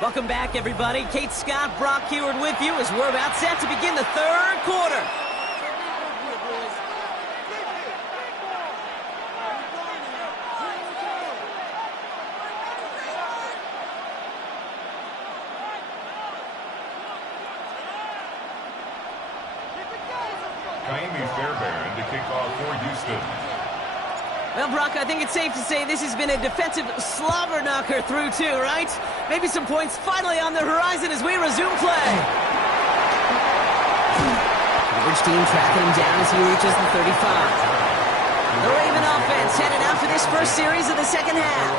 Welcome back, everybody. Kate Scott, Brock Heward with you as we're about set to begin the third quarter. Fairbairn to kick off for Houston. Well, Brock, I think it's safe to say this has been a defensive slobber knocker through two, right? Maybe some points finally on the horizon as we resume play. Coverage team tracking him down as he reaches the 35. The Raven offense headed out for this first series of the second half.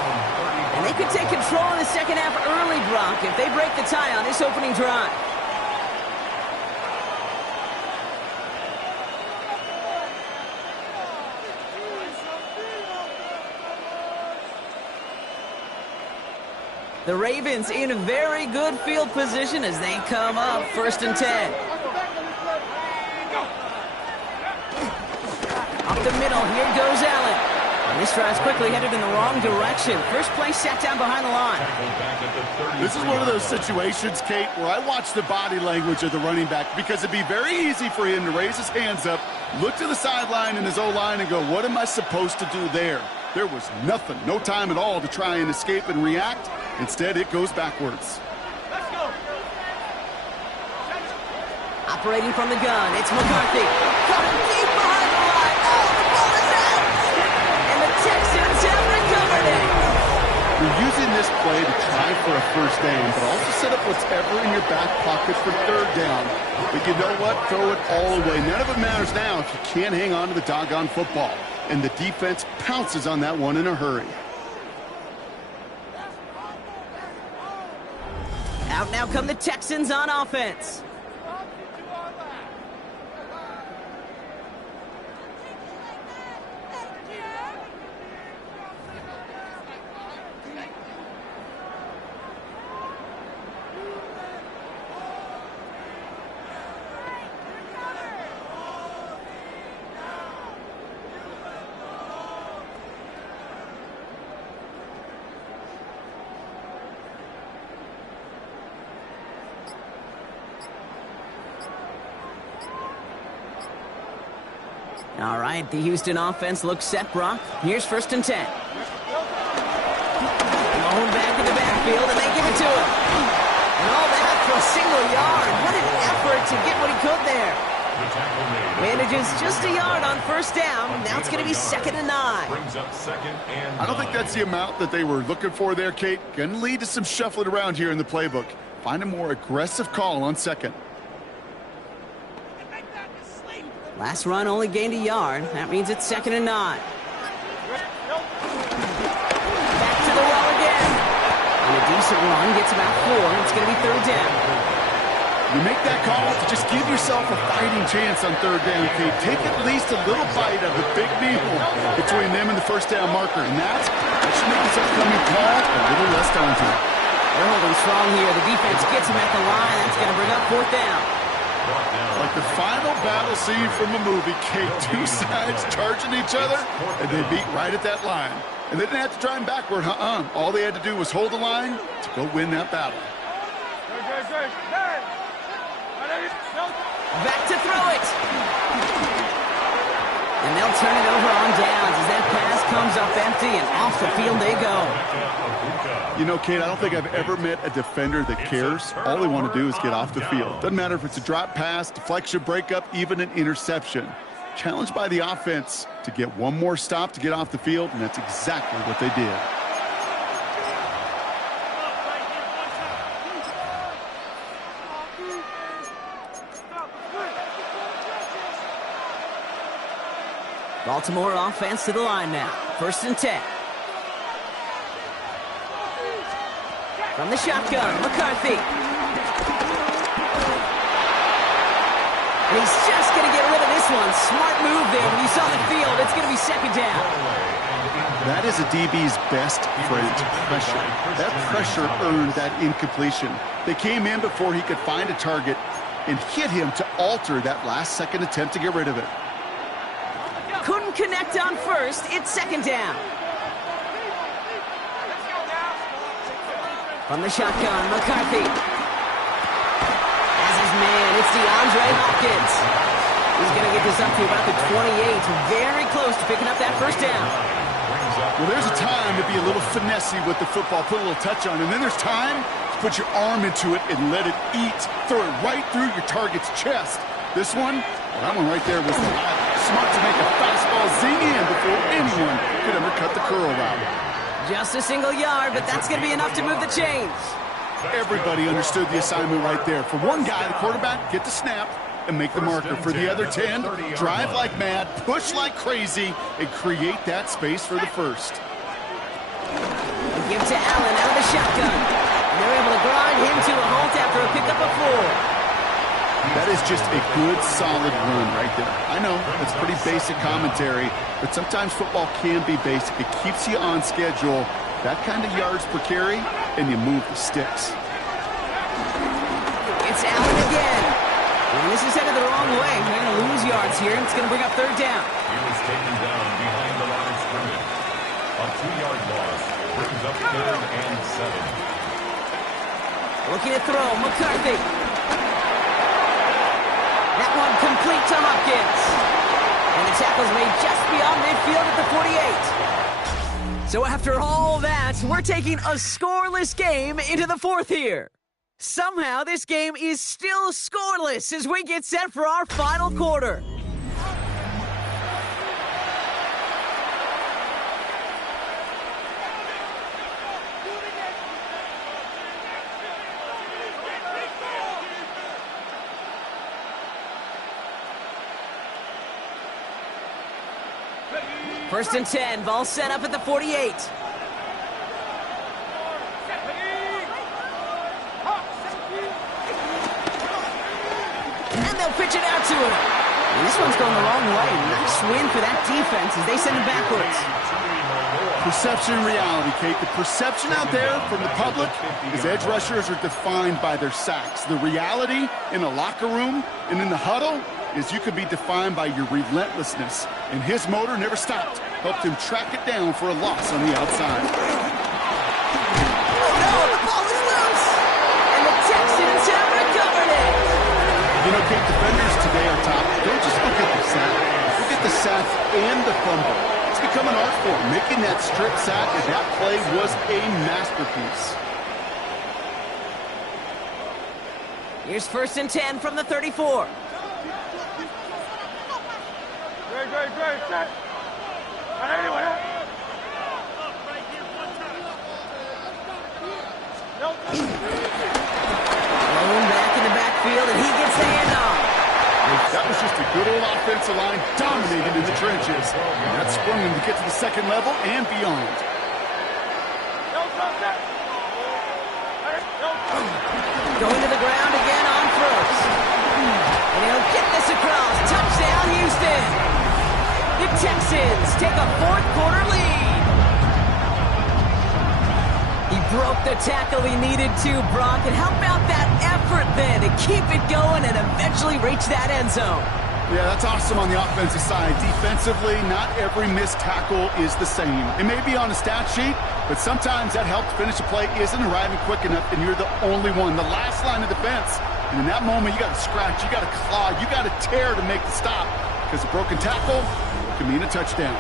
And they could take control in the second half early, Brock, if they break the tie on this opening drive. The Ravens in very good field position as they come up 1st and 10. Up the middle, here goes Allen. And this drive's quickly headed in the wrong direction. First play sat down behind the line. This is one of those situations, Kate, where I watch the body language of the running back because it'd be very easy for him to raise his hands up, look to the sideline in his O-line and go, what am I supposed to do there? There was nothing, no time at all to try and escape and react. Instead, it goes backwards. Let's go. Operating from the gun, it's McCarthy. Coming deep behind the line. Oh, the ball is out! And the Texans have recovered it. You're using this play to try for a first down, but also set up whatever in your back pocket for third down. But you know what? Throw it all away. None of it matters now if you can't hang on to the doggone football. And the defense pounces on that one in a hurry. Out now come the Texans on offense. All right, the Houston offense looks set, Brock. Here's 1st and 10. Blown back in the backfield, and they give it to him. And all that for a single yard. What an effort to get what he could there. Manages just a yard on 1st down. Now it's going to be 2nd and 9. Brings up 2nd and 9. I don't think that's the amount that they were looking for there, Kate. Going to lead to some shuffling around here in the playbook. Find a more aggressive call on 2nd. Last run only gained a yard. That means it's 2nd and 9. Back to the well again. And a decent run gets about 4. It's going to be 3rd down. You make that call to just give yourself a fighting chance on 3rd down, Kate. Take at least a little bite of the big meal between them and the 1st down marker. And that should make this upcoming call a little less daunting. They're holding strong here. The defense gets him at the line. That's going to bring up 4th down. Like the final battle scene from a movie, Kate. Two sides charging each other, and they beat right at that line. And they didn't have to drive backward, All they had to do was hold the line to go win that battle. Back to throw it. And they'll turn it over on downs as that pass comes up empty, and off the field they go. You know, Kate, I don't think I've ever met a defender that cares. All they want to do is get off the field. Doesn't matter if it's a drop pass, deflection, breakup, even an interception. Challenged by the offense to get one more stop to get off the field, and that's exactly what they did. Baltimore offense to the line now. 1st and 10. From the shotgun, McCarthy. And he's just going to get rid of this one. Smart move there. When you saw the field, it's going to be 2nd down. That is a DB's best friend, pressure. That pressure earned that incompletion. They came in before he could find a target and hit him to alter that last-second attempt to get rid of it. Couldn't connect on 1st. It's 2nd down. From the shotgun, McCarthy. As his man, it's DeAndre Hopkins. He's going to get this up to about the 28. Very close to picking up that 1st down. Well, there's a time to be a little finessey with the football, put a little touch on, and then there's time to put your arm into it and let it eat. Throw it right through your target's chest. This one, well, that one right there was smart to make a fastball zing in before anyone could ever cut the curl route. Just a single yard, but that's going to be enough to move the chains. Everybody understood the assignment right there. For one guy, the quarterback, get the snap and make the marker. For the other 10, drive like mad, push like crazy, and create that space for the 1st. Give to Allen out of the shotgun. And they're able to grind him to a halt after a pickup of 4. That is just a good, solid run right there. I know, it's pretty basic commentary, but sometimes football can be basic. It keeps you on schedule, that kind of yards per carry, and you move the sticks. It's Allen again. And this is headed the wrong way. They're going to lose yards here, and it's going to bring up 3rd down. He was taken down behind the line of scrimmage. A 2-yard loss brings up 3rd and 7. Looking to throw, McCarthy. That one complete to Hopkins. And the tackle's made just beyond midfield at the 48. So after all that, we're taking a scoreless game into the 4th here. Somehow this game is still scoreless as we get set for our final quarter. First and 10, ball set up at the 48. And they'll pitch it out to him. And this one's going the wrong way. Nice win for that defense as they send him backwards. Perception and reality, Kate. The perception out there from the public is edge rushers are defined by their sacks. The reality in a locker room and in the huddle is you can be defined by your relentlessness. And his motor never stopped. Helped him track it down for a loss on the outside. Oh no, the ball is loose! And the Texans have recovered it! You know, Kate, defenders today are top. Don't just look at the sack. Look at the sack and the fumble. It's become an art form. Making that strip sack, and that play was a masterpiece. Here's 1st and 10 from the 34. Great. Thrown back in the backfield, and he gets the handoff. That was just a good old offensive line dominated in the trenches. And that sprung him to get to the second level and beyond. Going to the ground again on first. And he'll get this across. Touchdown, Houston. The Texans take a 4th-quarter lead. He broke the tackle he needed to, Brock. And how about that effort then to keep it going and eventually reach that end zone? Yeah, that's awesome on the offensive side. Defensively, not every missed tackle is the same. It may be on a stat sheet, but sometimes that help to finish a play isn't arriving quick enough, and you're the only one, the last line of defense. And in that moment, you got to scratch, you got to claw, you got to tear to make the stop, because a broken tackle can mean a touchdown.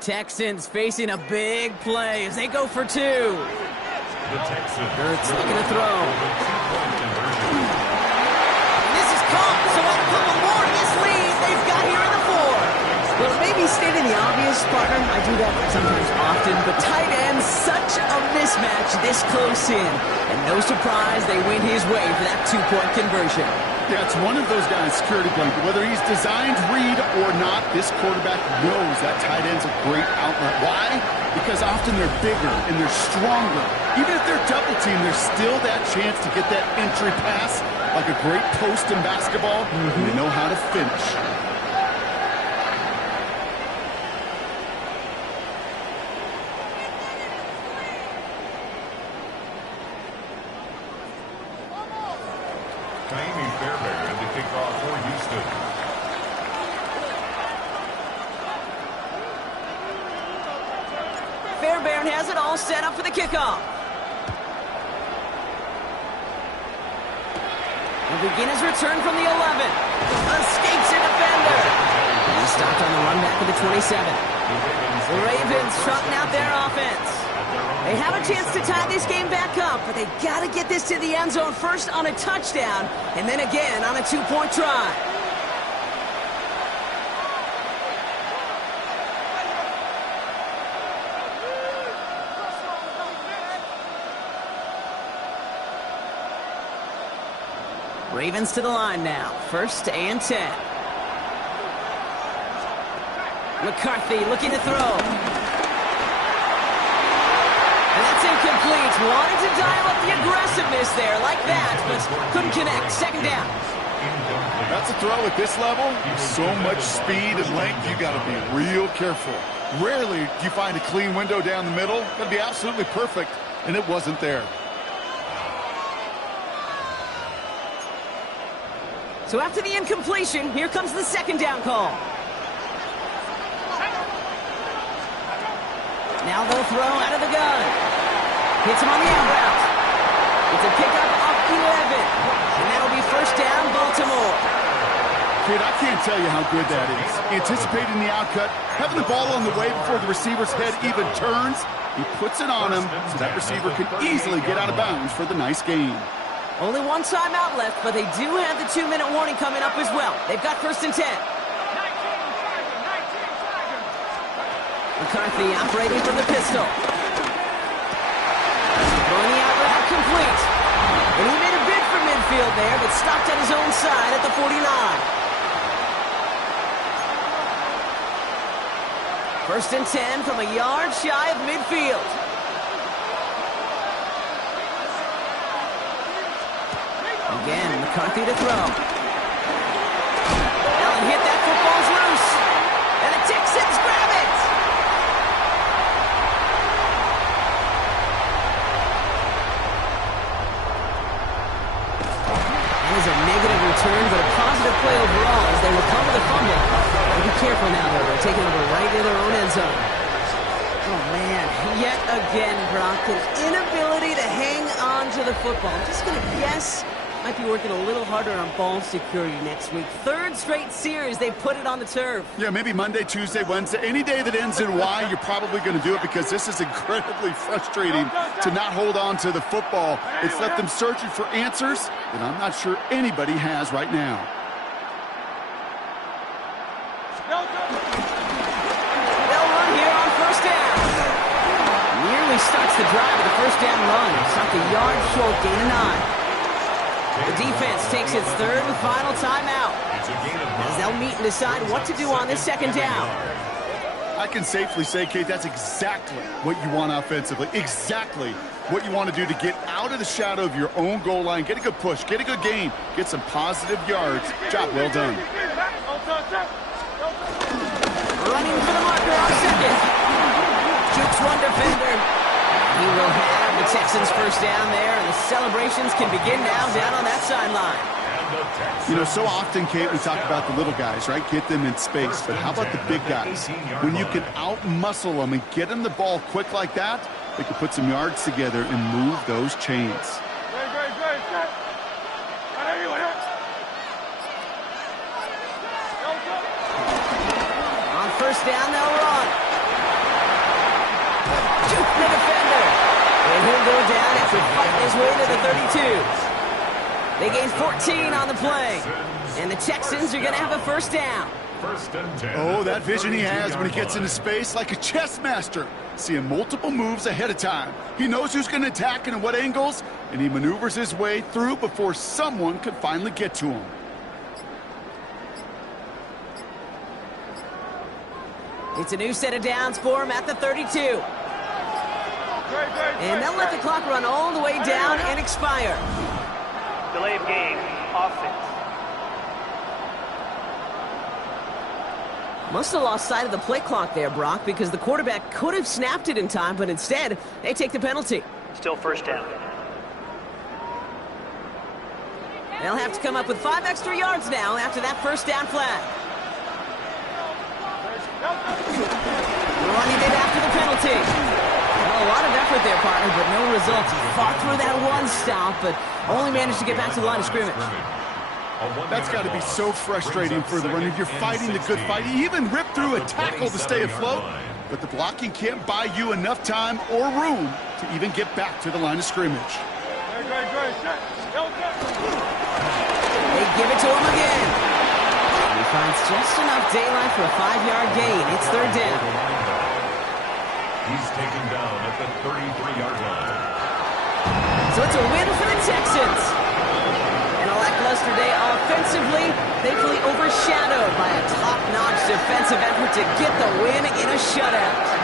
Texans facing a big play as they go for 2. The Texans. Ertz looking to throw. Two-point conversion. This is caught, so a couple more to this lead they've got here in the 4. Well, maybe stating the obvious, partner. I do that sometimes often, but tight end, such a mismatch this close in. And no surprise, they win his way for that 2-point conversion. Yeah, it's one of those guys' security blanket. Whether he's designed read or not, this quarterback knows that tight end's a great outlet. Why? Because often they're bigger and they're stronger. Even if they're double teamed, there's still that chance to get that entry pass, like a great post in basketball. And they know how to finish. Fairbairn to kick off for Houston. Fairbairn has it all set up for the kickoff. He'll begin his return from the 11. Escapes a defender. He's stopped on the run back of the 27. The Ravens trotting out their offense. They have a chance to tie this game back up, but they got to get this to the end zone first on a touchdown, and then again on a 2-point try. Ravens to the line now. 1st and 10. McCarthy looking to throw. And that's incomplete. Wanted to dial up the aggressiveness there like that, but couldn't connect. 2nd down. That's a throw at this level. So much speed and length, you got to be real careful. Rarely do you find a clean window down the middle. That'd be absolutely perfect, and it wasn't there. So after the incompletion, here comes the 2nd down call. Now they'll throw out of the gun. Hits him on the out route. It's a pickup of 11. And that'll be 1st down, Baltimore. Kid, I can't tell you how good that is. Anticipating the outcut, having the ball on the way before the receiver's head even turns. He puts it on him so that receiver can easily get out of bounds for the nice gain. Only 1 timeout left, but they do have the 2-minute warning coming up as well. They've got 1st and 10. McCarthy operating from the pistol. Throwing the out route complete. And he made a bid for midfield there, but stopped at his own side at the 49. 1st and 10 from a yard shy of midfield. Again, McCarthy to throw. Allen hit that football's loose. And the Texans grab it. near their own end zone. Oh, man. Yet again, Brock, an inability to hang on to the football. I'm just going to guess might be working a little harder on ball security next week. Third straight series, they put it on the turf. Yeah, maybe Monday, Tuesday, Wednesday. Any day that ends in Y, you're probably going to do it because this is incredibly frustrating to not hold on to the football. It's left them searching for answers that I'm not sure anybody has right now. They'll run here on first down. Nearly starts the drive with a first down run. Stopped a yard short, gain of 9. The defense takes its third and final timeout as they'll meet and decide what to do on this second down. I can safely say, Kate, that's exactly what you want offensively. Exactly what you want to do to get out of the shadow of your own goal line, get a good push, get a good gain, get some positive yards. Job well done. Running for the marker on second. Jukes one defender. He will have the Texans first down there, and the celebrations can begin now down on that sideline. You know, so often, Kate, we talk about the little guys, right? Get them in space. But how about the big guys? When you can out-muscle them and get them the ball quick like that, they can put some yards together and move those chains. On first down, they'll run. Juke the defender. And he'll go down after fighting his way to the 32. They gain 14 on the play. And the Texans are going to have a first down. Oh, that vision he has when he gets into space, like a chess master, seeing multiple moves ahead of time. He knows who's going to attack and at what angles, and he maneuvers his way through before someone could finally get to him. It's a new set of downs for him at the 32. And they'll let the clock run all the way down and expire. Delay of game, offense. Must have lost sight of the play clock there, Brock, because the quarterback could have snapped it in time, but instead, they take the penalty. Still first down. They'll have to come up with 5 extra yards now after that first down flag. Well, he did after the penalty. Well, a lot of effort there, partner, but no results. He fought through that one stop, but only managed to get back to the line of scrimmage. That's got to be so frustrating for the runner. You're fighting the good fight. You even ripped through a tackle to stay afloat, but the blocking can't buy you enough time or room to even get back to the line of scrimmage. They give it to him again. He finds just enough daylight for a 5-yard gain. It's third down. He's taken down at the 33-yard line. So it's a win for the Texans. And a lackluster day offensively, thankfully overshadowed by a top-notch defensive effort to get the win in a shutout.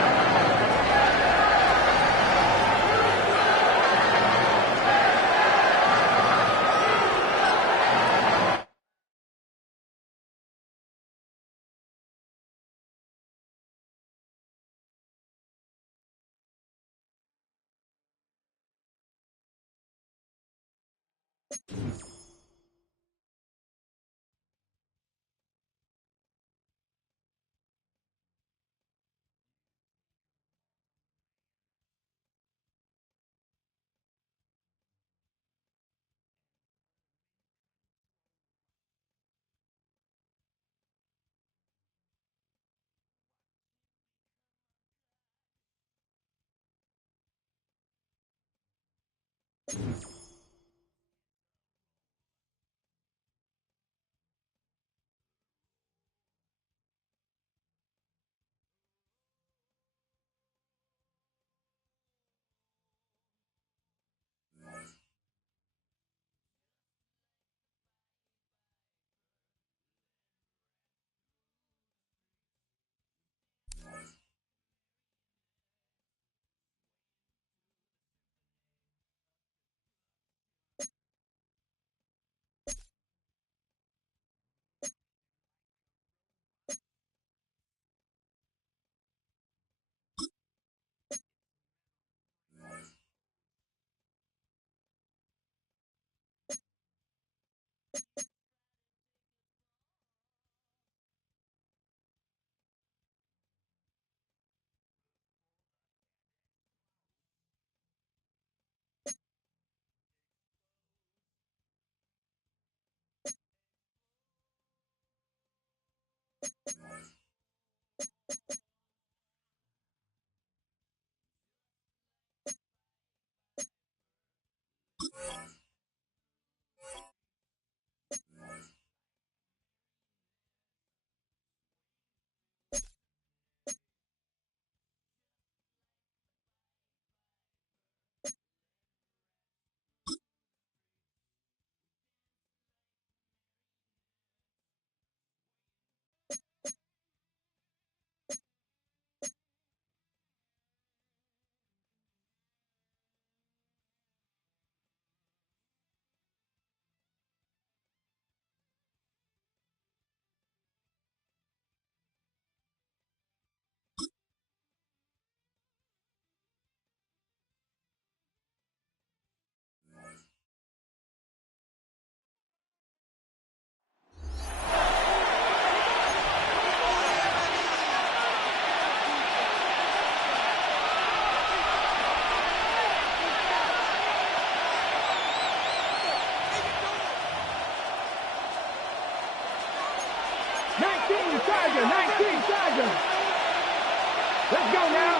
Let's go now.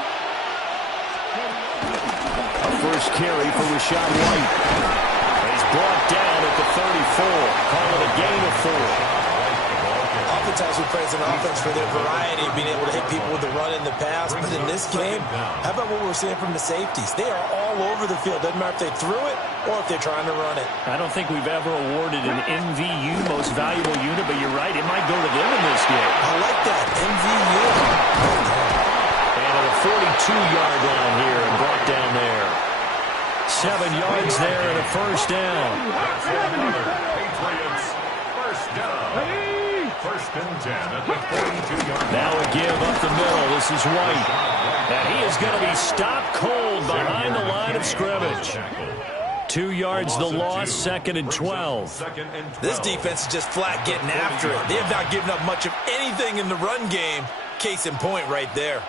A first carry for Rashad White. He's brought down at the 34. Call it a gain of 4. Oftentimes we praise an offense for their variety of being able to hit people with the run and the pass. But in this game, how about what we're seeing from the safeties? They are all over the field. Doesn't matter if they threw it or if they're trying to run it. I don't think we've ever awarded an MVU most valuable unit, but you're right. It might go to them in this game. I like that. MVU. And at a 42-yard line here and brought down there. 7 yards there and a first down. Patriots, first down. First and 10 at the 42-yard line. Now a give up the middle. This is White. And he is going to be stopped cold behind the line of scrimmage. 2 yards the loss, 2nd and 12. This defense is just flat getting after it. They have not given up much of anything in the run game. Case in point right there.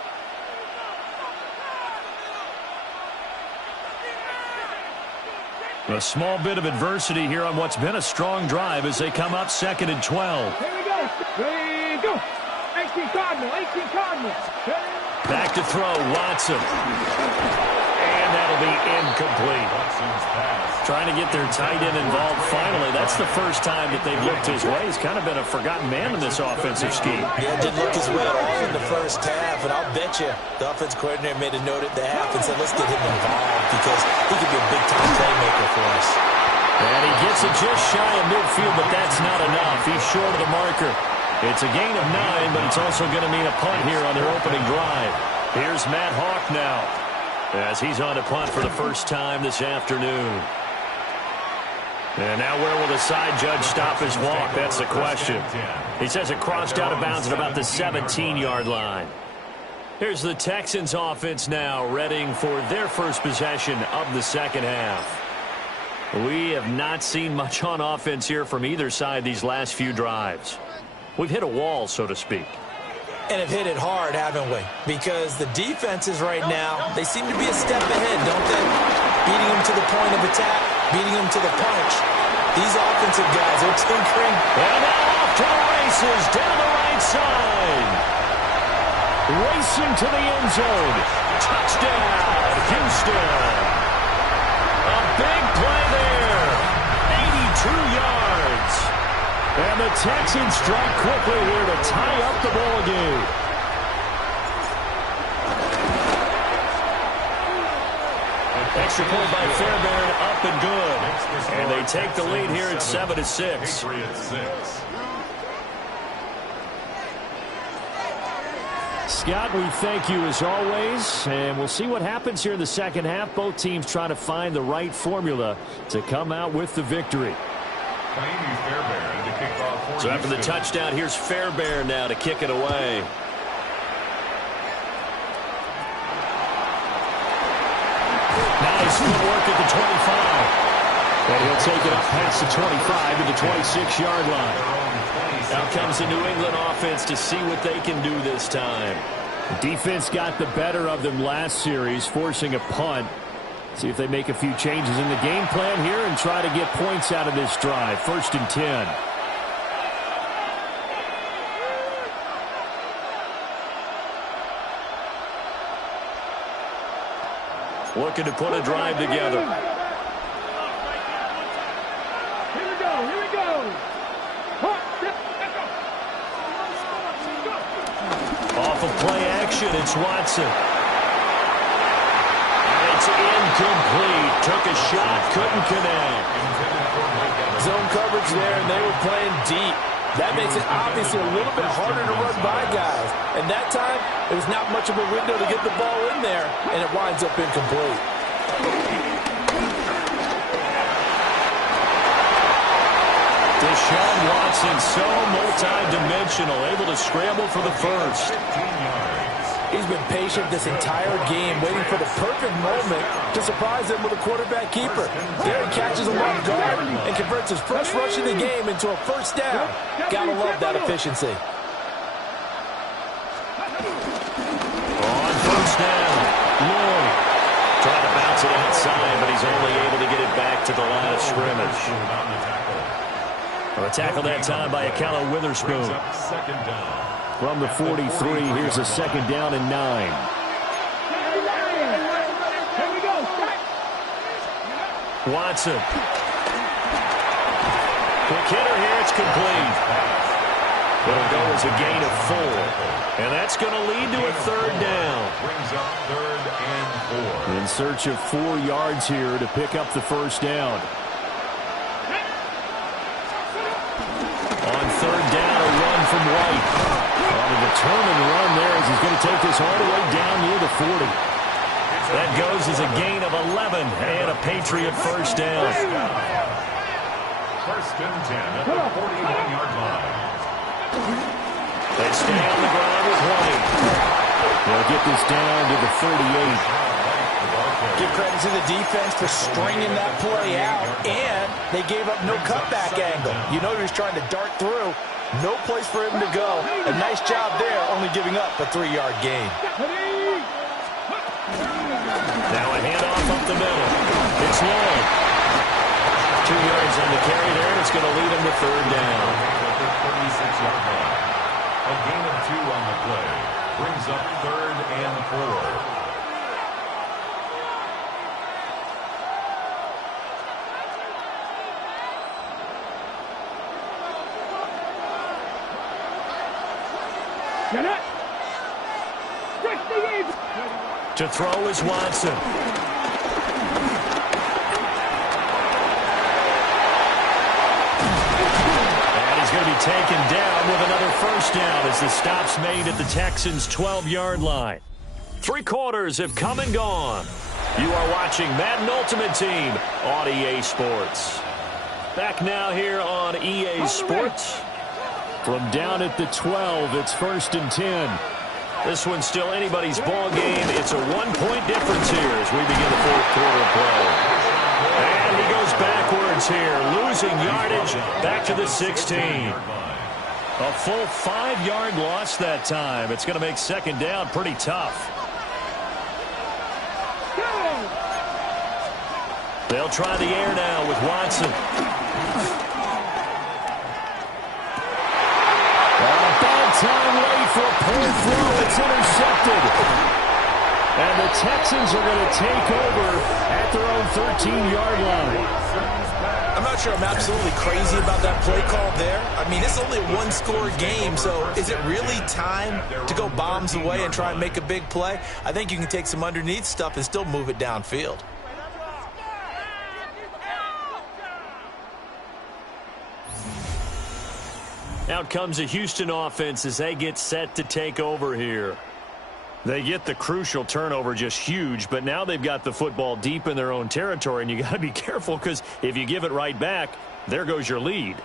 A small bit of adversity here on what's been a strong drive as they come up 2nd and 12. Here we go. Ready, go. 18 Cardinals. 18 Cardinals. Back to throw, Watson. And that'll be incomplete. Trying to get their tight end involved finally. That's the first time that they've looked his way. He's kind of been a forgotten man in this offensive scheme. Yeah, didn't look his way at all in the first half. And I'll bet you the offense coordinator made a note at the half and said, let's get him involved because he could be a big-time playmaker for us. And he gets it just shy of midfield, but that's not enough. He's short of the marker. It's a gain of 9, but it's also going to mean a punt here on their opening drive. Here's Matt Hawk now as he's on a punt for the first time this afternoon. And now where will the side judge stop his walk? That's the question. He says it crossed out of bounds at about the 17-yard line. Here's the Texans offense now, readying for their first possession of the second half. We have not seen much on offense here from either side these last few drives. We've hit a wall, so to speak. And have hit it hard, haven't we? Because the defenses right now, they seem to be a step ahead, don't they? Beating them to the point of attack, beating them to the punch. These offensive guys are tinkering. And now off to the races, down the right side. Racing to the end zone. Touchdown, Houston. A big play there. 82 yards. And the Texans strike quickly here to tie up the ball game. Extra point by Fairbairn, up and good. And they take the lead here at 7-6. Scott, we thank you as always, and we'll see what happens here in the second half. Both teams trying to find the right formula to come out with the victory. So after the touchdown, here's Fairbairn now to kick it away. Nice footwork at the 25. And he'll take it up past the 25 to the 26-yard line. Out comes the New England offense to see what they can do this time. The defense got the better of them last series, forcing a punt. See if they make a few changes in the game plan here and try to get points out of this drive. 1st and 10. looking to put a drive together. Here we go. Off of play action, it's Watson. And it's incomplete. Took a shot, couldn't connect. Zone coverage there, and they were playing deep. That makes it obviously a little bit harder to run by guys. And that time, there was not much of a window to get the ball in there, and it winds up incomplete. Deshaun Watson, so multi-dimensional, able to scramble for the first. He's been patient this entire game, waiting for the perfect moment to surprise them with a quarterback keeper. There he catches him off guard and converts his first rush of the game into a first down. Gotta love that efficiency. On first down, Lloyd trying to bounce it outside, but he's only able to get it back to the line of scrimmage. A tackle that time by Akello Witherspoon. From the 43, here's a second down and 9. Watson. Quick hitter here, it's complete. It'll go as a gain of 4. And that's going to lead to a third down. Brings up 3rd and 4. In search of 4 yards here to pick up the first down. On third down, a run from White. On a determined run there as he's going to take this all the way down near the 40. That goes as a gain of 11 and a Patriot first down. First and 10 at the 41-yard line. They stay on the ground with White. They'll get this down to the 38. Give credit to the defense for stringing that play out, and they gave up no cutback angle. You know he was trying to dart through. No place for him to go. A nice job there, only giving up a 3-yard gain. Now a handoff up the middle. It's Lloyd. 2 yards on the carry there, and it's going to lead him to third down. 36-yard line. A gain of 2 on the play. Brings up 3rd and 4. To throw is Watson. And he's going to be taken down with another first down as the stop's made at the Texans' 12-yard line. 3 quarters have come and gone. You are watching Madden Ultimate Team on EA Sports. Back now here on EA Sports. From down at the 12, it's 1st and 10. This one's still anybody's ball game. It's a 1-point difference here as we begin the 4th quarter play. And he goes backwards here, losing yardage back to the 16. A full 5-yard loss that time. It's going to make second down pretty tough. They'll try the air now with Watson. Time late for a point throw. It's intercepted. And the Texans are going to take over at their own 13-yard line. I'm not sure I'm absolutely crazy about that play call there. I mean, it's only a 1-score game, so is it really time to go bombs away and try and make a big play? I think you can take some underneath stuff and still move it downfield. Out comes a Houston offense as they get set to take over here. They get the crucial turnover, just huge, but now they've got the football deep in their own territory, and you got to be careful because if you give it right back, there goes your lead.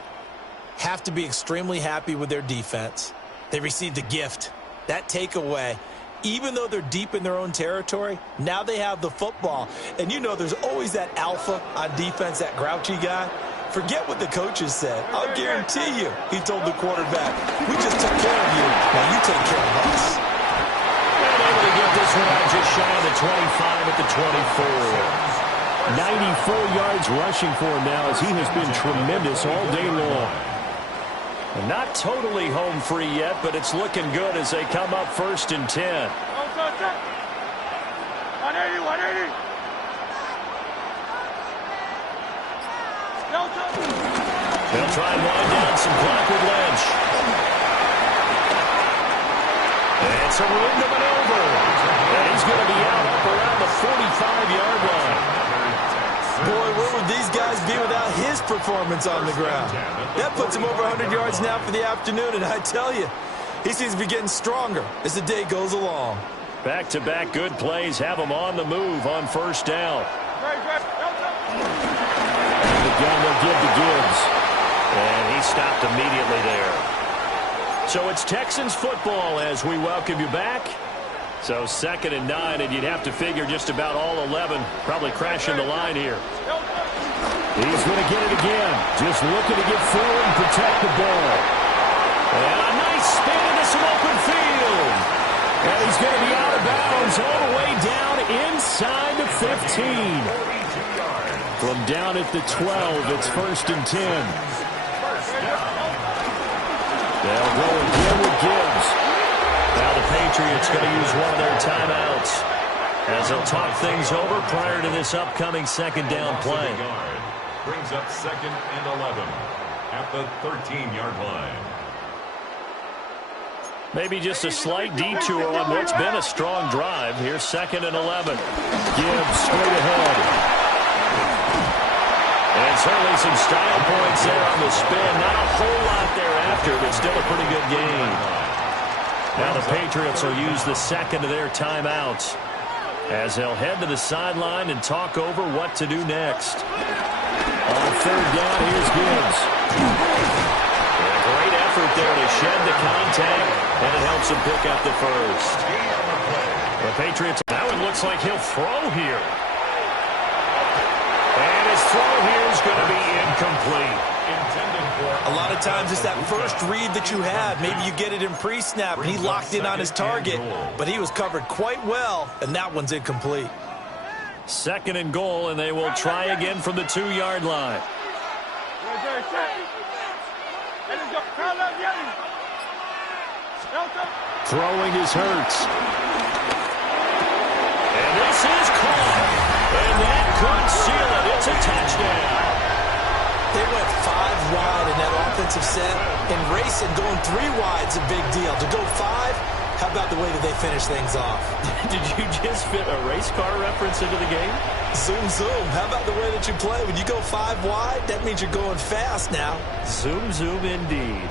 Have to be extremely happy with their defense. They received a gift. That takeaway, even though they're deep in their own territory, now they have the football. And you know there's always that alpha on defense, that grouchy guy. Forget what the coaches said. I'll guarantee you, he told the quarterback, we just took care of you. Now you take care of us. And able to get this one out just shy of the 25 at the 24. 94 yards rushing for him now as he has been tremendous all day long. And not totally home free yet, but it's looking good as they come up 1st and 10. 180, 180. They'll try and wind down some clock with Lynch. And some room to maneuver. And he's going to be out up around the 45-yard line. Boy, where would these guys be without his performance on the ground? That puts him over 100 yards now for the afternoon, and I tell you, he seems to be getting stronger as the day goes along. Back-to-back good plays have him on the move on first down. And again, they'll give to Gibbs. And he stopped immediately there. So it's Texans football as we welcome you back. So 2nd and 9, and you'd have to figure just about all 11 probably crashing the line here. He's going to get it again. Just looking to get forward and protect the ball. And a nice spin into some open field. And he's going to be out of bounds all the way down inside the 15. From down at the 12, it's 1st and 10. They'll go again with Gibbs. Now the Patriots going to use one of their timeouts as they'll talk things over prior to this upcoming 2nd down play. Brings up 2nd and 11 at the 13-yard line. Maybe just a slight detour on what's been a strong drive. Here's 2nd and 11. Gibbs straight ahead. And certainly some style points there on the spin. Not a whole lot thereafter, but still a pretty good game. Now the Patriots will use the 2nd of their timeouts as they'll head to the sideline and talk over what to do next. On 3rd down, here's Gibbs. And a great effort there to shed the contact, and it helps him pick up the first. The Patriots, now it looks like he'll throw here. And his throw here is going to be incomplete. A lot of times it's that first read that you have. Maybe you get it in pre-snap, and he locked in on his target, but he was covered quite well, and that one's incomplete. 2nd and goal, and they will try again from the 2-yard line. Throwing is Hurts. And this is caught. And that could seal it. It's a touchdown. They went 5 wide in that offensive set, and racing going 3 wide's a big deal. To go 5, how about the way that they finish things off? Did you just fit a race car reference into the game? Zoom, zoom. How about the way that you play? When you go 5 wide, that means you're going fast now. Zoom, zoom indeed.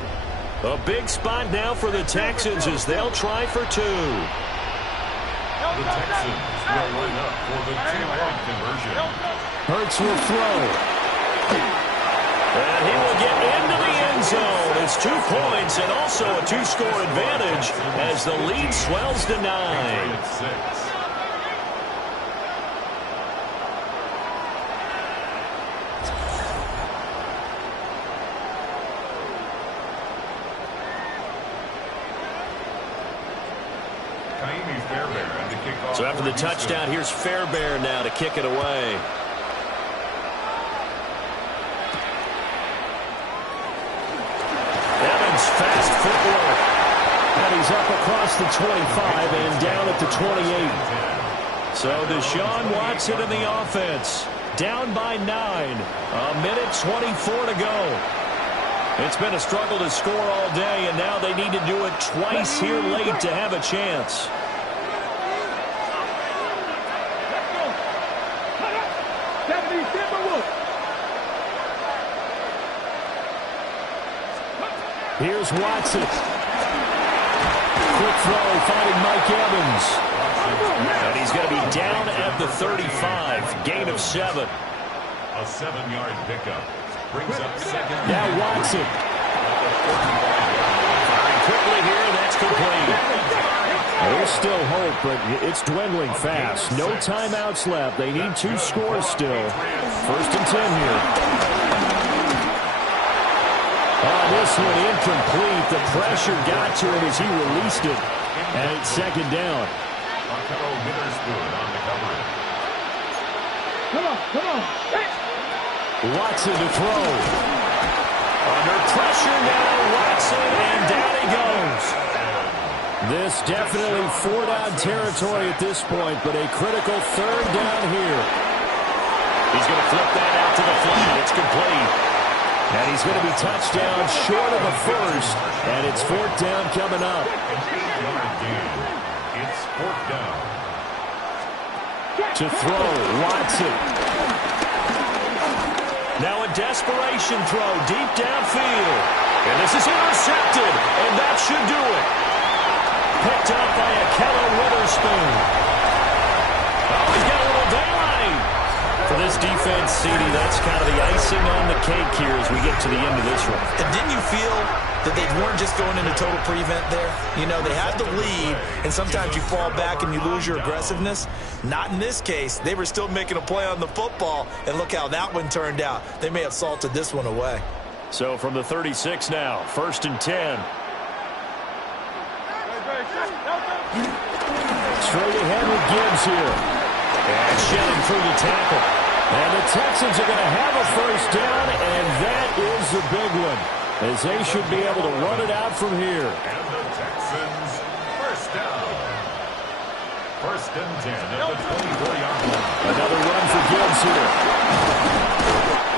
A big spot now for the Texans as they'll try for 2. The Texans will line up for the 2-point conversion. Hurts will throw. And he will get into the end zone. It's 2 points and also a 2-score advantage as the lead swells to 9. So after the touchdown, here's Fairbairn now to kick it away. Fast footwork. And he's up across the 25 and down at the 28. So Deshaun Watson in the offense. Down by 9. A minute 24 to go. It's been a struggle to score all day, and now they need to do it twice here late to have a chance. Here's Watson. Quick throw, finding Mike Evans. And he's going to be down at the 35. Gain of 7. A 7-yard pickup. Brings up 2nd. Now Watson. Firing quickly here, and that's complete. There's still hope, but it's dwindling fast. No timeouts left. They need 2 scores still. 1st and 10 here. This one incomplete. The pressure got to him as he released it. And it's 2nd down. Come on. Hey. Watson to throw. Under pressure now, Watson, and down he goes. This definitely 4-down territory at this point, but a critical 3rd down here. He's going to flip that out to the flat. It's complete. And he's going to be touchdown short of the first, and it's fourth down coming up. It's fourth down. To throw, Watson. Now a desperation throw deep downfield. And this is intercepted, and that should do it. Picked up by a Keller Witherspoon. Oh, he's got a little daylight. For this defense, CD, that's kind of the icing on the cake here as we get to the end of this one. And didn't you feel that they weren't just going into total prevent there? You know, they had the lead, and sometimes you fall back and you lose your aggressiveness. Not in this case. They were still making a play on the football, and look how that one turned out. They may have salted this one away. So from the 36 now, 1st and 10. Straight ahead with Gibbs here. And shedding through the tackle. And the Texans are going to have a first down, and that is the big one, as they should be able to run it out from here. And the Texans, first down. 1st and 10 at the 24-yard line. Another run for Gibbs here.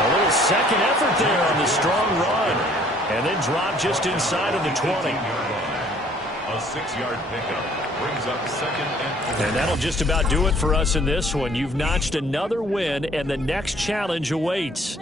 A little second effort there on the strong run. And then drop just inside of the 20. A 6-yard pickup brings up 2nd and 4. And that'll just about do it for us in this one. You've notched another win, and the next challenge awaits.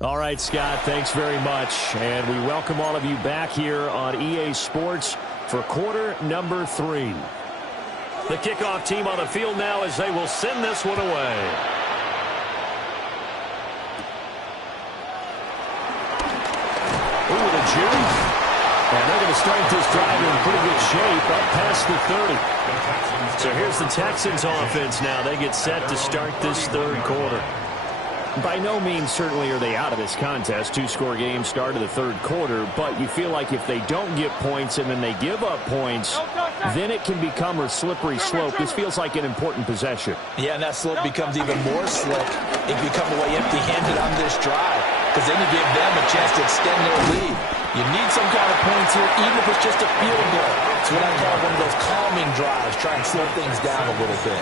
All right, Scott, thanks very much. And we welcome all of you back here on EA Sports for quarter number 3. The kickoff team on the field now as they will send this one away. Ooh, the juke. And they're going to start this drive in pretty good shape up past the 30. So here's the Texans offense now. They get set to start this third quarter. By no means certainly are they out of this contest. 2-score game start of the third quarter, but you feel like if they don't get points and then they give up points, then it can become a slippery slope. This feels like an important possession. Yeah, and that slope becomes even more slick if you come away empty-handed on this drive, because then you give them a chance to extend their lead. You need some kind of points here, even if it's just a field goal. It's what I call one of those calming drives, try and slow things down a little bit.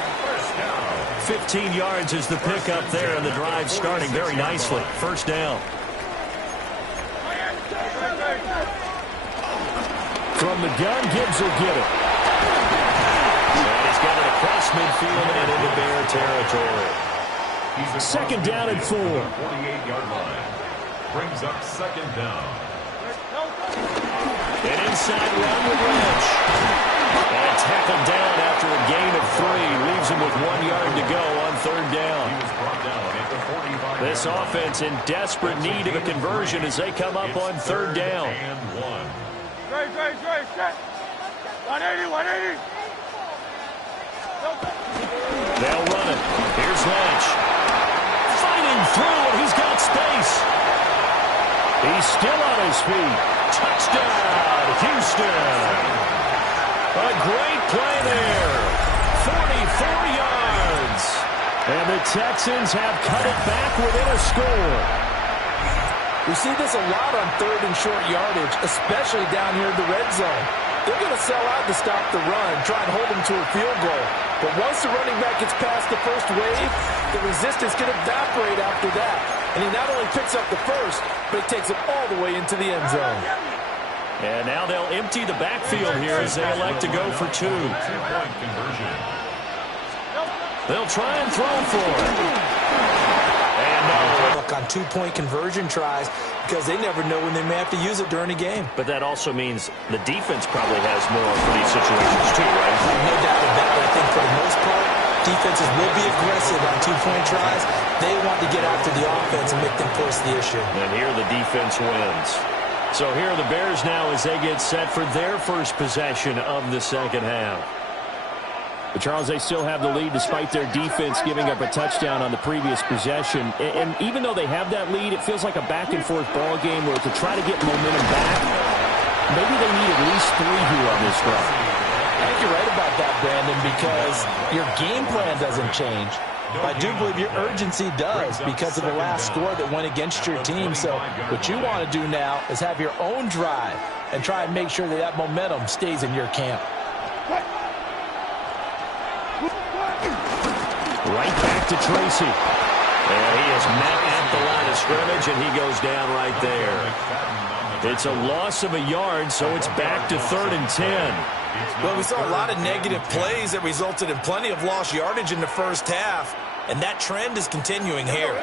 15 yards is the pickup there, and the drive starting very nicely. First down. From the gun, Gibbs will get it. And he's got it across midfield and into Bear territory. Second down and 4. 48-yard line. Brings up second down. An inside run with Lynch. And tackled down after a gain of 3. Leaves him with 1 yard to go on third down. He was brought down at the 45. This offense in desperate need of a conversion as they come up on third down. And 1. Set. 180, 180. They'll run it. Here's Lynch. Fighting through, and he's got space. He's still on his feet. Touchdown, Houston. A great play there. 44 yards. And the Texans have cut it back within a score. We see this a lot on third and short yardage, especially down here in the red zone. They're going to sell out to stop the run, try and hold them to a field goal. But once the running back gets past the first wave, the resistance can evaporate after that. And he not only picks up the first, but he takes it all the way into the end zone. And now they'll empty the backfield here as they elect to go for 2. Two-point conversion. They'll try and throw for it. And no. Look on 2-point conversion tries because they never know when they may have to use it during a game. But that also means the defense probably has more for these situations too, right? No doubt about it. I think for the most part, defenses will be aggressive on 2-point tries. They want to get after the offense and make them force the issue. And here the defense wins. So here are the Bears now as they get set for their first possession of the second half. But Charles, they still have the lead despite their defense giving up a touchdown on the previous possession. And even though they have that lead, it feels like a back-and-forth ball game where to try to get momentum back, maybe they need at least 3 here on this drive. I think you're right about that, Brandon, because your game plan doesn't change. I do believe your urgency does because of the last score that went against your team. So what you want to do now is have your own drive and try and make sure that that momentum stays in your camp. Right back to Tracy. And he is met at the line of scrimmage, and he goes down right there. It's a loss of a yard, so it's back to 3rd and 10. Well, we saw a lot of negative plays that resulted in plenty of lost yardage in the first half, and that trend is continuing here.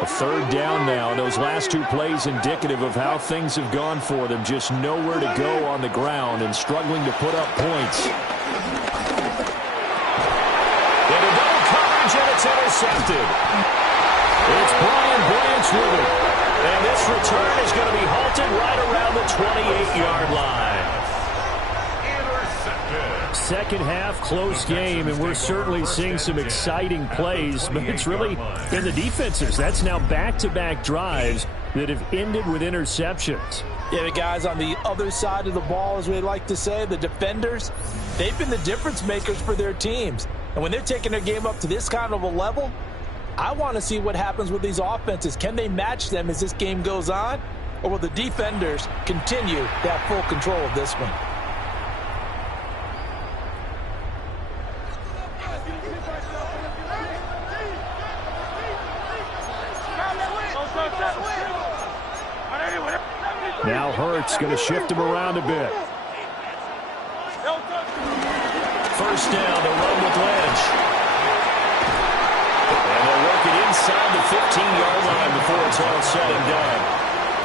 A 3rd down now. Those last 2 plays indicative of how things have gone for them. Just nowhere to go on the ground and struggling to put up points. Into double coverage, and it's It's intercepted. It's Brian Branch with it. And this return is going to be halted right around the 28-yard line. Second half, close game, and we're certainly seeing some exciting plays, but it's really been the defenses. That's now back-to-back drives that have ended with interceptions. Yeah, the guys on the other side of the ball, as we like to say, the defenders, they've been the difference makers for their teams. And when they're taking their game up to this kind of a level, I want to see what happens with these offenses. Can they match them as this game goes on? Or will the defenders continue to have full control of this one? Now Hurts going to shift him around a bit. First down, they'll run with Lynch. And they'll work it inside the 15-yard line before it's all said and done.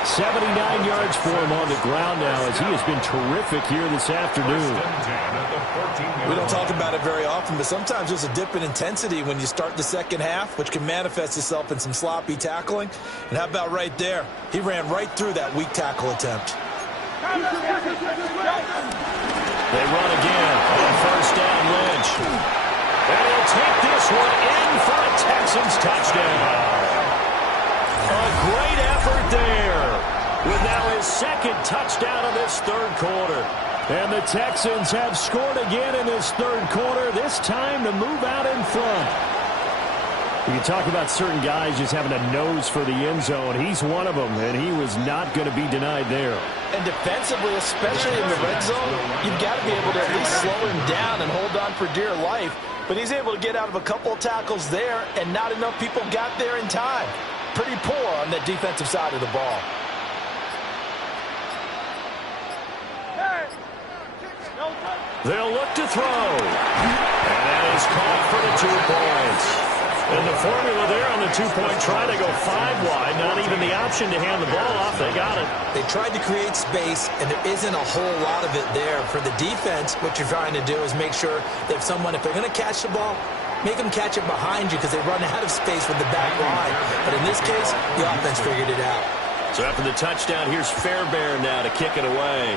79 yards for him on the ground now as he has been terrific here this afternoon. We don't talk about it very often, but sometimes there's a dip in intensity when you start the second half, which can manifest itself in some sloppy tackling. And how about right there? He ran right through that weak tackle attempt. They run again on first down, Lynch. And he'll take this one in for a Texans touchdown. A great effort there with now his second touchdown of this third quarter. And the Texans have scored again in this third quarter, this time to move out in front. You can talk about certain guys just having a nose for the end zone. He's one of them, and he was not going to be denied there. And defensively, especially in the red zone, you've got to be able to at least slow him down and hold on for dear life. But he's able to get out of a couple of tackles there, and not enough people got there in time. Pretty poor on the defensive side of the ball. They'll look to throw. And that is caught for the 2 points. And the formula there on the 2-point try to go 5 wide. Not even the option to hand the ball off. They got it. They tried to create space, and there isn't a whole lot of it there. For the defense, what you're trying to do is make sure that if they're going to catch the ball, make them catch it behind you because they run out of space with the back line. But in this case, the offense figured it out. So after the touchdown, here's Fairbairn now to kick it away.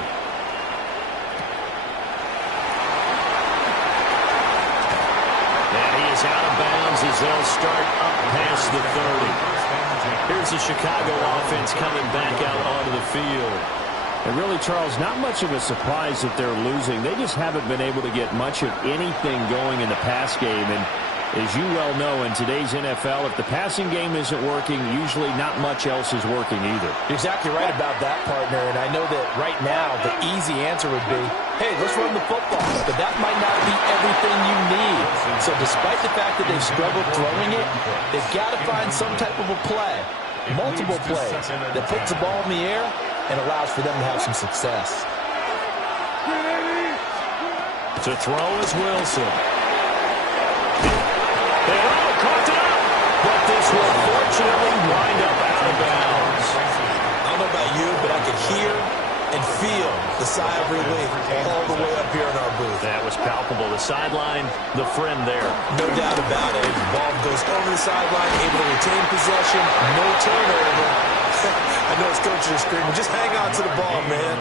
And he is out of bounds as they'll start up past the 30. Here's the Chicago offense coming back out onto the field. And really, Charles, not much of a surprise that they're losing. They just haven't been able to get much of anything going in the pass game. And as you well know, in today's NFL, if the passing game isn't working, usually not much else is working either. You're exactly right about that, partner. And I know that right now the easy answer would be, hey, let's run the football. But that might not be everything you need. So despite the fact that they've struggled throwing it, they've got to find some type of a play, multiple plays, that puts the ball in the air and allows for them to have some success. To throw is Wilson. They caught it up, but this will fortunately wind up out of bounds. I don't know about you, but I could hear and feel the sigh of relief all the way up here in our booth. That was palpable. The sideline, the friend there. No doubt about it. The ball goes over the sideline, able to retain possession, no turnover. I know his coaches are screaming, just hang on to the ball, man.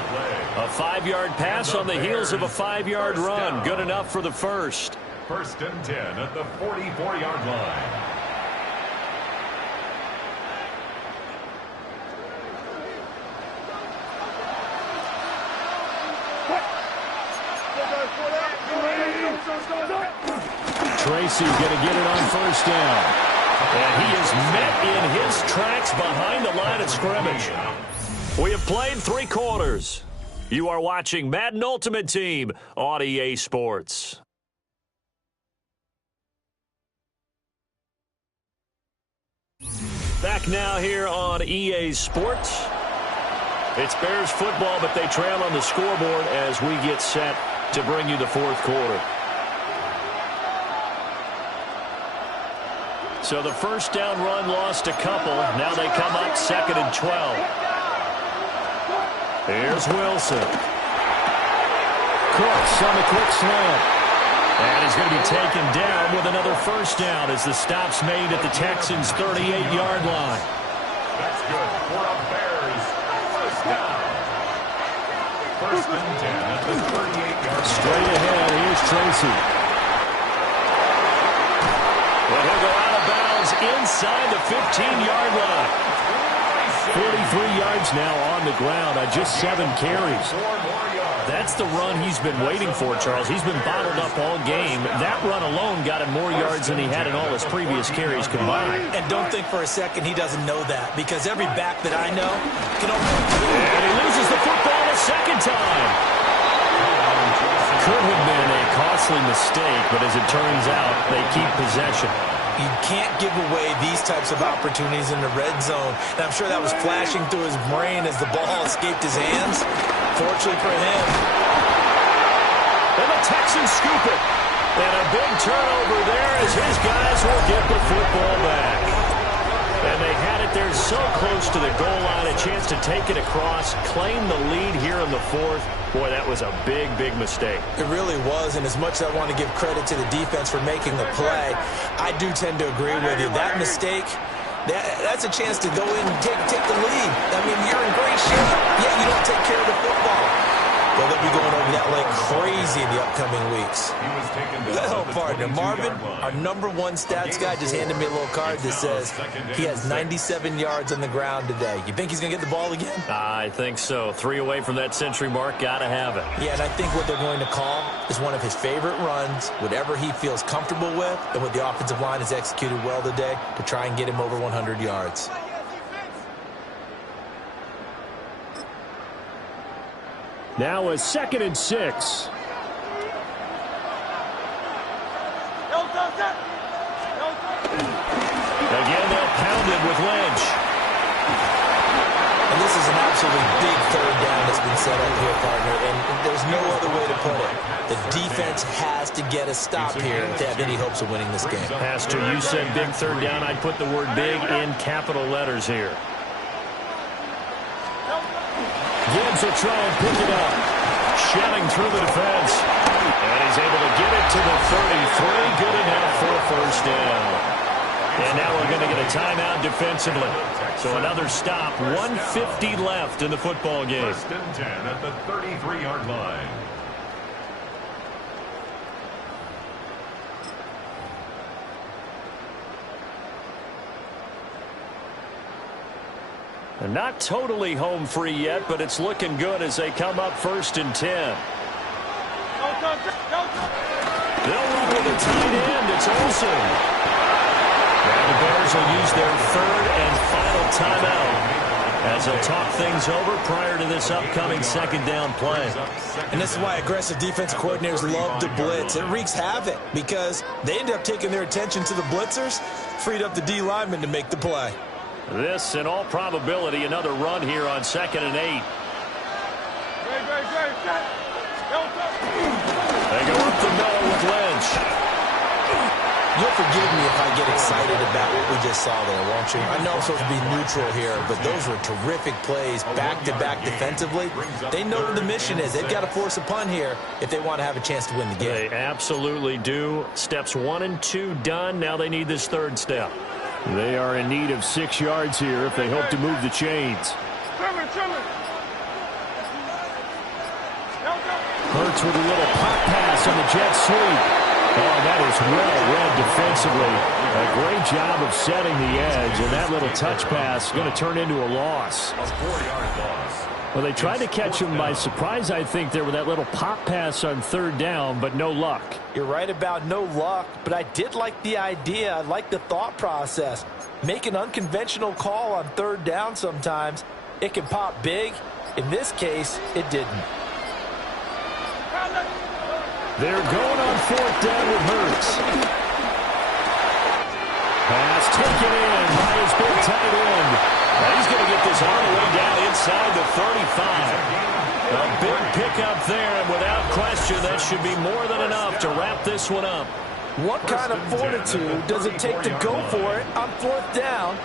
A 5-yard pass on the heels of a 5-yard run. Good enough for the first. First and 10 at the 44-yard line. Tracy's going to get it on first down. And he is met in his tracks behind the line of scrimmage. We have played 3 quarters. You are watching Madden Ultimate Team on EA Sports. Back now here on EA Sports. It's Bears football, but they trail on the scoreboard as we get set to bring you the fourth quarter. So the first down run lost a couple. Now they come up 2nd and 12. Here's Wilson. Cooks on the quick slant. And he's going to be taken down with another first down as the stop's made at the Texans' 38-yard line. That's good for a Bears first down. First and 10 at the 38-yard line. Straight ahead, here's Tracy. Well, he'll go out of bounds inside the 15-yard line. 43 yards now on the ground on just 7 carries. 4 more yards. That's the run he's been waiting for, Charles. He's been bottled up all game. That run alone got him more yards than he had in all his previous carries combined. And don't think for a second he doesn't know that, because every back that I know can only... And he loses the football a second time. Could have been a costly mistake, but as it turns out, they keep possession. You can't give away these types of opportunities in the red zone. And I'm sure that was flashing through his brain as the ball escaped his hands. Fortunately for him. And the Texans scoop it. And a big turnover there as his guys will get the football back. And they had it there so close to the goal line, a chance to take it across, claim the lead here in the fourth. Boy, that was a big, big mistake. It really was, and as much as I want to give credit to the defense for making the play, I do tend to agree with you. That mistake, that's a chance to go in and take the lead. I mean, you're in great shape. Yeah, you don't take care of the football. Well, they'll be going over that like crazy in the upcoming weeks. Well, partner, Marvin, our #1 stats guy, just handed me a little card that says he has 97 yards on the ground today. You think he's going to get the ball again? I think so. 3 away from that century mark. Got to have it. Yeah, and I think what they're going to call is one of his favorite runs, whatever he feels comfortable with, and what the offensive line has executed well today to try and get him over 100 yards. Now a 2nd and 6. Again, they'll pound it with Lynch. And this is an absolutely big third down that's been set up here, partner, and there's no other way to put it. The defense has to get a stop here if they have any hopes of winning this game. Pastor, you said big third down. I'd put the word big in capital letters here. Gibbs will try and pick it up. Shelling through the defense. And he's able to get it to the 33. Good enough for a first down. And now we're going to get a timeout defensively. So another stop. 1:50 left in the football game. First and 10 at the 33-yard line. They're not totally home free yet, but it's looking good as they come up 1st and 10. They'll run with a tight end. It's Olsen. And the Bears will use their 3rd and final timeout as they'll talk things over prior to this upcoming 2nd down play. And this is why aggressive defensive coordinators love to blitz. It wreaks havoc because they end up taking their attention to the blitzers, freed up the D linemen to make the play. This, in all probability, another run here on 2nd and 8. They go up the middle with Lynch. You'll forgive me if I get excited about what we just saw there, won't you? I know I'm supposed to be neutral here, but those were terrific plays back-to-back defensively. They know what the mission is. They've got to force a punt here if they want to have a chance to win the game. They absolutely do. Steps 1 and 2 done. Now they need this 3rd step. They are in need of 6 yards here if they hope to move the chains. Hurts with a little pop pass on the jet sweep. Oh, that is well read defensively. A great job of setting the edge, and that little touch pass is going to turn into a loss. A 4-yard loss. Well, they tried to catch him by surprise, I think, there with that little pop pass on 3rd down, but no luck. You're right about no luck, but I did like the idea. I like the thought process. Make an unconventional call on 3rd down sometimes. It can pop big. In this case, it didn't. They're going on 4th down with Hurts. Pass taken in by his big tight end. Now he's going to get this all the way down inside the 35. A big pickup there, and without question, that should be more than enough to wrap this one up. What kind of fortitude does it take to go for it on 4th down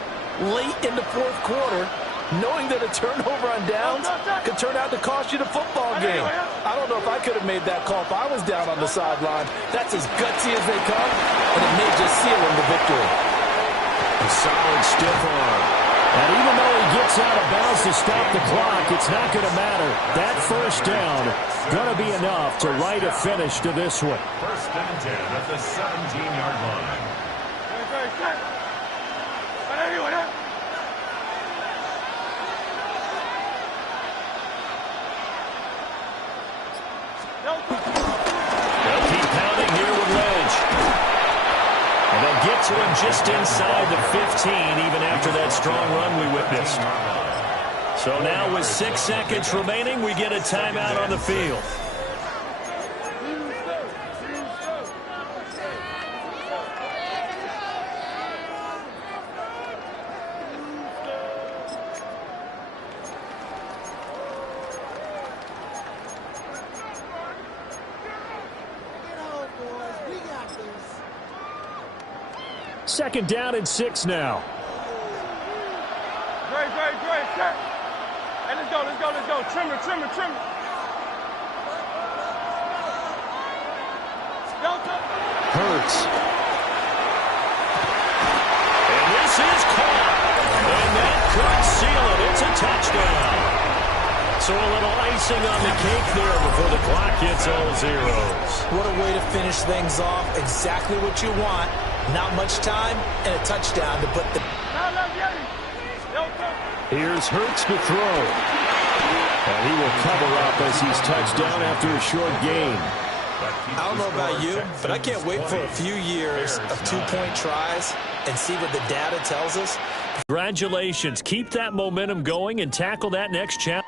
late in the 4th quarter knowing that a turnover on downs could turn out to cost you the football game. I don't know if I could have made that call if I was down on the sideline. That's as gutsy as they come, and it may just seal him the victory. A solid stiff arm. And even though he gets out of bounds to stop the clock, it's not going to matter. That first down going to be enough to write a finish to this one. First and 10 at the 17-yard line. They'll keep pounding here with Ledge. And they'll get to him just inside the 15, even after that strong run we witnessed. So now with 6 seconds remaining, we get a timeout on the field. Second down and 6 now. Great. Hey, let's go. Trimmer. Hurts. And this is caught. And that could seal it. It's a touchdown. So a little icing on the cake there before the clock hits all zeros. What a way to finish things off. Exactly what you want. Not much time and a touchdown to put the... Here's Hurts to throw. And he will cover up as he's touched down after a short gain. I don't know about you, but I can't wait for a few years of two-point tries and see what the data tells us. Congratulations. Keep that momentum going and tackle that next challenge.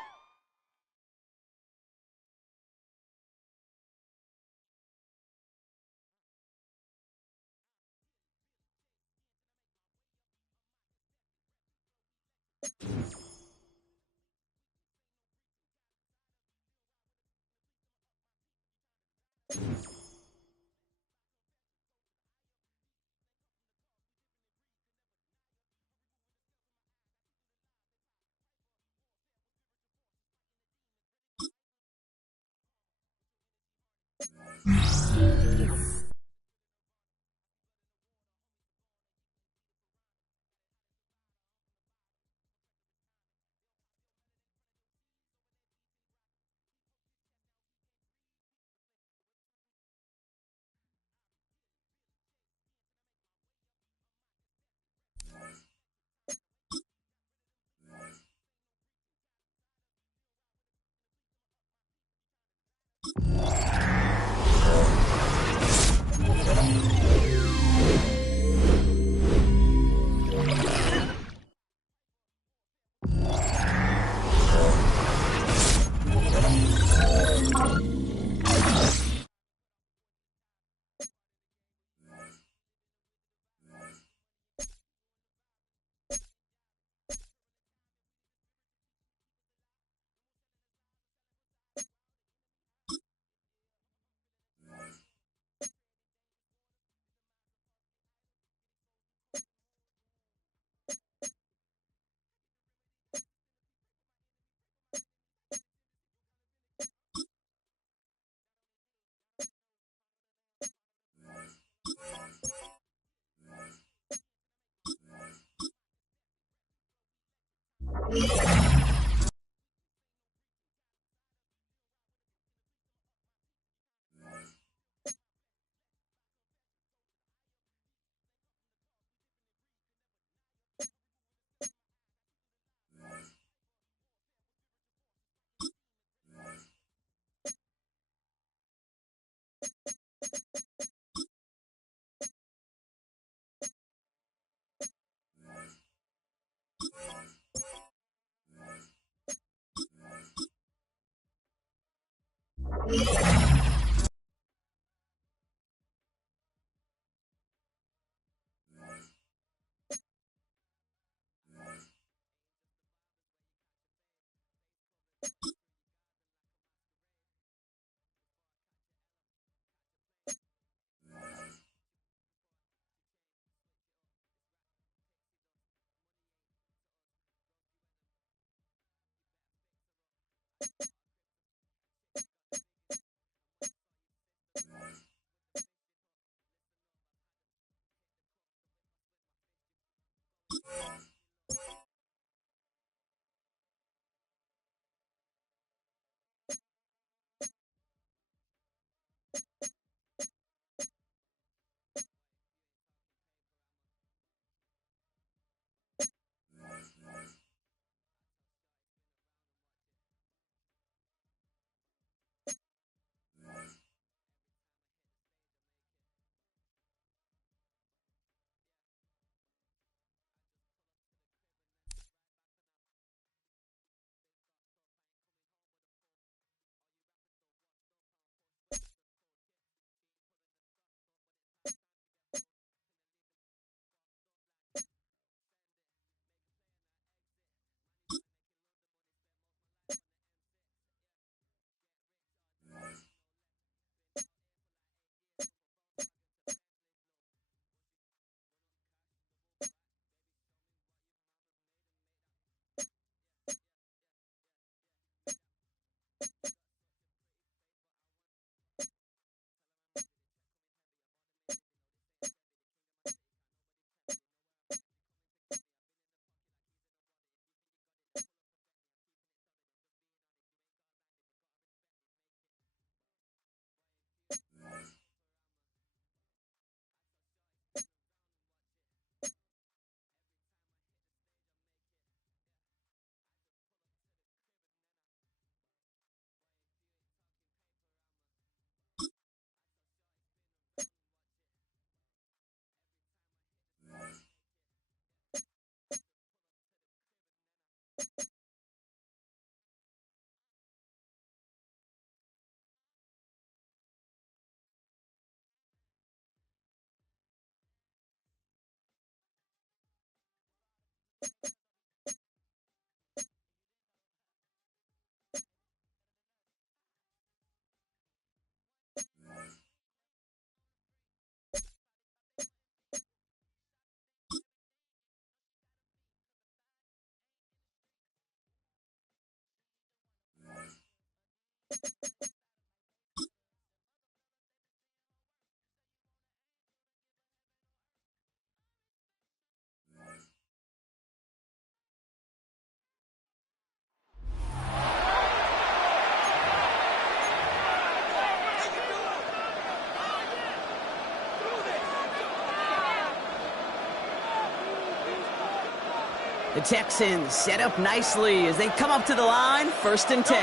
The Texans set up nicely as they come up to the line, 1st and 10.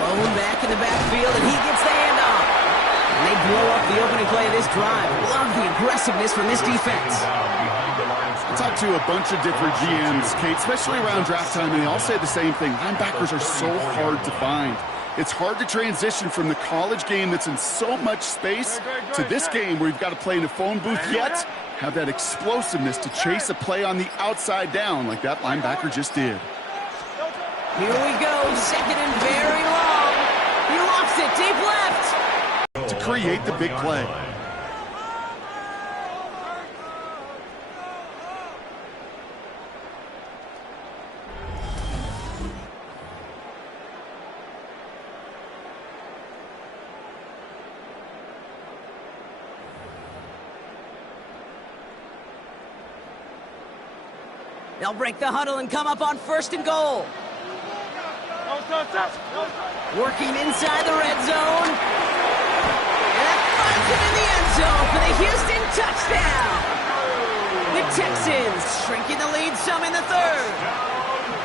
Blown back in the backfield, and he gets the handoff. And they blow up the opening play of this drive. Love the aggressiveness from this defense. I talked to a bunch of different GMs, Kate, especially around draft time, and they all say the same thing. Linebackers are so hard to find. It's hard to transition from the college game that's in so much space to this game where you've got to play in a phone booth, yet have that explosiveness to chase a play on the outside down like that linebacker just did. Here we go, 2nd and very long. He lofts it deep left. To create the big play. They'll break the huddle and come up on 1st and goal. Working inside the red zone. And that finds him in the end zone for the Houston touchdown. The Texans shrinking the lead some in the 3rd.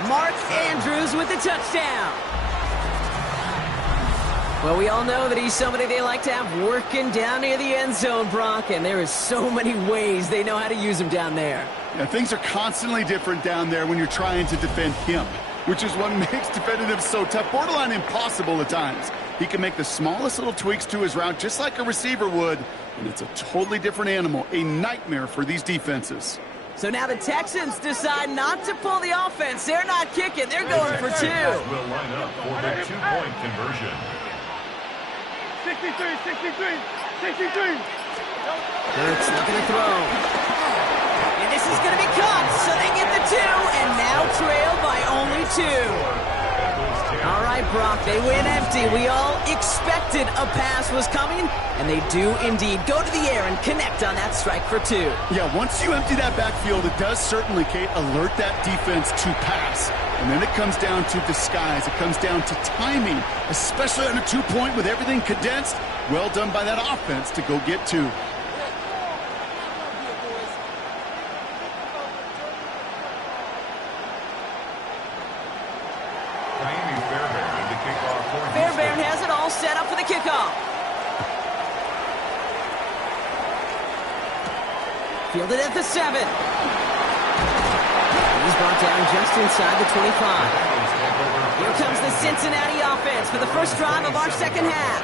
Mark Andrews with the touchdown. Well, we all know that he's somebody they like to have working down near the end zone, Brock, and there is so many ways they know how to use him down there. Yeah, things are constantly different down there when you're trying to defend him, which is what makes defending him so tough, borderline impossible at times. He can make the smallest little tweaks to his route just like a receiver would, and it's a totally different animal, a nightmare for these defenses. So now the Texans decide not to pull the offense. They're not kicking. They're going for 2. Will line up for the 2-point conversion. 63. Hurts looking to throw. And this is going to be caught, so they get the 2, and now 2. All right, Brock, they win empty. We all expected a pass was coming, and they do indeed go to the air and connect on that strike for 2. Yeah, once you empty that backfield, it does certainly, Kate, alert that defense to pass. And then it comes down to disguise. It comes down to timing, especially on a 2-point with everything condensed. Well done by that offense to go get 2. Fairbairn has it all set up for the kickoff. Fielded at the 7. He's brought down just inside the 25. Here comes the Cincinnati offense for the first drive of our second half.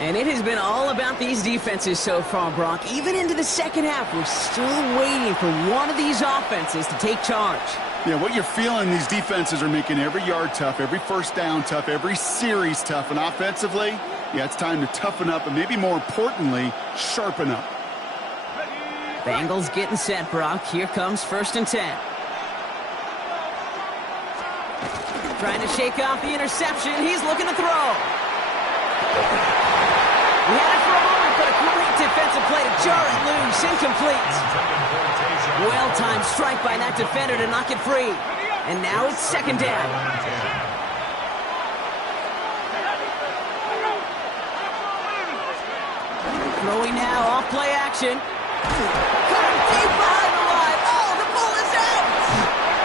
And it has been all about these defenses so far, Brock. Even into the second half, we're still waiting for one of these offenses to take charge. Yeah, what you're feeling, these defenses are making every yard tough, every first down tough, every series tough. And offensively, yeah, it's time to toughen up and maybe more importantly, sharpen up. Bengals getting set, Brock. Here comes 1st and 10. Trying to shake off the interception. He's looking to throw. He had it for a moment, but a great defensive play to jar it loose. Incomplete. Well-timed strike by that defender to knock it free. And now it's 2nd down. Throwing now, off play action. Caught deep behind the line. Oh, the ball is out.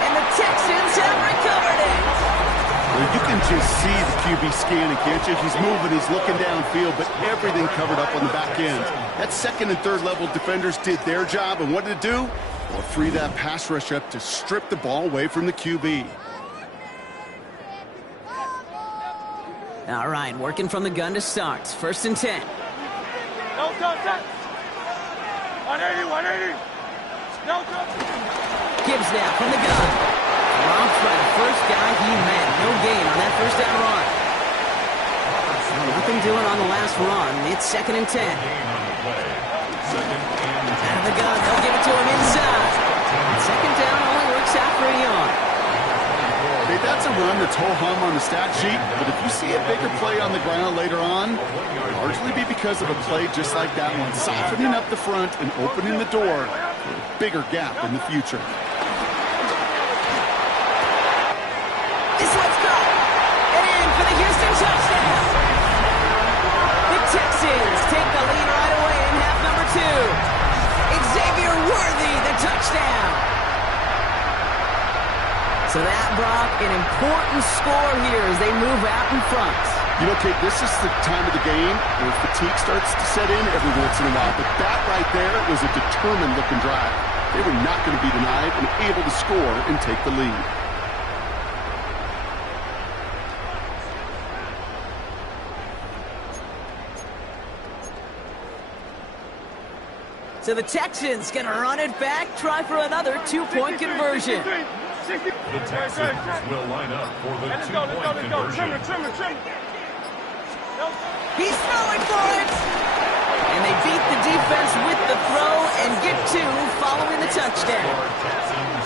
And the Texans have recovered it. Well, you can just see the QB scanning, can't you? He's moving, he's looking downfield, but everything covered up on the back end. That 2nd and 3rd level defenders did their job, and what did it do? Well, free that pass rush up to strip the ball away from the QB. All right, working from the gun to start. 1st and 10. No contact. 180, 180. No contact. Gibbs now from the gun. Dropped by the first guy he met. No gain on that first down run. Nothing doing on the last run. It's 2nd and 10. Out of the gun. They'll give it to him inside. 2nd down only works out for a yard. Hey, that's a run that's ho-hum on the stat sheet, but if you see a bigger play on the ground later on, it'll largely be because of a play just like that one, softening up the front and opening the door for a bigger gap in the future. This one's caught. And in for the Houston touchdown. The Texans take the lead right away in half number 2. Xavier Worthy, the touchdown. So that, Brock, an important score here as they move out in front. You know, Kate, this is the time of the game where fatigue starts to set in every once in a while. But that right there was a determined-looking drive. They were not going to be denied and able to score and take the lead. So the Texans going to run it back, try for another 2-point conversion. The Texans will line up for the 2-point conversion. He's throwing for it! And they beat the defense with the throw and get 2 following the touchdown.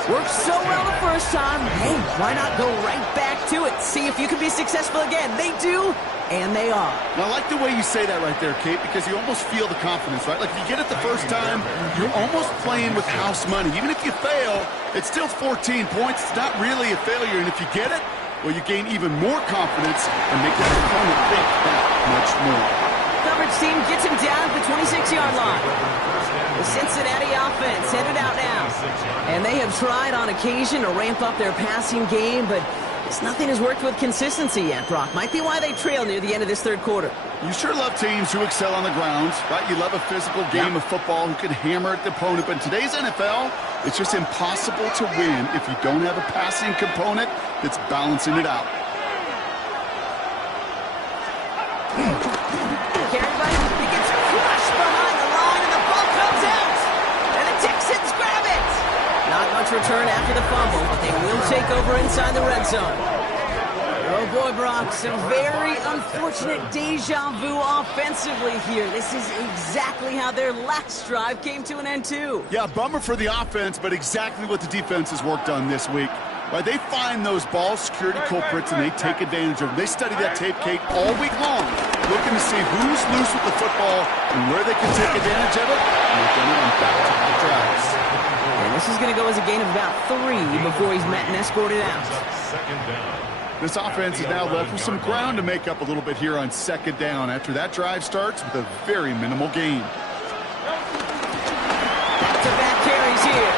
Worked so well the first time, hey, why not go right back to it? See if you can be successful again. They do, and they are. Now, I like the way you say that right there, Kate, because you almost feel the confidence, right? Like, if you get it the first time, you're almost playing with house money. Even if you fail, it's still 14 points. It's not really a failure, and if you get it, well, you gain even more confidence and make that opponent think that much more. Coverage team gets him down at the 26-yard line. The Cincinnati offense headed out now. And they have tried on occasion to ramp up their passing game, but nothing has worked with consistency yet, Brock. Might be why they trail near the end of this 3rd quarter. You sure love teams who excel on the ground, right? You love a physical game of football who can hammer at the opponent. But in today's NFL, it's just impossible to win if you don't have a passing component that's balancing it out. Carried by, he gets crushed behind the line, and the ball comes out. And the Texans grab it. Not much return after the fumble, but they will take over inside the red zone. Oh boy, Brock, some very unfortunate deja vu offensively here. This is exactly how their last drive came to an end too. Yeah, bummer for the offense, but exactly what the defense has worked on this week. Right, they find those ball security culprits and they take advantage of them. They study that tape, Kate, all week long, looking to see who's loose with the football and where they can take advantage of it. And they've done it on back-to-back drives. And this is going to go as a gain of about 3 before he's met and escorted out. This offense is now left with some ground to make up a little bit here on second down after that drive starts with a very minimal gain. Back-to-back carries here.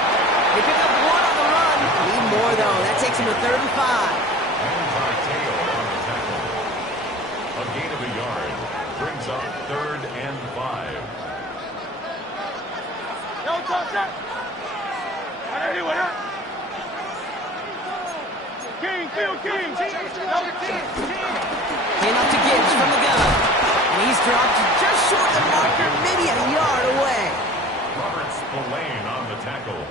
They pick up 1 on the run. Need more, though. That takes him to 3rd and 5. A gain of a yard brings up 3rd and 5. Hand off to Gibbs from the gun. And he's dropped just short of the marker, maybe a yard away. Robert Spillane on the tackle.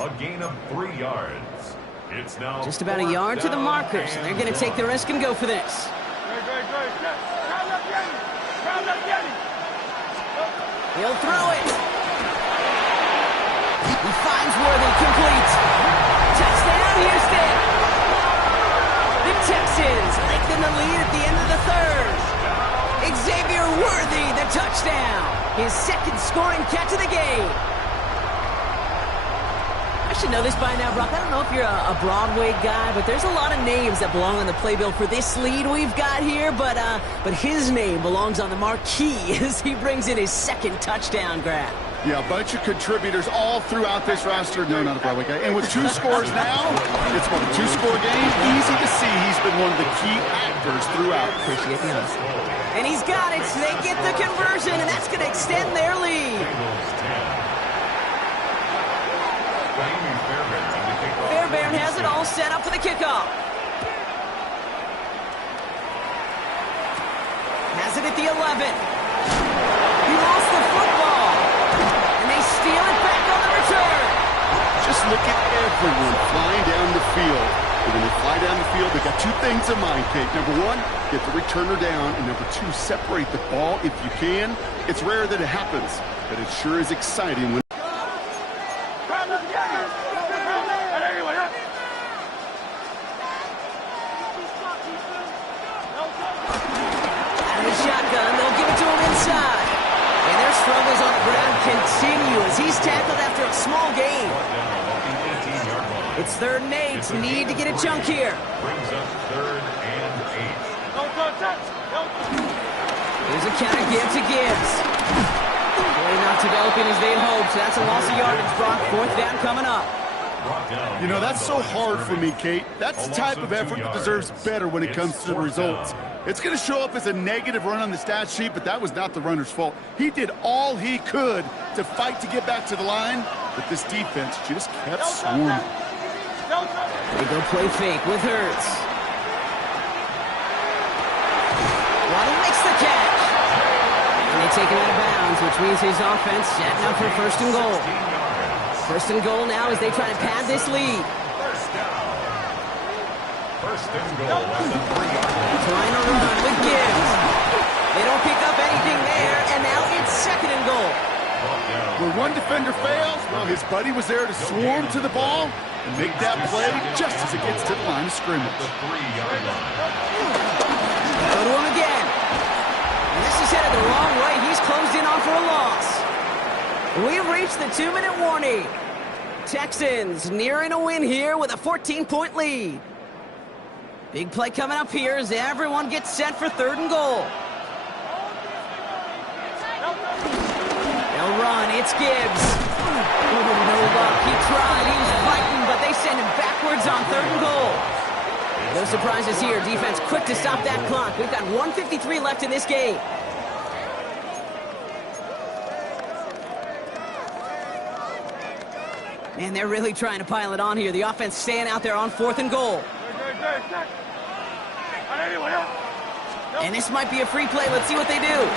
A gain of 3 yards. It's now just about a yard to the marker, so they're going to take the risk and go for this. He'll throw it. He finds Worthy, complete. Touchdown, Houston. The Texans lengthen the lead at the end of the 3rd. Xavier Worthy, the touchdown. His 2nd scoring catch of the game. I should know this by now, Brock. I don't know if you're a Broadway guy, but there's a lot of names that belong on the playbill for this lead we've got here, but his name belongs on the marquee as he brings in his 2nd touchdown grab. Yeah, a bunch of contributors all throughout this roster. No, not a Broadway guy. And with 2 scores now, it's what, a 2-score game? Easy to see he's been one of the key actors throughout. Appreciate the honesty. And he's got it, so they get the conversion, and that's going to extend their lead. Fairbairn has it all set up for the kickoff. Has it at the 11. He lost the football. And they steal it back on the return. Just look at everyone flying down the field. And when they fly down the field, they got 2 things in mind, Kate. Number 1, get the returner down. And number 2, separate the ball if you can. It's rare that it happens, but it sure is exciting when struggles on the ground continue as he's tackled after a small gain. It's 3rd and 8. Need to get a chunk here. Brings up 3rd and 8. Here's a counter give to Gibbs. Really not developing as they'd hoped. So that's a loss of yardage, Brock. 4th down coming up. You know, that's so hard for me, Kate. That's the type of effort that deserves better when it comes to the results. It's going to show up as a negative run on the stat sheet, but that was not the runner's fault. He did all he could to fight to get back to the line, but this defense just kept swarming. They go play fake with Hurts. Waddle makes the catch. And they take him out of bounds, which means his offense setting up for 1st and goal. 1st and goal now as they try to pad this lead. 1st and goal at the 3-yard line. Trying to run with Gibbs. They don't pick up anything there, and now it's 2nd and goal. When one defender fails, well, his buddy was there to swarm to the ball and make that play just as it gets to the line of scrimmage. The 3-yard line. Go to him again. And this is headed the wrong way. He's closed in on for a loss. We've reached the 2-minute warning. Texans nearing a win here with a 14-point lead. Big play coming up here as everyone gets set for 3rd and goal. They'll run. It's Gibbs. Ooh, no luck. He tried. He was fighting, but they send him backwards on 3rd and goal. No surprises here. Defense quick to stop that clock. We've got 1:53 left in this game. Man, they're really trying to pile it on here. The offense staying out there on 4th and goal. And this might be a free play. Let's see what they do.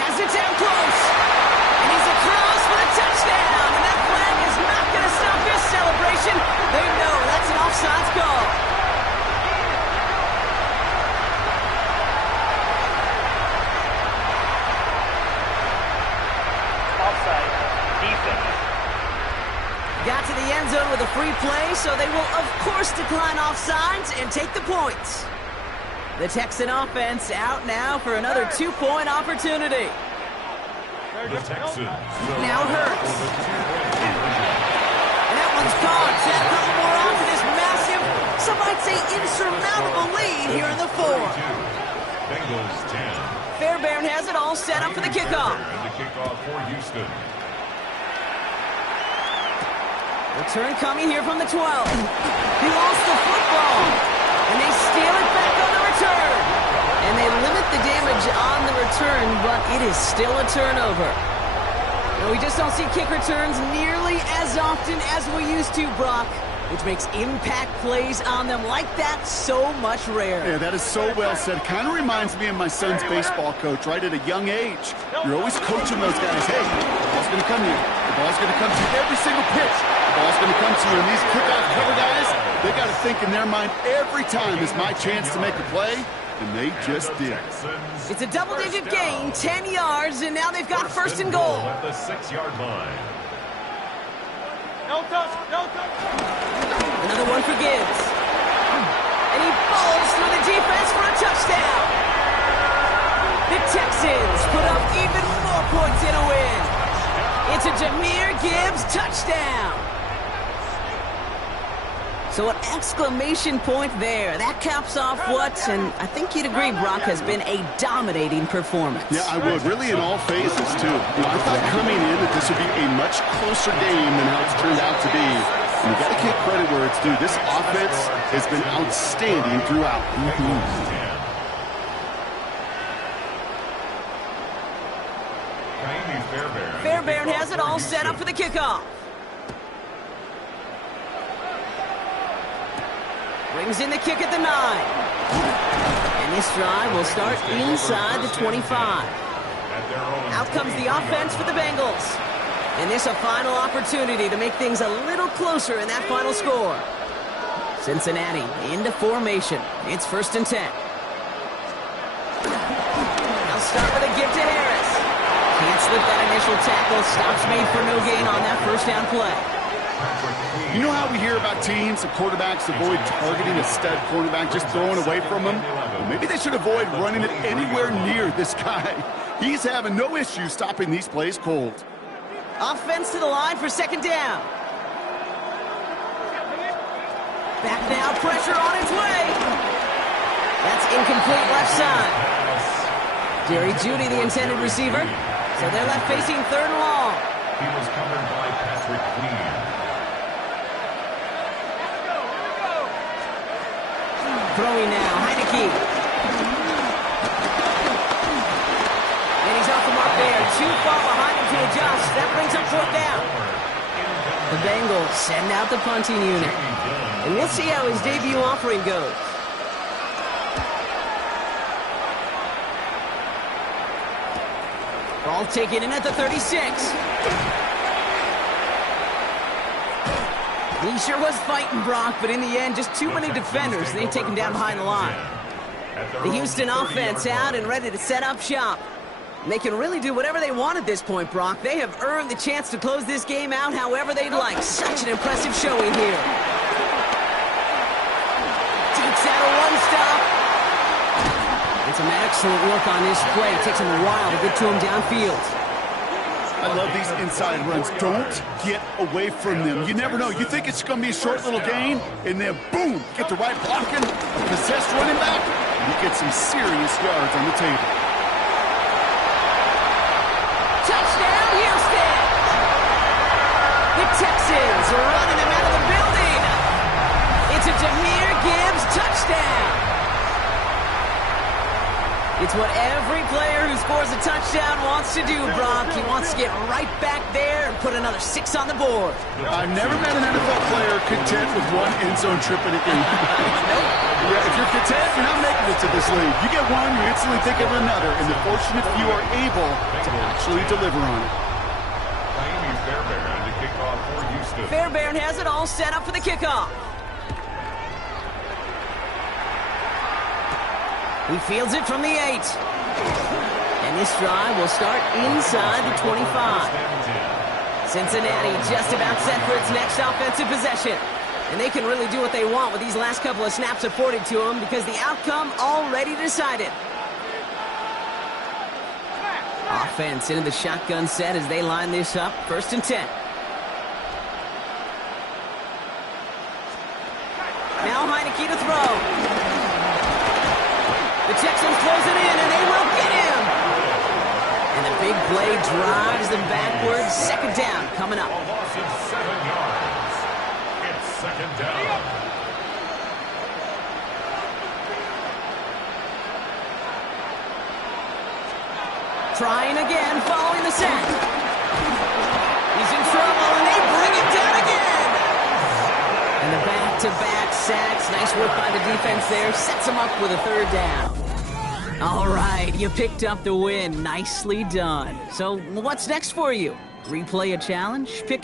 Has it down close. And he's across for the touchdown. And that flag is not going to stop this celebration. They know that's an offsides call. Got to the end zone with a free play, so they will, of course, decline offsides and take the points. The Texan offense out now for another 2-point opportunity. The Texans. Now Hurts. And that one's caught. Set a couple more on to this massive, some might say insurmountable lead here in the fourth. Bengals 10. Fairbairn has it all set up for the kickoff. And the kickoff for Houston. Return coming here from the 12. He lost the football. And they steal it back on the return. And they limit the damage on the return, but it is still a turnover. Now, we just don't see kick returns nearly as often as we used to, Brock, which makes impact plays on them like that so much rarer. Yeah, that is so well said. Kind of reminds me of my son's baseball coach, right? At a young age, you're always coaching those guys. Hey, the ball's going to come to you. The ball's going to come to you every single pitch. The ball's going to come to you. And these kickoff cover guys, they got to think in their mind every time is my chance to make a play. And they just did. It's a double-digit gain, 10 yards, and now they've got first and goal. At the 6-yard line. No touch, no touch. Another one for Gibbs. And he falls through the defense for a touchdown. The Texans put up even more points in a win. It's a Jahmyr Gibbs touchdown. So an exclamation point there. That caps off what, and I think you'd agree, Brock, has been a dominating performance. Yeah, I would. Really in all phases, too. I thought coming in that this would be a much closer game than how it's turned out to be. And you got to give credit where it's due. This offense has been outstanding throughout. Fairbairn has it all set up for the kickoff. Brings in the kick at the 9. And this drive will start inside the 25. Out comes the offense for the Bengals. And this a final opportunity to make things a little closer in that final score. Cincinnati into formation. It's 1st and 10. They'll start with a give to Harris. Can't slip that initial tackle. Stops made for no gain on that first down play. You know how we hear about teams and quarterbacks avoid targeting a stud quarterback, just throwing away from him? Well, maybe they should avoid running it anywhere near this guy. He's having no issue stopping these plays cold. Offense to the line for 2nd down. Back now, pressure on its way. That's incomplete left side. Jerry Jeudy, the intended receiver. So they're left facing 3rd and long. He was covered by Patrick Queen. Throwing now, Heineke. And he's off the mark there. Too far behind him to adjust. That brings up 4th down. The Bengals send out the punting unit. And we'll see how his debut offering goes. Ball taken in at the 36. He sure was fighting, Brock, but in the end, just too many defenders. They take him down behind the line. The Houston offense out and ready to set up shop. And they can really do whatever they want at this point, Brock. They have earned the chance to close this game out however they'd like. Such an impressive showing here. Takes out a one-stop. And some excellent work on this play. It takes him a while to get to him downfield. I love these inside runs. Don't get away from them. You never know. You think it's going to be a short little gain, and then boom, get the right blocking, a possessed running back, and you get some serious yards on the table. Touchdown, Houston! The Texans are running them out of the building. It's a Jahmyr Gibbs touchdown. It's what every player who scores a touchdown wants to do, Brock. He wants to get right back there and put another 6 on the board. I've never met an NFL player content with one end zone trip in a game. Yeah, if you're content, you're not making it to this league. You get one, you instantly think of another, and the fortunate few are able to actually deliver on it. Fairbairn, the kickoff for Houston. Fairbairn has it all set up for the kickoff. He fields it from the 8. And this drive will start inside the 25. Cincinnati just about set for its next offensive possession. And they can really do what they want with these last couple of snaps afforded to them because the outcome already decided. Offense into the shotgun set as they line this up. 1st and 10. Now Heineke to throw. The Texans close it in, and they will get him. And the big play drives them backwards. 2nd down coming up. A loss of 7 yards. It's 2nd down. Trying again, following the sack. He's in trouble, and they bring him down again. And the back-to-back sacks. Nice work by the defense there. Sets him up with a 3rd down. All right, you picked up the win. Nicely done. So what's next for you? Replay a challenge? Pick...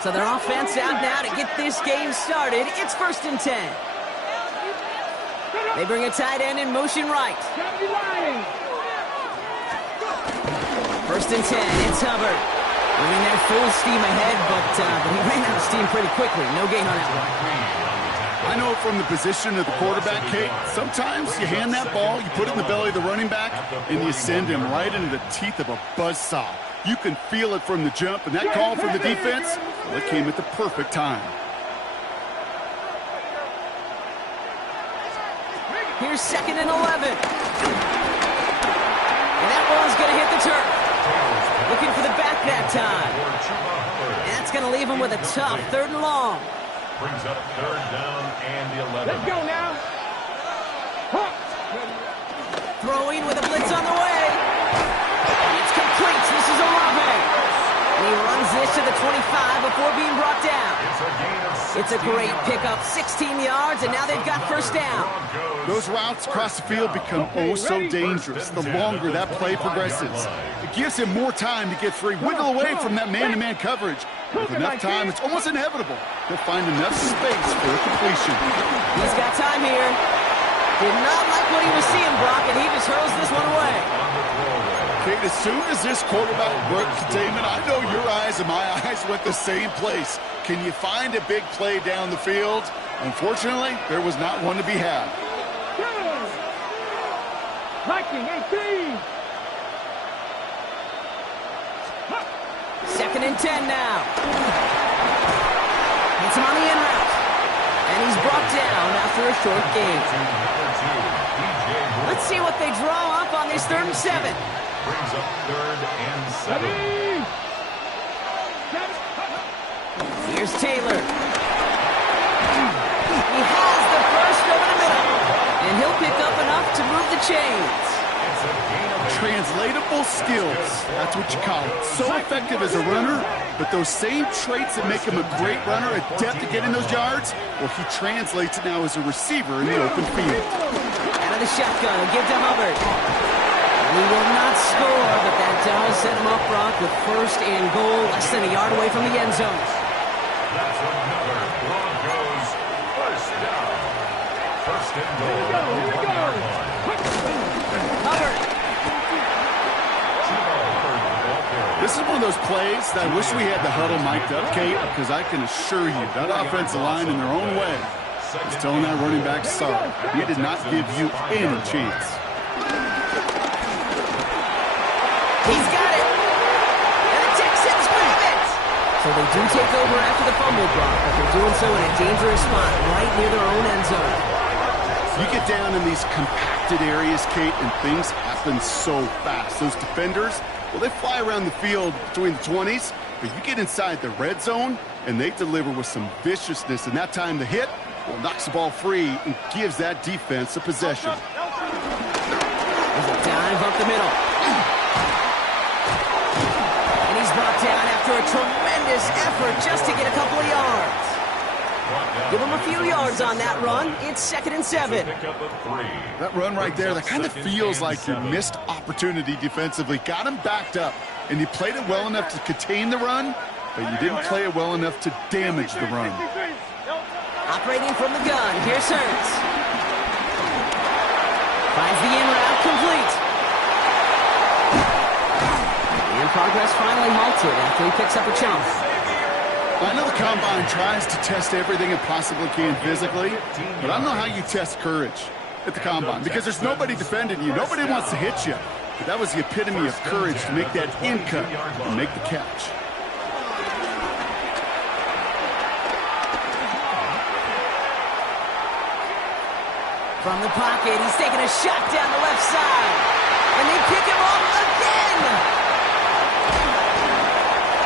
So their offense out now to get this game started. It's 1st and 10. They bring a tight end in motion right. 1st and 10. It's Hubbard. Running there full steam ahead, but he ran out of steam pretty quickly. No gain on that one. I know from the position of the quarterback, Kate, sometimes you hand that ball, you put it in the belly of the running back, and you send him right into the teeth of a buzzsaw. You can feel it from the jump, and that call from the defense, well, it came at the perfect time. Here's 2nd and 11. And that ball's going to hit the turf. Looking for the back that time. And that's going to leave him with a tough 3rd and long. Brings up 3rd down and 11. Let's go now. Throwing with a blitz on the way. the 25 before being brought down. It's a great pickup, 16 yards, and now they've got first down. Those routes across the field become oh so dangerous the longer that play progresses. It gives him more time to get free, wiggle away from that man-to-man coverage. With enough time, it's almost inevitable. He'll find enough space for a completion. He's got time here. Did not like what he was seeing, Brock, and he just hurls this one away. Kate, as soon as this quarterback broke containment, I know your eyes and my eyes went the same place. Can you find a big play down the field? Unfortunately, there was not one to be had. Liking 18. Second and 10 now. Hits him on the in route. And he's brought down after a short gain. Let's see what they draw up on this 3rd and 7. Brings up 3rd and 7. Here's Taylor. He has the first over the middle. And he'll pick up enough to move the chains. Translatable skills. That's what you call it. So effective as a runner, but those same traits that make him a great runner, adept at getting those yards, well, he translates it now as a receiver in the open field. Out of the shotgun, give to Hubbard. He will not score, but that does set him up, Brock, with 1st and goal, less than a yard away from the end zone. That's another Broncos first down. 1st and goal at the 1-yard line. Hubbard. This is one of those plays that I wish we had the huddle mic'd up, Kate, because I can assure you that offensive line in their own way is telling that running back sorry. He did not give you any chance. He's got it. And the Texans grab it. So they do take over after the fumble block, but they're doing so in a dangerous spot right near their own end zone. You get down in these compacted areas, Kate, and things happen so fast. Those defenders, well, they fly around the field between the 20s, but you get inside the red zone, and they deliver with some viciousness. And that time the hit, well, knocks the ball free and gives that defense a possession. There's a dive up the middle. And he's brought down after a tremendous effort just to get a couple of yards. Give him a few yards on that run. It's 2nd and 7. That run right there, that kind of feels like your missed opportunity defensively. Got him backed up, and you played it well enough to contain the run, but you didn't play it well enough to damage the run. Operating from the gun, here's Hurts. Finds the in route complete. And progress finally halted after he picks up a chunk. I know the Combine tries to test everything it possibly can physically, but I don't know how you test courage at the Combine, because there's nobody defending you. Nobody wants to hit you. But that was the epitome of courage to make that in cut and make the catch. From the pocket, he's taking a shot down the left side. And they pick him off again.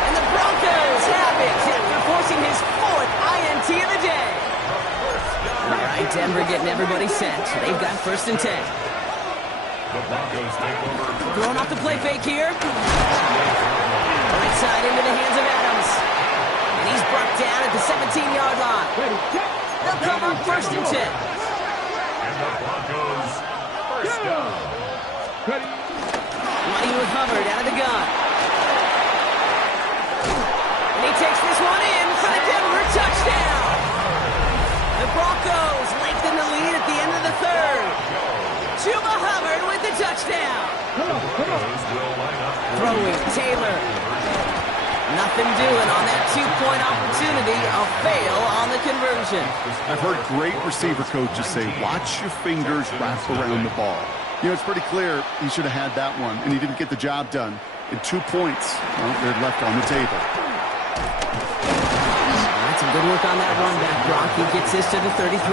And the Broncos have it after forcing his 4th INT of the day. All right, Denver getting everybody set. They've got 1st and 10. Throwing off the play fake here. Right side into the hands of Adams. And he's brought down at the 17-yard line. They'll come up 1st and 10. And the Broncos first down. Money with Hubbard out of the gun. And he takes this one in for the Denver touchdown. The Broncos lengthen the lead at the end of the 3rd. Chuba Hubbard with the touchdown. Throwing Taylor. Nothing doing on that 2-point opportunity. A fail on the conversion. I've heard great receiver coaches say, watch your fingers wrap around the ball. You know, it's pretty clear he should have had that one, and he didn't get the job done. And 2 points, well, they're left on the table. That's some good work on that run back, Brock. He gets this to the 33. The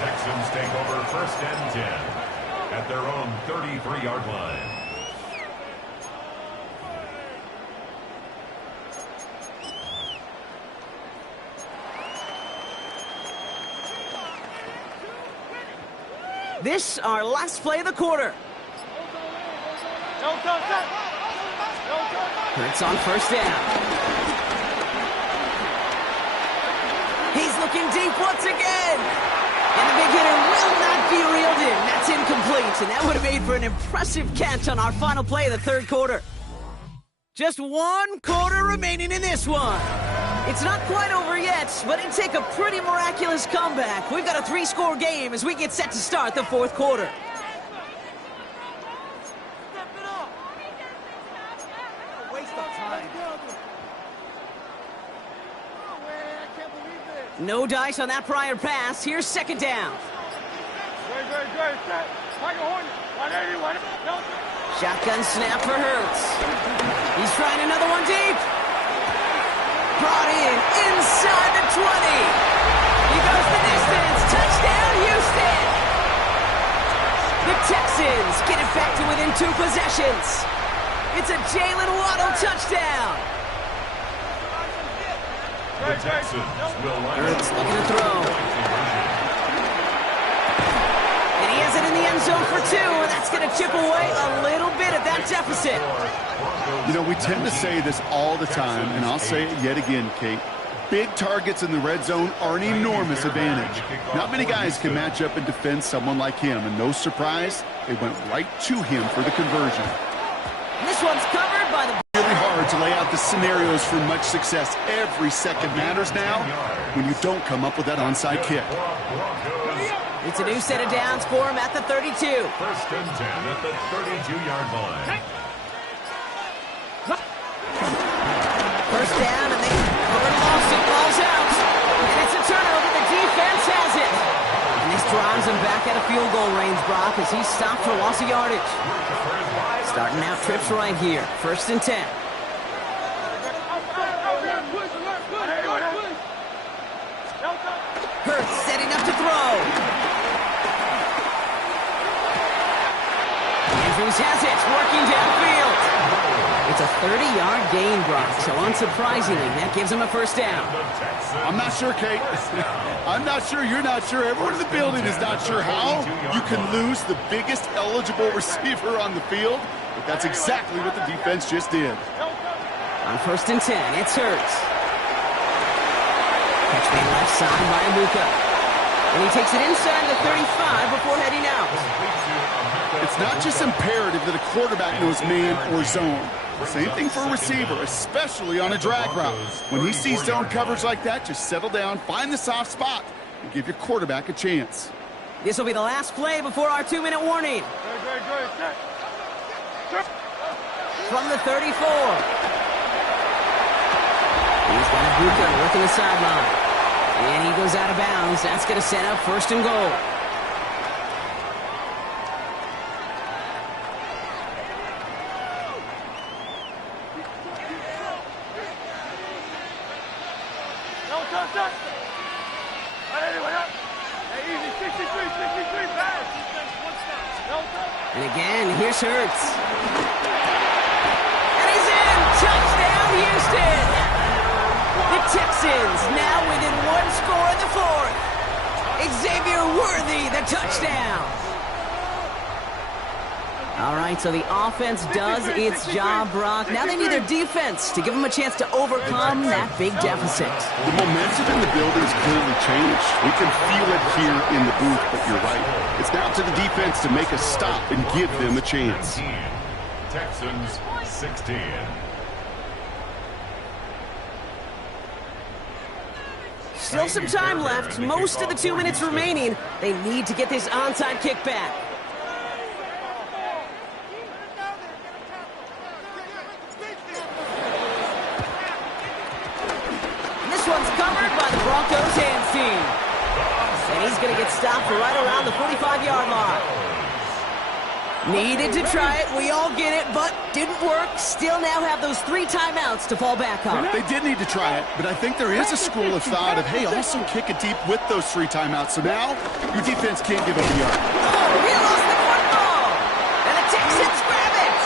Texans take over 1st and 10 at their own 33-yard line. This, our last play of the quarter. Hurts on first down. He's looking deep once again. And the big hitter will not be reeled in. That's incomplete, and that would have made for an impressive catch on our final play of the third quarter. Just 1 quarter remaining in this one. It's not quite over yet, but it'd take a pretty miraculous comeback. We've got a 3-score game as we get set to start the fourth quarter. No dice on that prior pass. Here's second down. Shotgun snap for Hurts. He's trying another one deep. Brought in inside the 20. He goes the distance. Touchdown, Houston. The Texans get it back to within 2 possessions. It's a Jalen Waddle touchdown. The Texans will line Hurts up. looking to throw. And he has it in the end zone for 2, and that's going to chip away a little bit of that deficit. You know, we tend to say this all the time, and I'll say it yet again, Kate. Big targets in the red zone are an enormous advantage. Not many guys can match up and defend someone like him, and no surprise, they went right to him for the conversion. This one's covered by the... Really hard to lay out the scenarios for much success. Every second matters now when you don't come up with that onside kick. It's a new set of downs for him at the 32. First and 10 at the 32-yard line. First down, and they lost it. Ball's out. And it's a turnover. The defense has it. And this drives him back at a field goal range, Brock, as he's stopped for loss of yardage. Starting out trips right here. First and 10. Hurts setting up to throw. Andrews has it, working downfield. It's a 30-yard gain, Brock, so unsurprisingly, that gives him a first down. I'm not sure, Kate. I'm not sure, you're not sure. Everyone in the building is not sure how you can lose the biggest eligible receiver on the field, but that's exactly what the defense just did. On first and 10, it's Hurts. Catch made left side by Abuka. And he takes it inside the 35 before heading out. It's not just imperative that a quarterback knows man or zone. Same thing for a receiver, especially on a drag route. When he sees zone coverage like that, just settle down, find the soft spot, and give your quarterback a chance. This will be the last play before our 2-minute warning. From the 34. He's got Abuka working the sideline. And he goes out of bounds. That's going to set up first and goal. And again, here's Hurts. And he's in! Touchdown, Houston! The Texans now within 1 score in the fourth. Xavier Worthy, the touchdown. All right, so the offense does its job, Brock. Now they need their defense to give them a chance to overcome that big deficit. The momentum in the building has clearly changed. We can feel it here in the booth, but you're right. It's now to the defense to make a stop and give them a chance. Texans 16. Still some time left. Most of the 2 minutes remaining. They need to get this onside kick back. This one's covered by the Broncos hands team. And he's going to get stopped for right around the 45-yard line. Needed to try it. We all get it, but didn't work. Still now have those 3 timeouts to fall back on. They did need to try it, but I think there is a school of thought of, hey, also kick it deep with those 3 timeouts. So now your defense can't give up a yard. Oh, he lost the football. And the Texans grab it.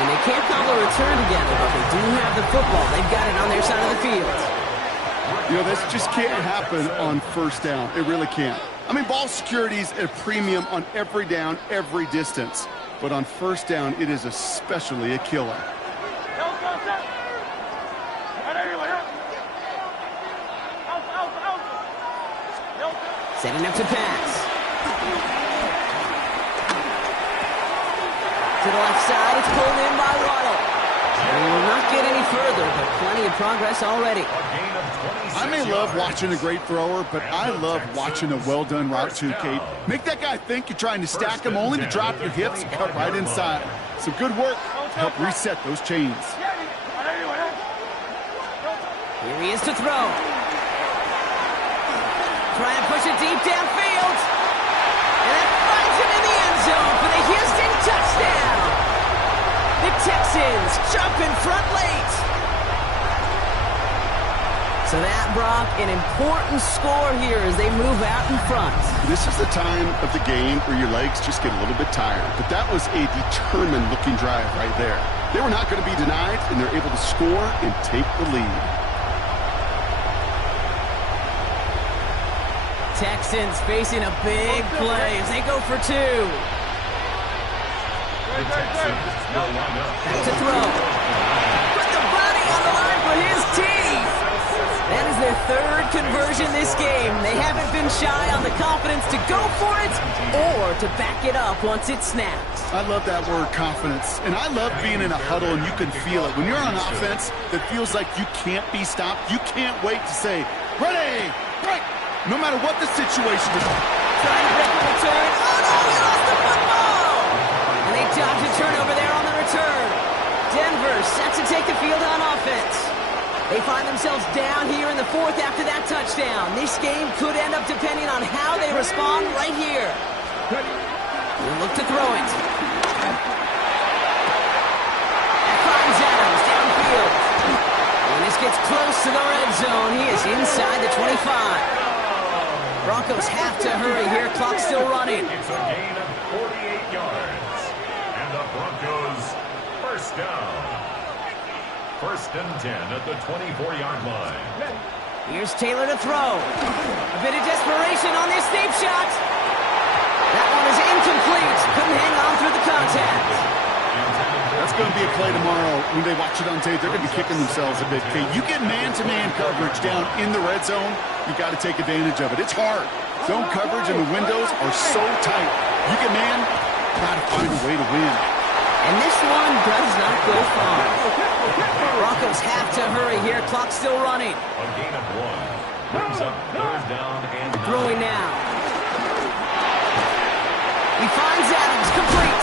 And they can't call a return together, but they do have the football. They've got it on their side of the field. You know, this just can't happen on first down. It really can't. I mean, ball security is at a premium on every down, every distance. But on first down, it is especially a killer. Setting up to pass. To the left side, it's pulled in by Waddle. And he will not get any further, but plenty of progress already. I may love watching a great thrower, but I love watching a well-done route too, Kate. Make that guy think you're trying to stack him only to drop your hips and cut right inside. Some good work to help reset those chains. Here he is to throw. Trying to push it deep downfield. And that finds him in the end zone for the Houston touchdown. The Texans jump in front late. So that, Brock, an important score here as they move out in front. This is the time of the game where your legs just get a little bit tired. But that was a determined-looking drive right there. They were not going to be denied, and they're able to score and take the lead. Texans facing a big play as they go for two. Back to throw. Put the body on the line for his team. That is their third conversion this game. They haven't been shy on the confidence to go for it or to back it up once it snaps. I love that word, confidence. And I love being in a huddle and you can feel it. When you're on offense that feels like you can't be stopped, you can't wait to say, ready, break, no matter what the situation is. Trying to break the return. Oh, no, he lost the football. And they dodge a turnover there on the return. Denver set to take the field on offense. They find themselves down here in the fourth after that touchdown. This game could end up depending on how they respond right here. They look to throw it. That finds Adams downfield. When this gets close to the red zone, he is inside the 25. Broncos have to hurry here. Clock still running. It's a gain of 48 yards. And the Broncos first down. First and 10 at the 24-yard line. Here's Taylor to throw. A bit of desperation on this deep shot. That one is incomplete. Couldn't hang on through the contact. That's going to be a play tomorrow. When they watch it on tape, they're going to be kicking themselves a bit. Kate, you get man-to-man coverage down in the red zone, you got to take advantage of it. It's hard. Zone coverage and the windows are so tight. You get man, got to find a way to win. And this one does not go far. Broncos have to hurry here. Clock still running. A gain of 1. Brings up third down and 9. Throwing now. He finds Adams, complete.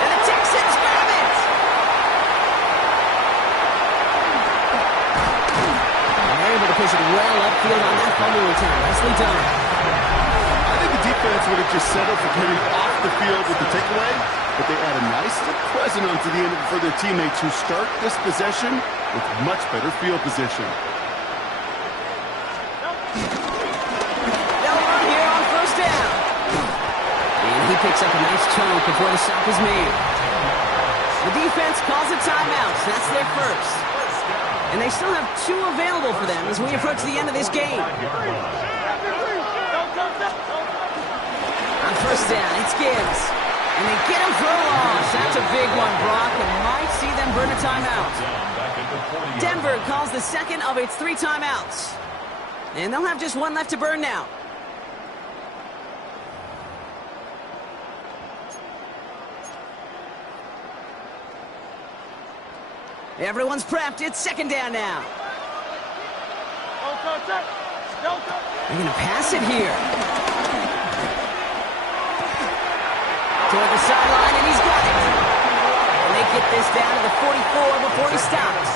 And the Texans grab it. And they're able to push it well upfield on that fumble return. Nicely done. I think the defense would have just settled for getting off the field with the takeaway, but they add a nice present onto the end for their teammates who start this possession with much better field position. They'll run here on first down. And he picks up a nice chunk before the stop is made. The defense calls a timeout. That's their first. And they still have 2 available for them as we approach the end of this game. On first down, it's Gibbs. And they get him for a loss. That's a big one, Brock, and might see them burn a timeout. Denver calls the second of its 3 timeouts. And they'll have just 1 left to burn now. Everyone's prepped. It's second down now. They're going to pass it here. Toward the sideline, and he's got it. And they get this down to the 44 before he stops.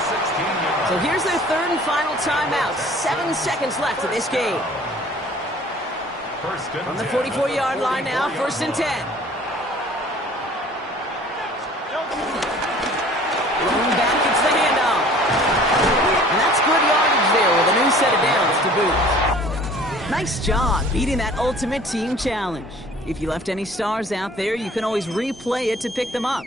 So here's their third and final timeout. 7 seconds left in this game. From the 44-yard line now, first and 10. Rolling back, it's the handoff. And that's good yardage there with a new set of downs to boot. Nice job beating that ultimate team challenge. If you left any stars out there, you can always replay it to pick them up.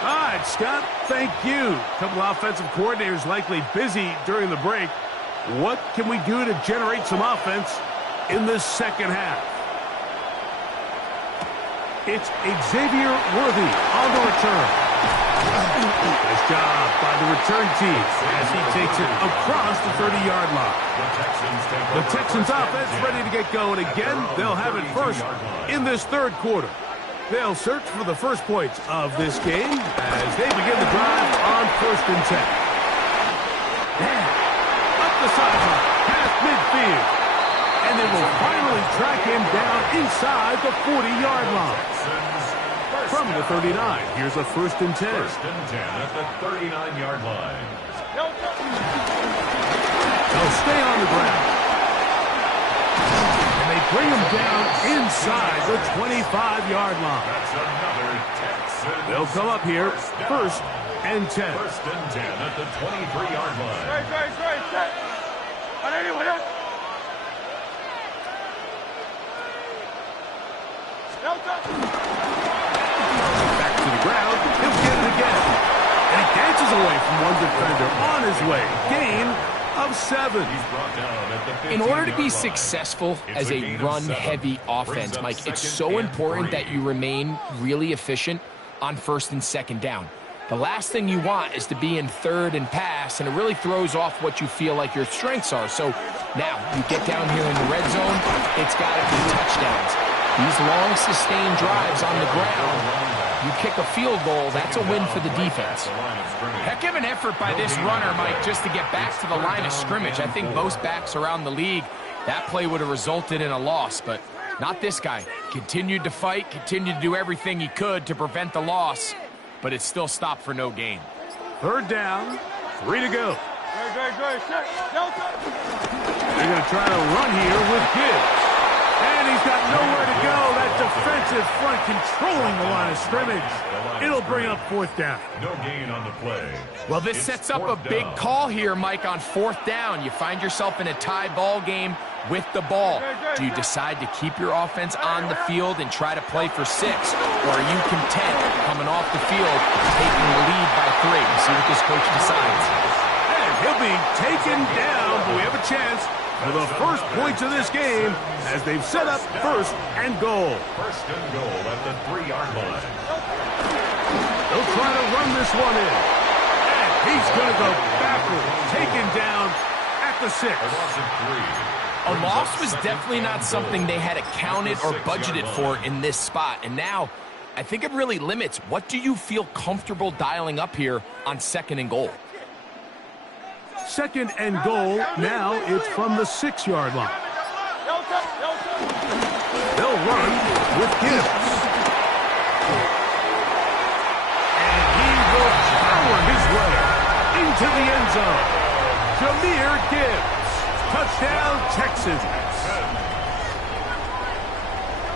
All right, Scott, thank you. A couple offensive coordinators likely busy during the break. What can we do to generate some offense in the second half? It's Xavier Worthy on the return. Nice job by the return team as he takes it across the 30-yard line. The Texans offense ready to get going again. They'll have it first in this third quarter. They'll search for the first points of this game as they begin the drive on 1st and 10. Up the sideline, past midfield. And they will finally track him down inside the 40-yard line. From the 39, here's a 1st and 10. 1st and 10 at the 39-yard line. They'll stay on the ground. And they bring him down inside the 25-yard line. That's another Texans. They'll come up here, 1st and 10. 1st and 10 at the 23-yard line. Back to the ground. He'll get it again. And he dances away from one defender on his way. Gain of 7. He's brought down at the 15-yard In order to be line. successful as a run-heavy offense, Mike, it's so important that you remain really efficient on 1st and 2nd down. The last thing you want is to be in 3rd and pass, and it really throws off what you feel like your strengths are. So now you get down here in the red zone, it's got to be touchdowns. These long, sustained drives on the ground, you kick a field goal, that's a win for the defense. Heck of an effort by this runner, Mike, just to get back to the line of scrimmage. I think most backs around the league, that play would have resulted in a loss, but not this guy. Continued to fight, continued to do everything he could to prevent the loss, but it still stopped for no gain. 3rd down, 3 to go. They're going to try to run here with Gibbs. And he's got nowhere to go. That defensive front controlling the line of scrimmage. It'll bring up 4th down. No gain on the play. Well, this sets up a big call here, Mike, on 4th down. You find yourself in a tie ball game with the ball. Do you decide to keep your offense on the field and try to play for 6? Or are you content coming off the field, taking the lead by 3? We'll see what this coach decides. And he'll be taken down, but we have a chance for the first points of this game as they've set up 1st and goal. 1st and goal at the 3-yard line. They'll try to run this one in. And he's going to go backwards, taken down at the 6. A loss of 3. A loss was definitely not something they had accounted or budgeted for in this spot. And now, I think it really limits what do you feel comfortable dialing up here on 2nd and goal. 2nd and goal. Now it's from the 6-yard line. They'll run with Gibbs. And he will power his way into the end zone. Jahmyr Gibbs. Touchdown, Texans.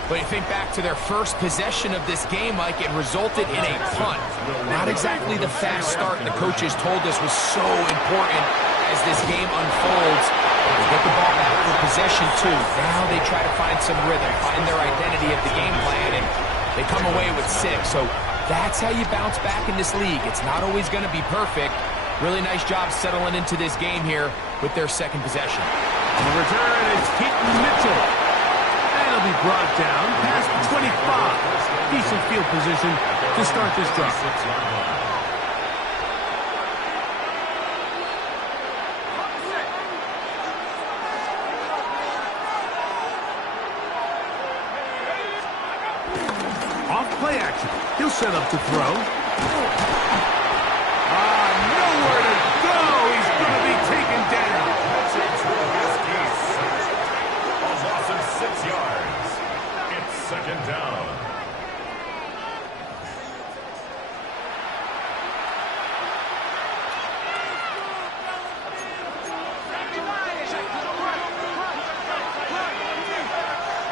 But you think back to their first possession of this game, Mike, it resulted in a punt. Not exactly the fast start the coaches told us was so important as this game unfolds. They get the ball back for possession 2. Now they try to find some rhythm, find their identity of the game plan, and they come away with 6. So that's how you bounce back in this league. It's not always going to be perfect. Really nice job settling into this game here with their 2nd possession. On the return, it's Keaton Mitchell. He'll be brought down past the 25. Decent field position to start this drive. Off play action. He'll set up to throw. Nowhere to go. He's going to be taken down. A loss of 6 yards. It's 2nd down.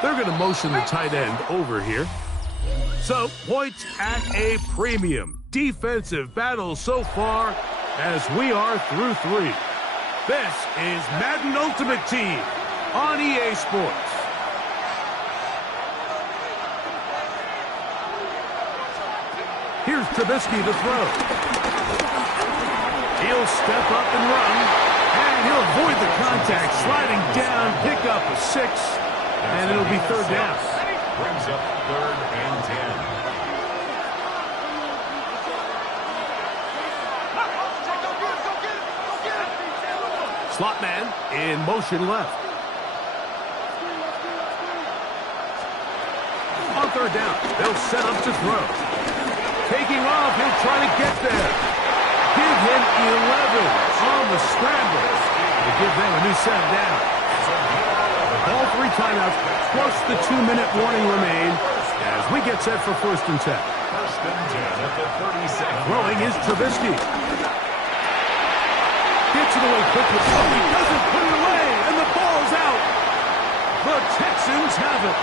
They're going to motion the tight end over here. So, points at a premium. Defensive battle so far as we are through 3. This is Madden Ultimate Team on EA Sports. Here's Trubisky to throw. He'll step up and run, and he'll avoid the contact, sliding down, pick up a 6, and it'll be third down. Brings up 3rd and 10. Slot man in motion left. On third down, they'll set up to throw. Taking off, he'll try to get there. Give him 11 on the scramble to give them a new set of downs. All 3 timeouts plus the 2-minute warning remain as we get set for 1st and 10. 1st and 10 at the 32nd. Throwing is Trubisky. Gets it away quickly. Oh, he doesn't put it away, and the ball's out. The Texans have it.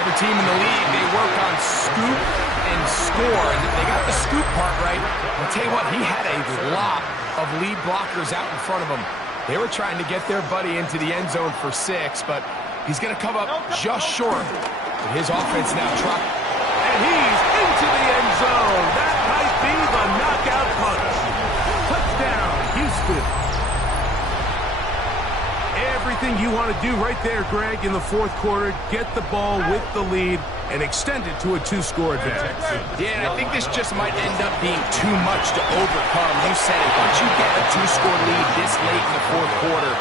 Every team in the league, they work on scoop and score, and they got the scoop part right. I'll tell you what, he had a lot of lead blockers out in front of him. They were trying to get their buddy into the end zone for 6, but he's going to come up just short. And his offense now dropped. And he's into the end zone. That might be the knockout punch. Touchdown, Houston. Everything you want to do right there, Greg, in the 4th quarter. Get the ball with the lead and extend it to a 2-score advantage. Yeah, and I think this just might end up being too much to overcome. You said it. Once you get a 2-score lead this late in the 4th quarter,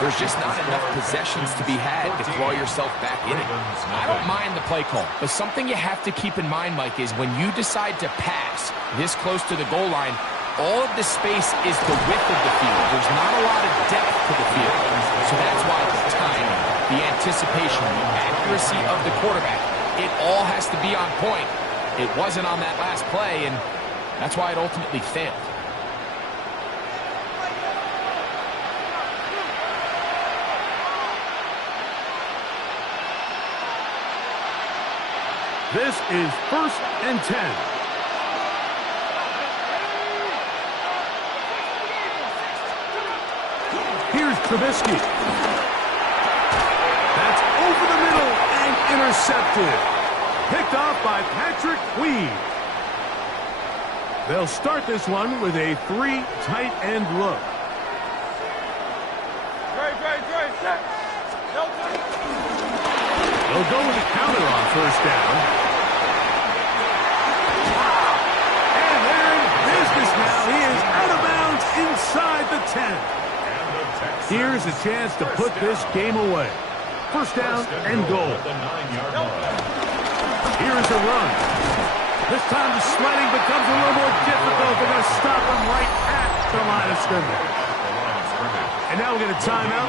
there's just not enough possessions to be had to claw yourself back in it. I don't mind the play call, but something you have to keep in mind, Mike, is when you decide to pass this close to the goal line, all of the space is the width of the field. There's not a lot of depth to the field. So that's why the timing, the anticipation, the accuracy of the quarterback, it all has to be on point. It wasn't on that last play, and that's why it ultimately failed. This is 1st and 10. Here's Trubisky. That's over the middle and intercepted. Picked off by Patrick Queen. They'll start this one with a 3 tight end look. They'll go with a counter on 1st down. And they're in business now. He is out of bounds inside the 10. Here's a chance to put this game away. 1st down and goal. Here's a run. This time the sledding becomes a little more difficult. They're going to stop him right at the line of scrimmage. And now we get a timeout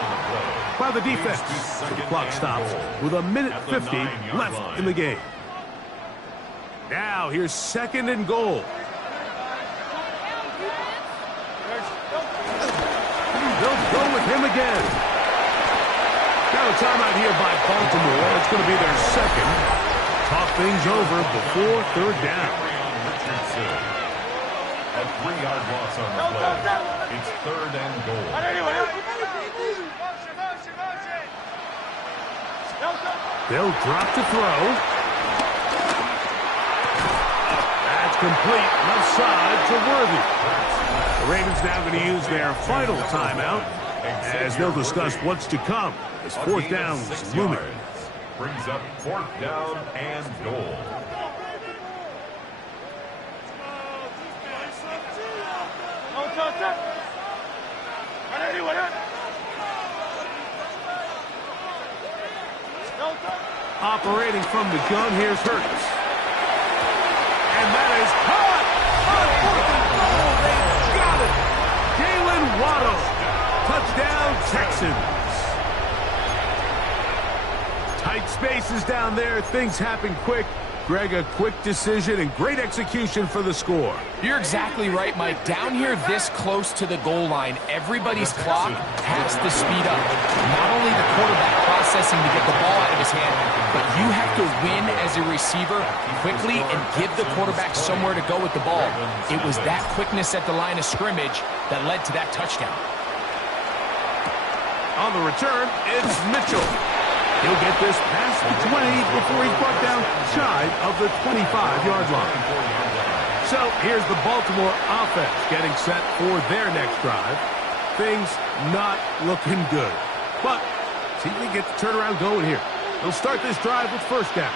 by the defense. So the clock stops with 1:50 left in the game. Now here's 2nd and goal. They'll go with him again. Now a timeout here by Baltimore. It's going to be their 2nd. Talk things over before 3rd down. A 3-yard loss on the play. It's 3rd and goal. They'll drop to throw. That's complete. Left side to Worthy. The Ravens now going to use their final timeout as they'll discuss what's to come as 4th down is looming. Brings up 4th down and goal. Operating from the gun, here's Hurts. And that is caught on 4th and goal. They got it. Jalen Waddle. Touchdown, Texans. Tight spaces down there. Things happen quick. Greg, a quick decision and great execution for the score. You're exactly right, Mike. Down here this close to the goal line, everybody's clock has to speed up. Not only the quarterback processing to get the ball out of his hand, but you have to win as a receiver quickly and give the quarterback somewhere to go with the ball. It was that quickness at the line of scrimmage that led to that touchdown. On the return, it's Mitchell. He'll get this past the 20 before he's brought down shy of the 25-yard line. So here's the Baltimore offense getting set for their next drive. Things not looking good. But see if they get the turnaround going here. They'll start this drive with first down.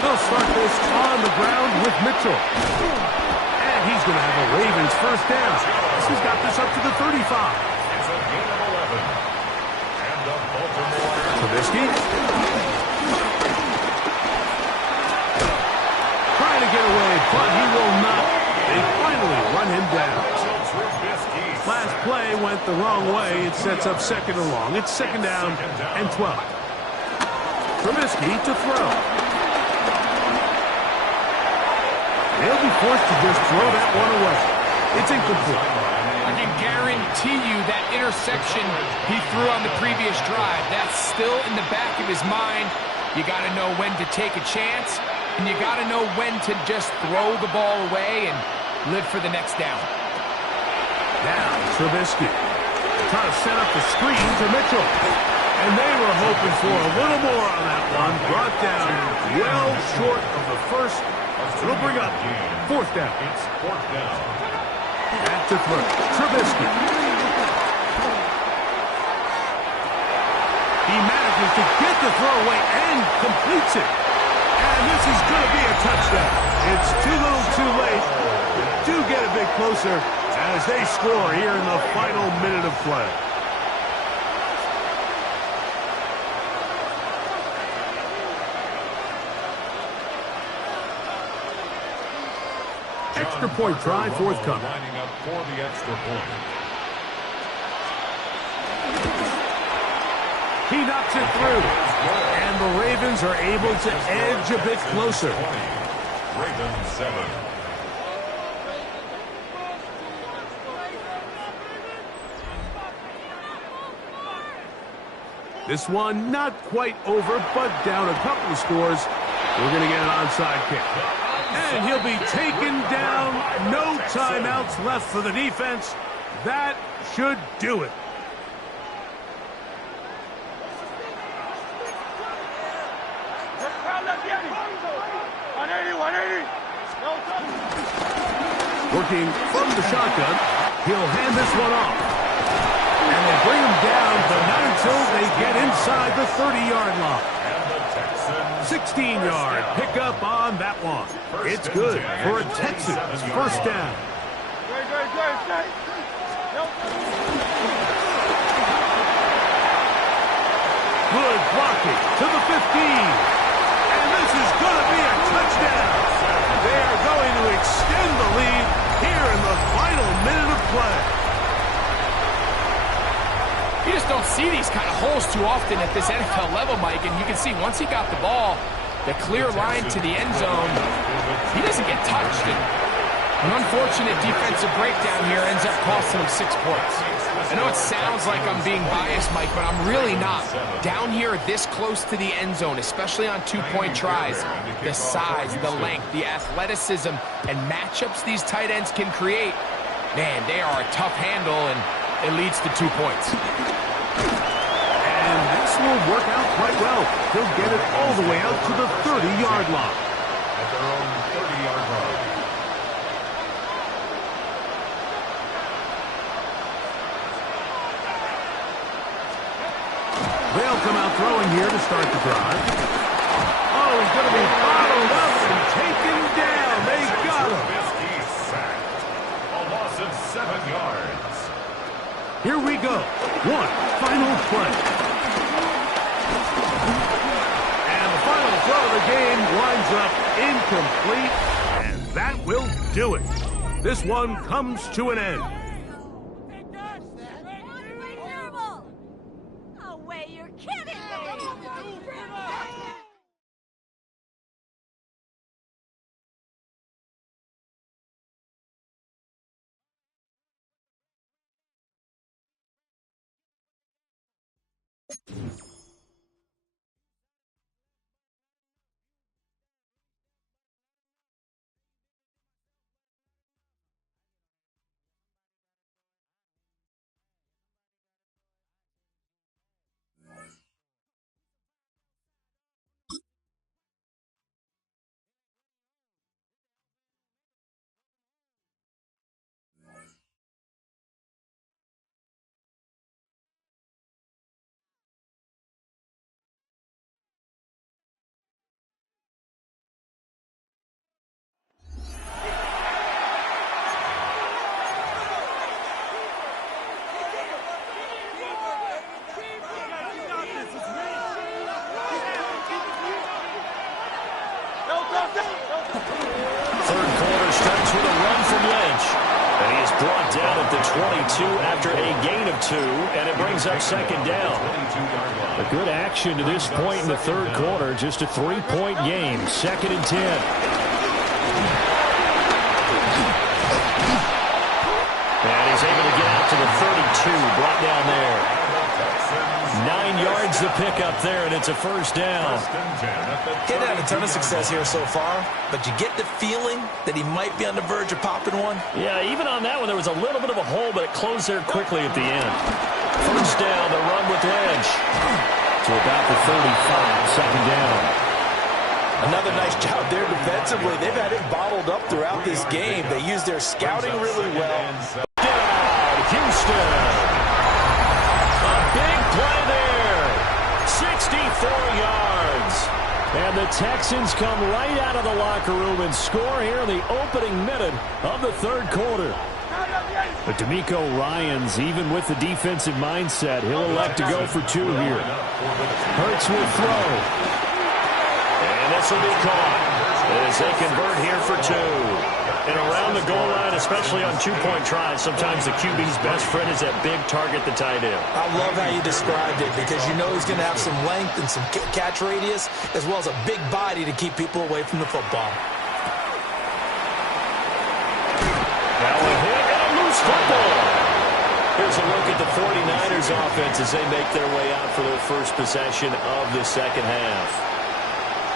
They'll start this on the ground with Mitchell. And he's going to have a Ravens first down. He's got this up to the 35. It's a gain of 11. And the Baltimore. Trubisky. Trying to get away, but he will not. They finally run him down. Last play went the wrong way. It sets up second and long. It's second down and 12. Trubisky to throw. They'll be forced to just throw that one away. It's incomplete. I can guarantee you that interception he threw on the previous drive, that's still in the back of his mind. You got to know when to take a chance, and you got to know when to just throw the ball away and live for the next down. Now, Trubisky trying to set up the screen to Mitchell. And they were hoping for a little more on that one. Brought down well short of the first. It'll bring up fourth down. It's fourth down. Back to throw. Trubisky. He manages to get the throw away and completes it. And this is going to be a touchdown. It's too little too late. Do get a bit closer as they score here in the final minute of play. Extra point try forthcoming. Lining up for the extra point. He knocks it through. And the Ravens are able to edge a bit closer. Ravens 7. This one not quite over, but down a couple of scores. We're going to get an onside kick. And he'll be taken down. No timeouts left for the defense. That should do it. Working from the shotgun, he'll hand this one off. And they bring him down, but not until they get inside the 30-yard line. 16-yard pickup on that one. It's good for a Texans first down. Good blocking to the 15. And this is going to be a touchdown. They are going to extend the lead here in the final minute of play. You just don't see these kind of holes too often at this NFL level, Mike, and you can see once he got the ball, the clear line to the end zone, he doesn't get touched. And an unfortunate defensive breakdown here ends up costing him 6 points. I know it sounds like I'm being biased, Mike, but I'm really not. Down here this close to the end zone, especially on two-point tries, the size, the length, the athleticism, and matchups these tight ends can create, man, they are a tough handle, and it leads to 2 points. And this will work out quite well. He'll get it all the way out to the 30-yard line. At their own 30-yard line. They'll come out throwing here to start the drive. Oh, he's going to be bottled up and taken down. They got him. Sacked. A loss of 7 yards. Here we go. One final play. And the final throw of the game winds up incomplete. And that will do it. This one comes to an end. Oh, wait, you're kidding me! Third quarter starts with a run from Lynch. And he is brought down at the 22 after a gain of 2, and it brings up second down. A good action to this point in the third quarter. Just a 3-point game. 2nd and 10. And he's able to get out to the 32, brought down there. 9 yards to pick up there, and it's a first down. He's had a ton of success here so far, but you get the feeling that he might be on the verge of popping one. Yeah, even on that one, there was a little bit of a hole, but it closed there quickly at the end. First down, the run with Lynch. To about the 35, second down. Another nice job there defensively. They've had it bottled up throughout this game. They used their scouting really well. Houston. A big play there. 64 yards. And the Texans come right out of the locker room and score here in the opening minute of the third quarter. But D'Amico Ryans, even with the defensive mindset, he'll elect to go for 2 here. Hurts will throw. And this will be caught as they convert here for 2. And around the goal line, especially on 2-point tries, sometimes the QB's best friend is that big target, the tight end. I love how you described it because you know he's going to have some length and some catch radius as well as a big body to keep people away from the football. Now a hit and a loose football. Here's a look at the 49ers offense as they make their way out for their first possession of the second half.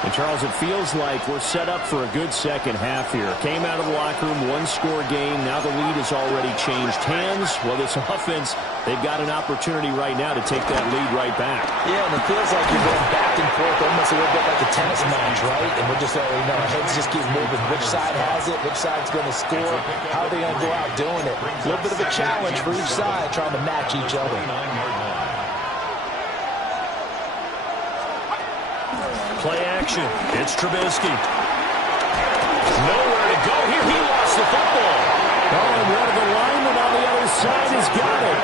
And, Charles, it feels like we're set up for a good second half here. Came out of the locker room, 1-score game. Now the lead has already changed hands. Well, this offense, they've got an opportunity right now to take that lead right back. Yeah, and it feels like you're going back and forth almost a little bit like a tennis match, right? And we're just, our heads just keep moving. Which side has it? Which side's going to score? How are they going to go out doing it? A little bit of a challenge for each side trying to match each other. Play action. It's Trubisky. Nowhere to go here. He lost the football. Oh, and one of the linemen on the other side has got it.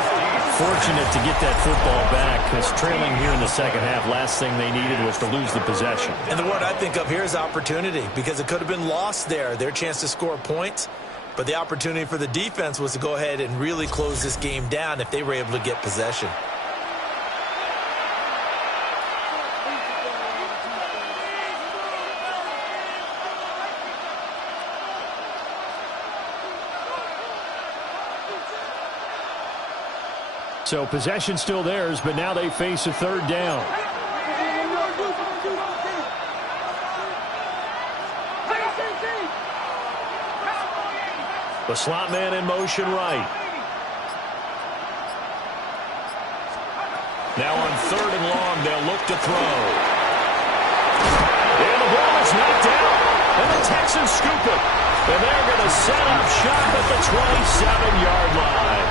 Fortunate to get that football back because trailing here in the second half, last thing they needed was to lose the possession. And the word I think of here is opportunity because it could have been lost there. Their chance to score points, but the opportunity for the defense was to go ahead and really close this game down if they were able to get possession. So possession still theirs, but now they face a third down. The slot man in motion right. Now on 3rd and long, they'll look to throw. And the ball is knocked out, and the Texans scoop it. And they're going to set up shop at the 27-yard line.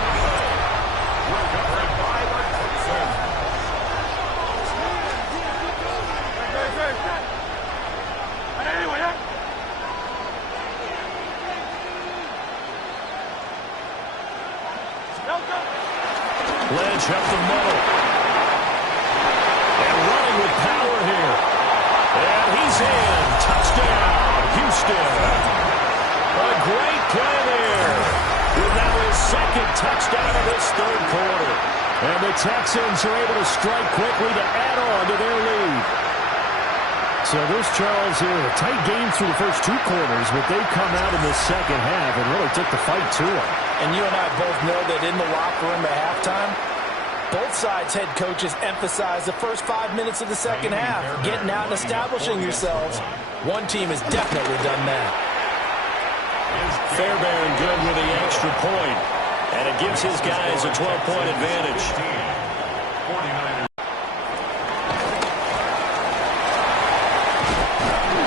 Lynch up the middle. And running with power here. And he's in. Touchdown, Houston. A great play there. With now his 2nd touchdown of this third quarter. And the Texans are able to strike quickly to add on to their lead. So this, Charles, here, a tight game through the first 2 quarters, but they've come out in the second half and really took the fight to them. And you and I both know that in the locker room at halftime, both sides' head coaches emphasize the first 5 minutes of the second half, getting out and establishing yourselves. One team has definitely done that. Fairbairn good with the extra point, and it gives his guys a 12-point advantage.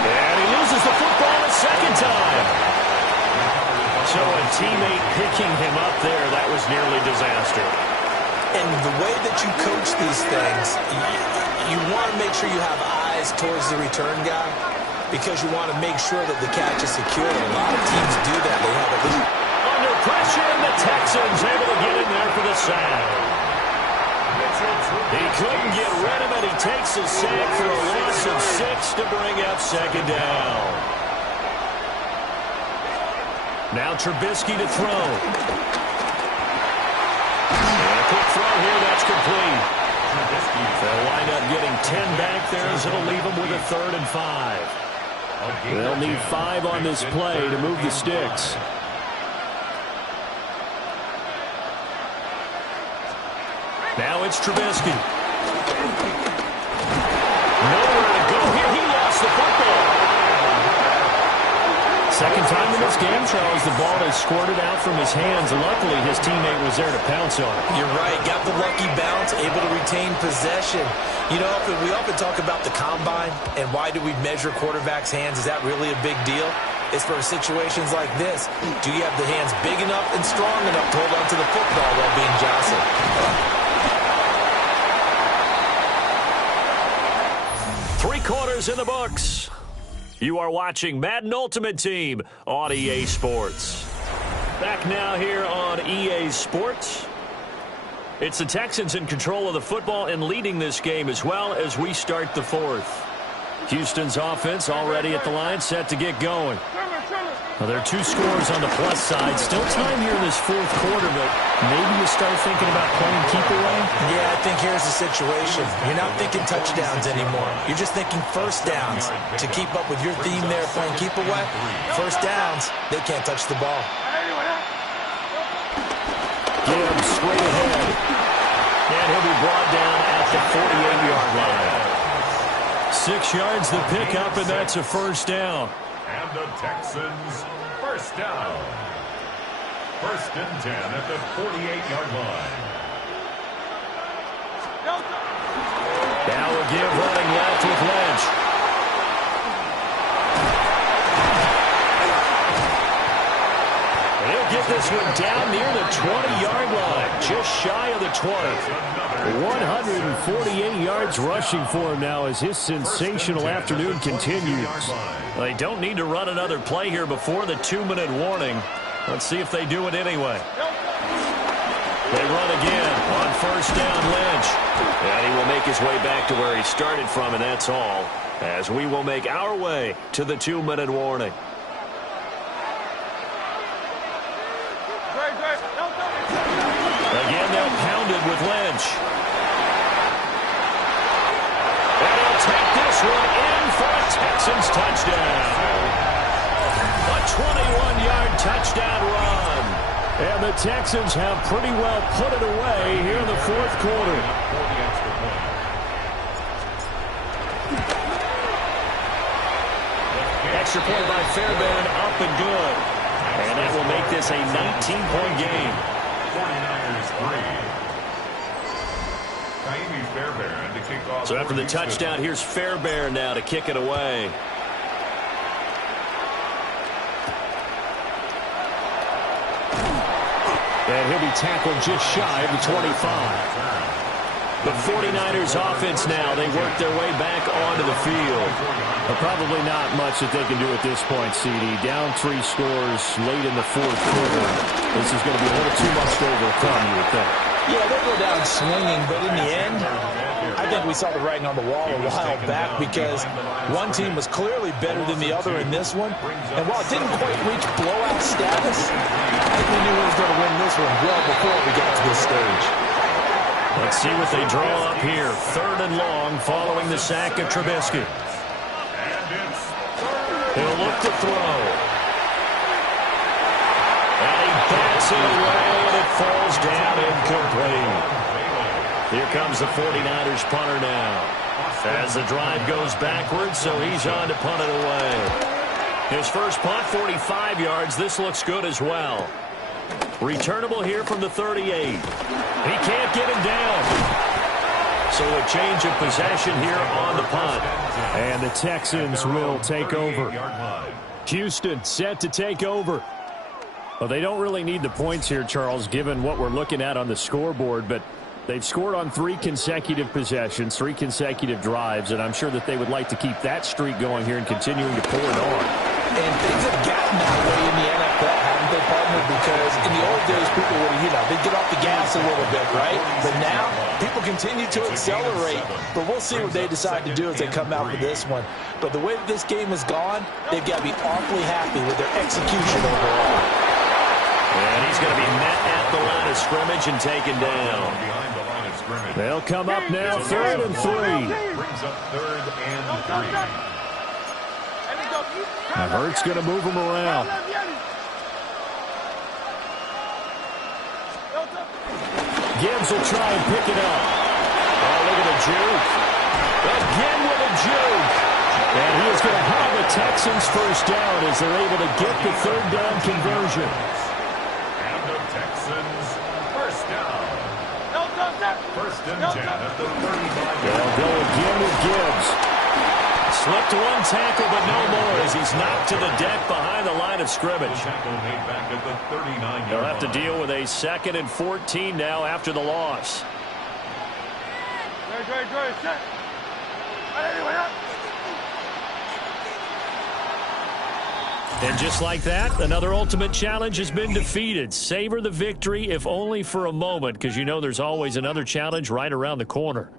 And he loses the football a second time. So a teammate picking him up there, that was nearly disaster. And the way that you coach these things, you want to make sure you have eyes towards the return guy because you want to make sure that the catch is secure. A lot of teams do that. They have a little... Under pressure, and the Texans able to get in there for the sack. He couldn't get rid of it. He takes a sack for a loss of 6 to bring up second down. Now Trubisky to throw. And a quick throw here, that's complete. They'll wind up getting 10 back there as it'll leave them with a 3rd and 5. They'll need 5 on this play to move the sticks. Now it's Trubisky. Nowhere to go here. He lost the football. Second time in this game, Charles, the ball has squirted out from his hands. Luckily, his teammate was there to pounce on it. You're right. Got the lucky bounce, able to retain possession. You know, we often talk about the combine and why do we measure quarterbacks' hands. Is that really a big deal? It's for situations like this. Do you have the hands big enough and strong enough to hold on to the football while being jostled? 3 quarters in the books. You are watching Madden Ultimate Team on EA Sports. Back now here on EA Sports. It's the Texans in control of the football and leading this game as well as we start the 4th. Houston's offense already at the line, set to get going. Well, there are 2 scores on the plus side. Still time here in this 4th quarter, but maybe you start thinking about playing keep away? Yeah, I think here's the situation. You're not thinking touchdowns anymore. You're just thinking first downs. To keep up with your theme there playing keep away, first downs, they can't touch the ball. Gibbs straight ahead. And he'll be brought down at the 48-yard line. 6 yards the pickup, and that's a first down. And the Texans first down. 1st and 10 at the 48-yard line. Now a give running left with Lynch. And he'll get this one down near the 20-yard line, just shy of the 20. 148 yards rushing for him now as his sensational afternoon continues. They don't need to run another play here before the 2-minute warning. Let's see if they do it anyway. They run again on first down, Lynch. And he will make his way back to where he started from, and that's all, as we will make our way to the 2-minute warning. Again, they'll pound it with Lynch. And he'll take this one in for a Texans touchdown. A 21-yard touchdown run. And the Texans have pretty well put it away here in the 4th quarter. Extra point by Fairbairn, up and good. And that will make this a 19-point game. 49ers 3. So after the touchdown, here's Fairbairn now to kick it away. And he'll be tackled just shy of the 25. The 49ers offense now, they work their way back onto the field. But probably not much that they can do at this point, CD. Down 3 scores late in the 4th quarter. This is going to be a little too much to overcome, you would think. Yeah, they'll go down swinging, but in the end, I think we saw the writing on the wall a while back because one team was clearly better than the other in this one. And while it didn't quite reach blowout status, I think we knew who was going to win this one well before we got to this stage. Let's see what they draw up here. 3rd and long following the sack of Trubisky. He'll look to throw. And he bats it away, and it falls down incomplete. Here comes the 49ers punter now. As the drive goes backwards, so he's on to punt it away. His first punt, 45 yards. This looks good as well. Returnable here from the 38. He can't get him down. So a change of possession here on the punt. And the Texans will take over. Houston set to take over. Well, they don't really need the points here, Charles, given what we're looking at on the scoreboard, but they've scored on 3 consecutive possessions, 3 consecutive drives, and I'm sure that they would like to keep that streak going here and continuing to pour it on. And things have gotten that way in the NFL, haven't they, partner? Because in the old days, people would, they'd get off the gas a little bit, right? But now, people continue to accelerate. But we'll see what they decide to do as they come out with this one. But the way that this game has gone, they've got to be awfully happy with their execution overall. And he's going to be met at the line of scrimmage and taken down. They'll come up now, 3rd and 3. Brings up 3rd and 3. Now Hurt's going to move him around. Gibbs will try and pick it up. Oh, look at the juke. Again with a juke. And he is going to have the Texans first down as they're able to get the 3rd down conversion. And the Texans first down. 1st and 10 at the 35. They'll go again with Gibbs. Slipped one tackle, but no more as he's knocked to the deck behind the line of scrimmage. Tackle made back at the 39-yard They'll have to line. deal with a 2nd and 14 now after the loss. And just like that, another ultimate challenge has been defeated. Savor the victory, if only for a moment, because you know there's always another challenge right around the corner.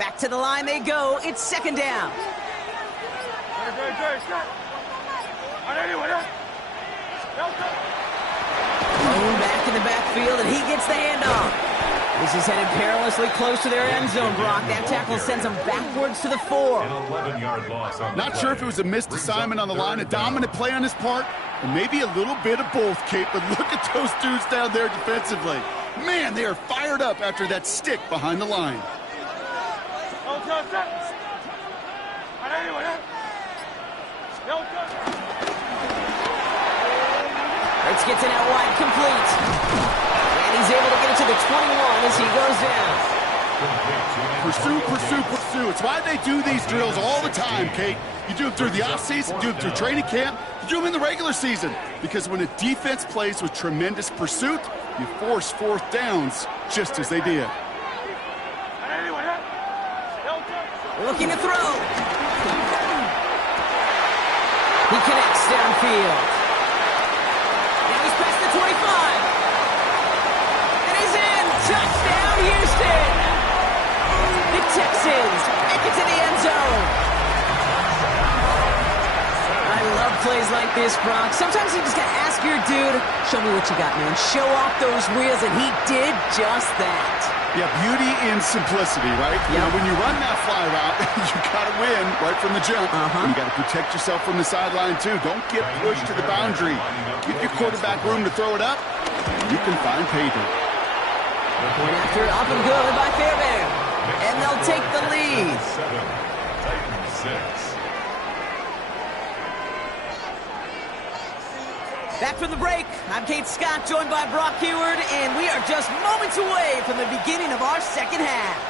Back to the line they go. It's second down. Back in the backfield, and he gets the handoff. This is headed perilously close to their end zone, Brock. That tackle sends them backwards to the 4. An 11-yard loss on the Not sure if it was a missed assignment on the line, a dominant play on his part, or maybe a little bit of both, Kate, but look at those dudes down there defensively. Man, they are fired up after that stick behind the line. Let's get to that wide complete. And he's able to get it to the 21 as he goes down. Pursue, pursue, pursue. It's why they do these drills all the time, Kate. You do them through the offseason, you do them through training camp, you do them in the regular season. Because when a defense plays with tremendous pursuit, you force fourth downs just as they did. Looking to throw. He connects downfield. Now he's past the 25. And he's in. Touchdown, Houston. The Texans make it to the end zone. I love plays like this, Brock. Sometimes you just got to ask your dude, show me what you got, man. Show off those wheels, and he did just that. Yeah, beauty in simplicity, right? Yep. You know, when you run that fly route, you got to win right from the jump. You got to protect yourself from the sideline, too. Don't get pushed to the boundary. Give your quarterback room to throw it up. You can find pay dirt. Point after up and good by Fairbairn. And they'll take the lead. 7, Titans 6. Back from the break, I'm Kate Scott, joined by Brock Heward, and we are just moments away from the beginning of our second half.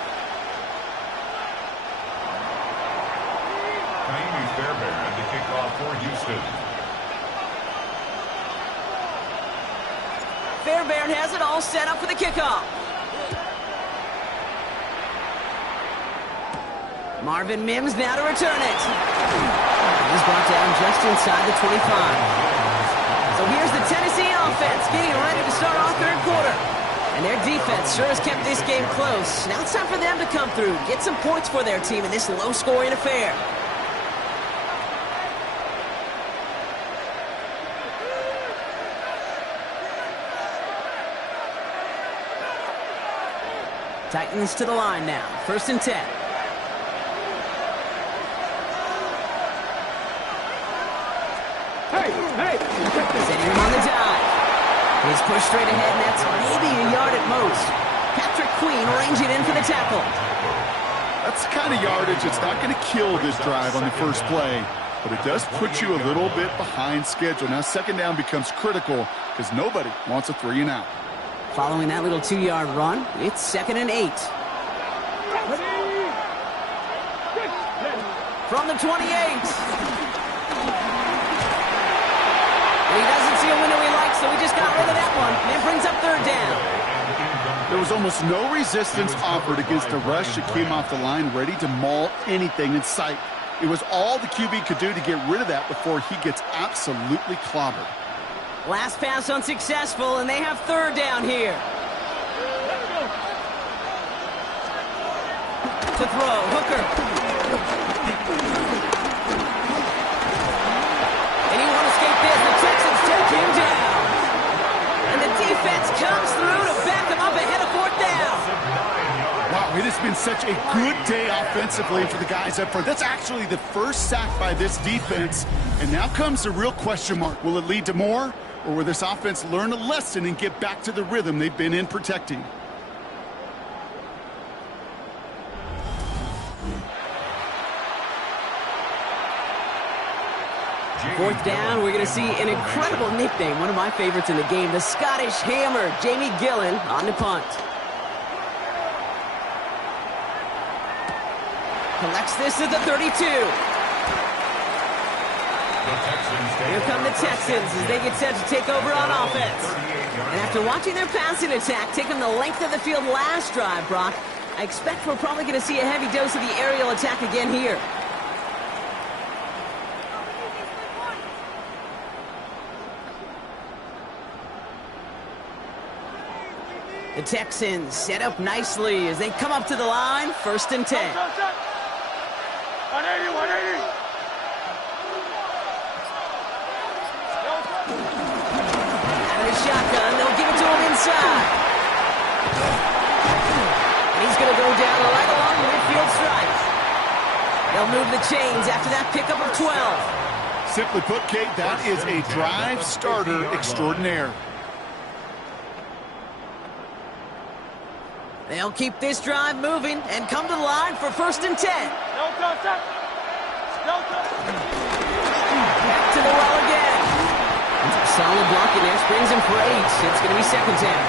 Fairbairn to kick off for Houston. Fairbairn has it all set up for the kickoff. Marvin Mims now to return it. He's brought down just inside the 25. So here's the Tennessee offense getting ready to start our third quarter. And their defense sure has kept this game close. Now it's time for them to come through, get some points for their team in this low-scoring affair. Titans to the line now. 1st and 10. Setting him on the dive. He's pushed straight ahead, and that's maybe a yard at most. Patrick Queen ranging in for the tackle. That's the kind of yardage that's not going to kill this drive on the first play, but it does put you a little bit behind schedule. Now, second down becomes critical because nobody wants a 3 and out. Following that little 2-yard run, it's 2nd and 8. From the 28. And he doesn't see a window he likes, so he just got rid of that one. And brings up 3rd down. There was almost no resistance offered against a rush that came off the line ready to maul anything in sight. It was all the QB could do to get rid of that before he gets absolutely clobbered. Last pass unsuccessful, and they have 3rd down here. To throw, Hooker. And he won't escape this. The Texans take him down. And the defense comes through to back him up ahead of 4th down. Wow, it has been such a good day offensively for the guys up front. That's actually the first sack by this defense. And now comes the real question mark. Will it lead to more? Or will this offense learn a lesson and get back to the rhythm they've been in protecting? Fourth down, we're going to see an incredible nickname, one of my favorites in the game, the Scottish Hammer, Jamie Gillen on the punt. Collects this at the 32. Here come the Texans as they get set to take over on offense. And after watching their passing attack take them the length of the field last drive, Brock, I expect we're probably going to see a heavy dose of the aerial attack again here. The Texans set up nicely as they come up to the line, 1st and 10. 180, 180. Out of the shotgun, they'll give it to him inside. And he's going to go down right along the midfield stripe. They'll move the chains after that pickup of 12. Simply put, Kate, that is a drive starter extraordinaire. They'll keep this drive moving and come to the line for 1st and 10. Back to the well again. Solid blocking there, springs him for 8. It's going to be 2nd down.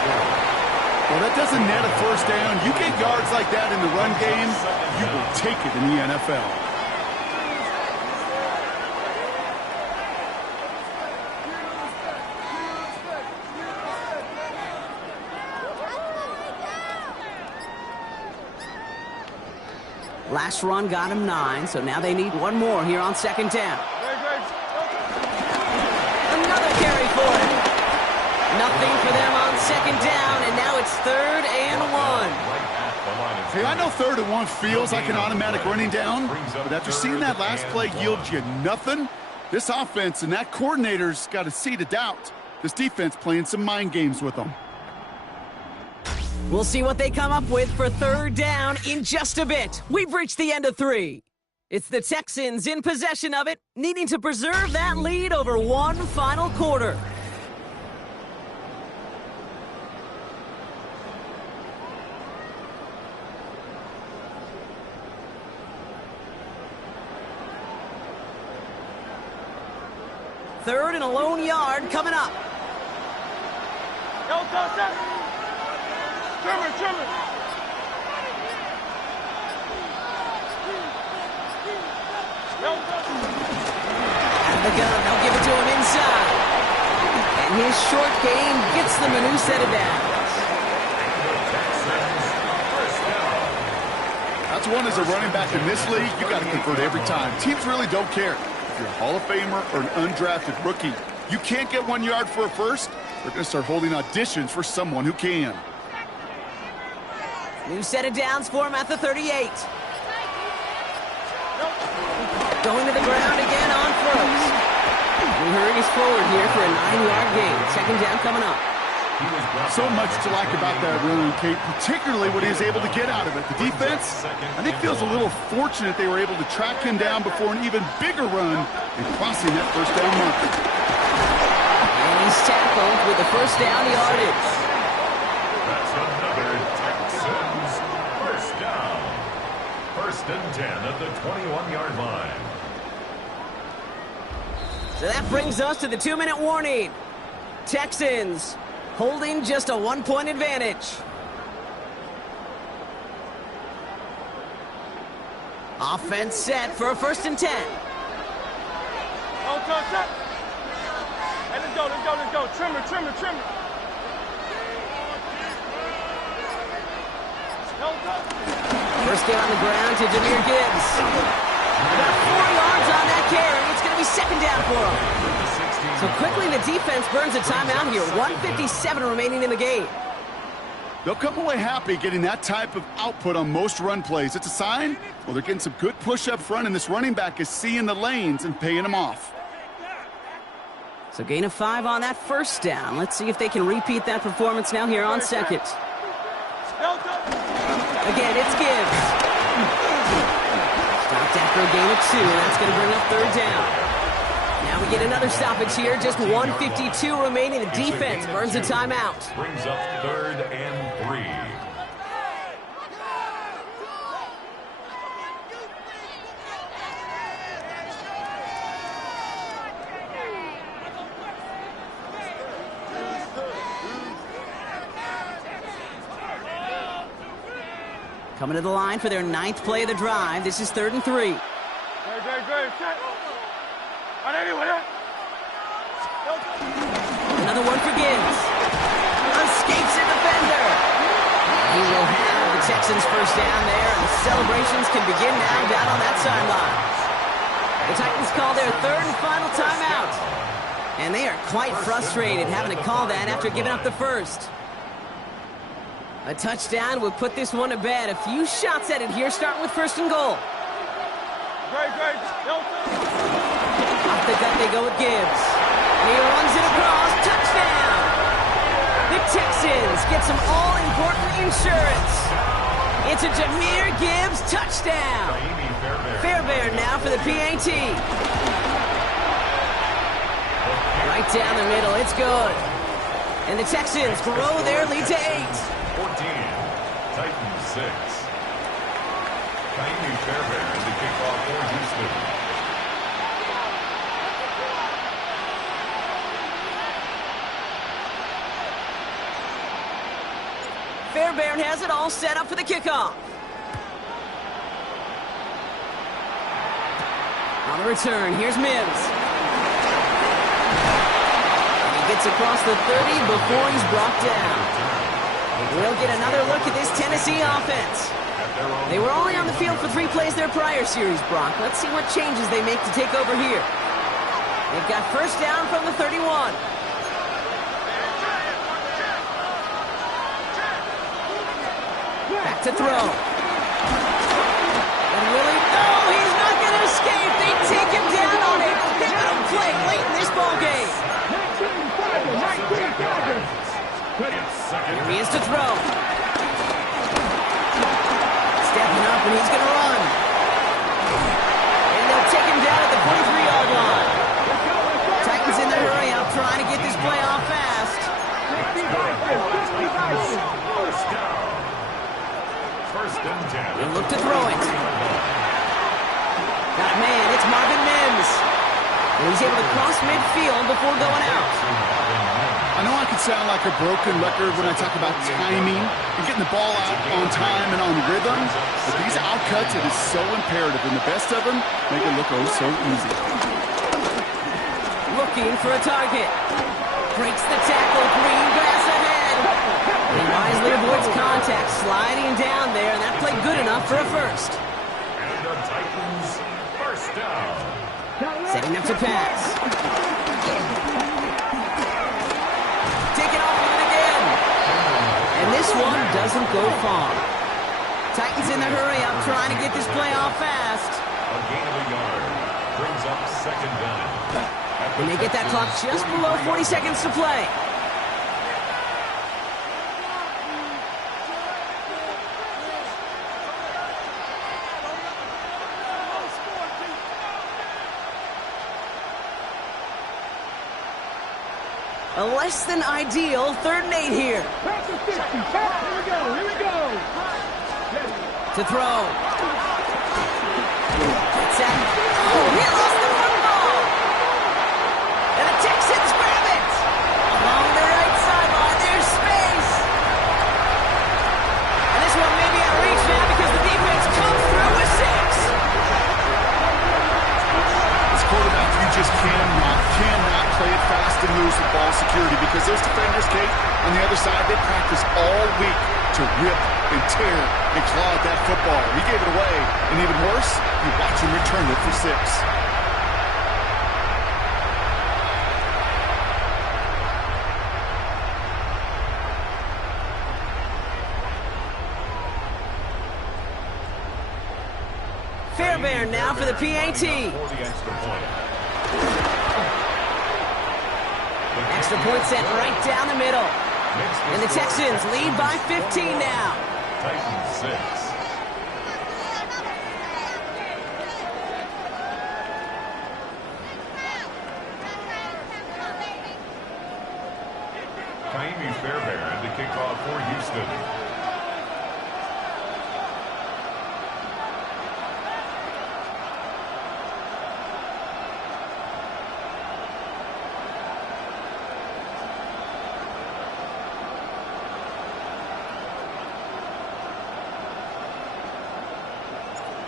Well, that doesn't net a 1st down. You get yards like that in the run game, you will take it in the NFL. Last run got him 9, so now they need one more here on 2nd down. Another carry for him. Nothing for them on 2nd down, and now it's 3rd and 1. Hey, I know 3rd and 1 feels like an automatic running down, but after seeing that last play yield you nothing, this offense and that coordinator's got a seed of doubt. This defense playing some mind games with them. We'll see what they come up with for 3rd down in just a bit. We've reached the end of 3. It's the Texans in possession of it, needing to preserve that lead over one final quarter. Third and a lone yard coming up. Trimmer. Out of the gun, they'll give it to him inside. And his short game gets them a new set of downs. That's one as a running back in this league, you got to convert every time. Teams really don't care. If you're a Hall of Famer or an undrafted rookie, you can't get 1 yard for a first, they're going to start holding auditions for someone who can. New set of downs for him at the 38. Going to the ground again on throws. We hurries forward here for a 9-yard gain. 2nd down coming up. So much to like about that run, Kate, particularly what he was able to get out of it. The defense, I think, feels a little fortunate they were able to track him down before an even bigger run and crossing that 1st down marker. And he's tackled with the 1st down yardage. That's another Texans 1st down. 1st and 10 at the 21-yard line. So that brings us to the 2-minute warning. Texans holding just a 1-point advantage. Offense set for a 1st and 10. Hey, let's go. Trimmer. First down on the ground to Jahmyr Gibbs. About 4 yards on that carry. It's going to be 2nd down for him. So quickly the defense burns a timeout here. 1:57 remaining in the game. They'll come away happy getting that type of output on most run plays. It's a sign, well, they're getting some good push up front, and this running back is seeing the lanes and paying them off. So gain of 5 on that 1st down. Let's see if they can repeat that performance now here on 2nd. Again, it's Gibbs. Stopped after a gain of 2. That's going to bring up 3rd down. Now we get another stoppage here. Just 1:52 remaining. The defense burns a timeout. Brings up 3rd and 3. Coming to the line for their 9th play of the drive. This is 3rd and 3. Great. Another one for Gibbs. Escapes a defender. He will have the Texans 1st down there, and the celebrations can begin now down on that sideline. The Titans call their 3rd and final timeout. And they are quite frustrated having to call that after giving up the 1st. A touchdown would put this one to bed. A few shots at it here, starting with 1st and goal. Off the gut they go with Gibbs. And he runs it across. Touchdown! The Texans get some all-important insurance. It's a Jahmyr Gibbs touchdown. Fairbairn now for the PAT. Right down the middle. It's good. And the Texans grow their lead to 8. 14, Titans 6. Kaimi Fairbairn to kick off for Houston. Fairbairn has it all set up for the kickoff. On the return, here's Mims. And he gets across the 30 before he's brought down. We'll get another look at this Tennessee offense. They were only on the field for 3 plays their prior series, Brock. Let's see what changes they make to take over here. They've got 1st down from the 31. Back to throw. And Willie, no, he's not going to escape. They take him down on a pivotal play late in this ball game. Here he is to throw. Stepping up, and he's going to run. And they'll take him down at the 43-yard line. Titans in the hurry up, trying to get this play off fast. First and 10. He'll look to throw it. Got a man, it's Marvin Mims. And he's able to cross midfield before going out. I know I could sound like a broken record when I talk about timing and getting the ball out on time and on rhythm, but these outcuts, it is so imperative, and the best of them make it look oh so easy. Looking for a target. Breaks the tackle, green grass ahead. He wisely avoids contact, sliding down there, and that played good enough for a first. And the Titans, 1st down. Setting up to pass. Taken off of it again. And this one doesn't go far. Titans in the hurry up, trying to get this play off fast. A gain of a yard. Brings up 2nd down. And they get that clock just below 40 seconds to play. A less than ideal 3rd and 8 here. Here we go. To throw. Set. Oh, he lost the football. And the Texans grab it. Along the right sideline, there's space. And this one may be out of reach now because the defense comes through with 6. This quarterback, you just cannot play it fast and loose with ball security because those defenders, Kate, on the other side, they practice all week to rip and tear and claw at that football. He gave it away, and even worse, you watch him return it for 6. Fairbairn now for the PAT. Extra point set right down the middle. And the Texans lead by 15 now. Titans 6. Kaimi Fairbairn to kick off for Houston.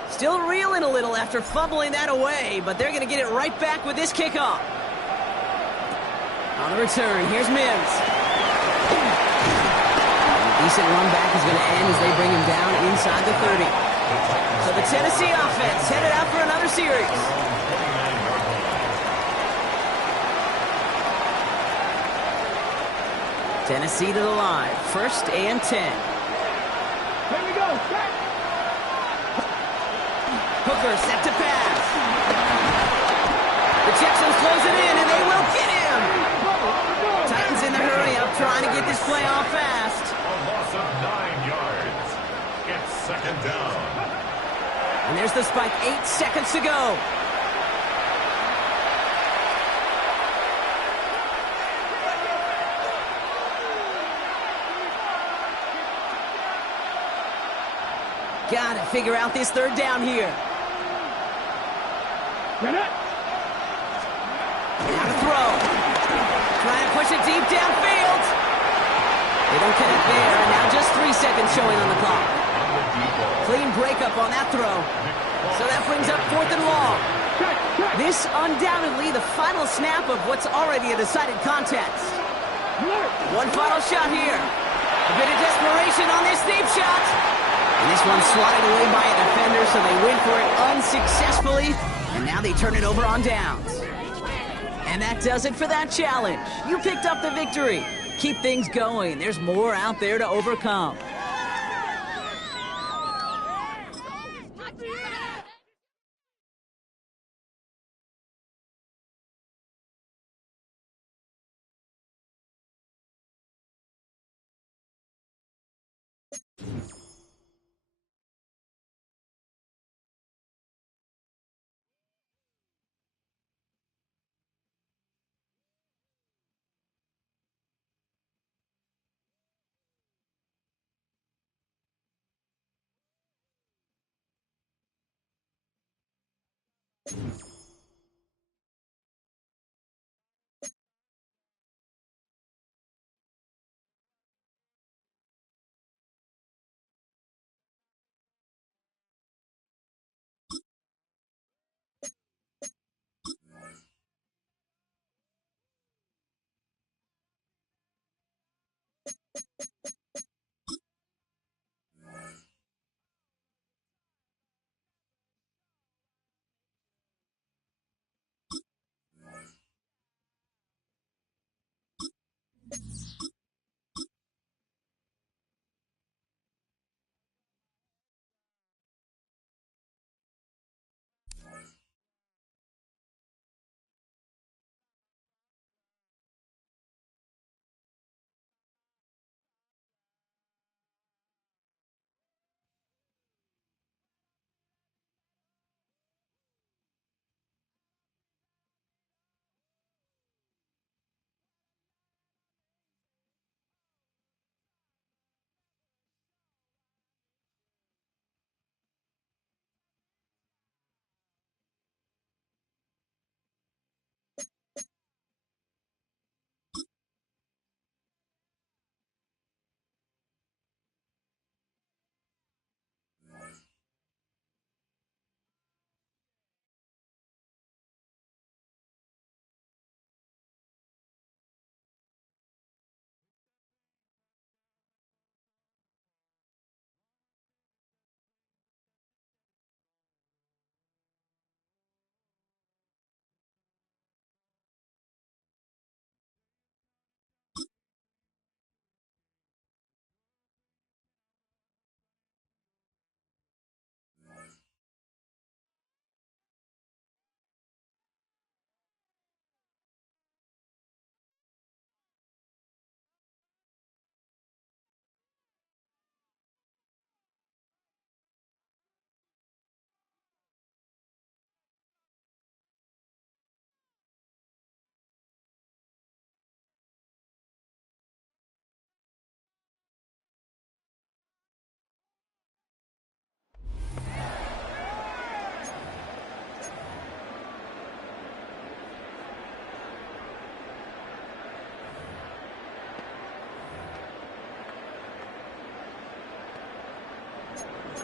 Still reeling a little after fumbling that away, but they're going to get it right back with this kickoff. On the return, here's Mims. Decent run back is going to end as they bring him down inside the 30. So the Tennessee offense headed out for another series. Tennessee to the line, 1st and 10. Hooker set to pass. The Texans close it in, and they will get him. Titans in the hurry up, trying to get this play off fast. A loss of 9 yards. It's second down. And there's the spike, 8 seconds to go. Got to figure out this third down here. Now to throw. Trying to push it deep downfield. They don't connect there, and now just 3 seconds showing on the clock. Clean breakup on that throw. So that brings up 4th and long. This undoubtedly the final snap of what's already a decided contest. One final shot here. A bit of desperation on this deep shot. And this one's swatted away by a defender, so they went for it unsuccessfully. And now they turn it over on downs. And that does it for that challenge. You picked up the victory. Keep things going. There's more out there to overcome.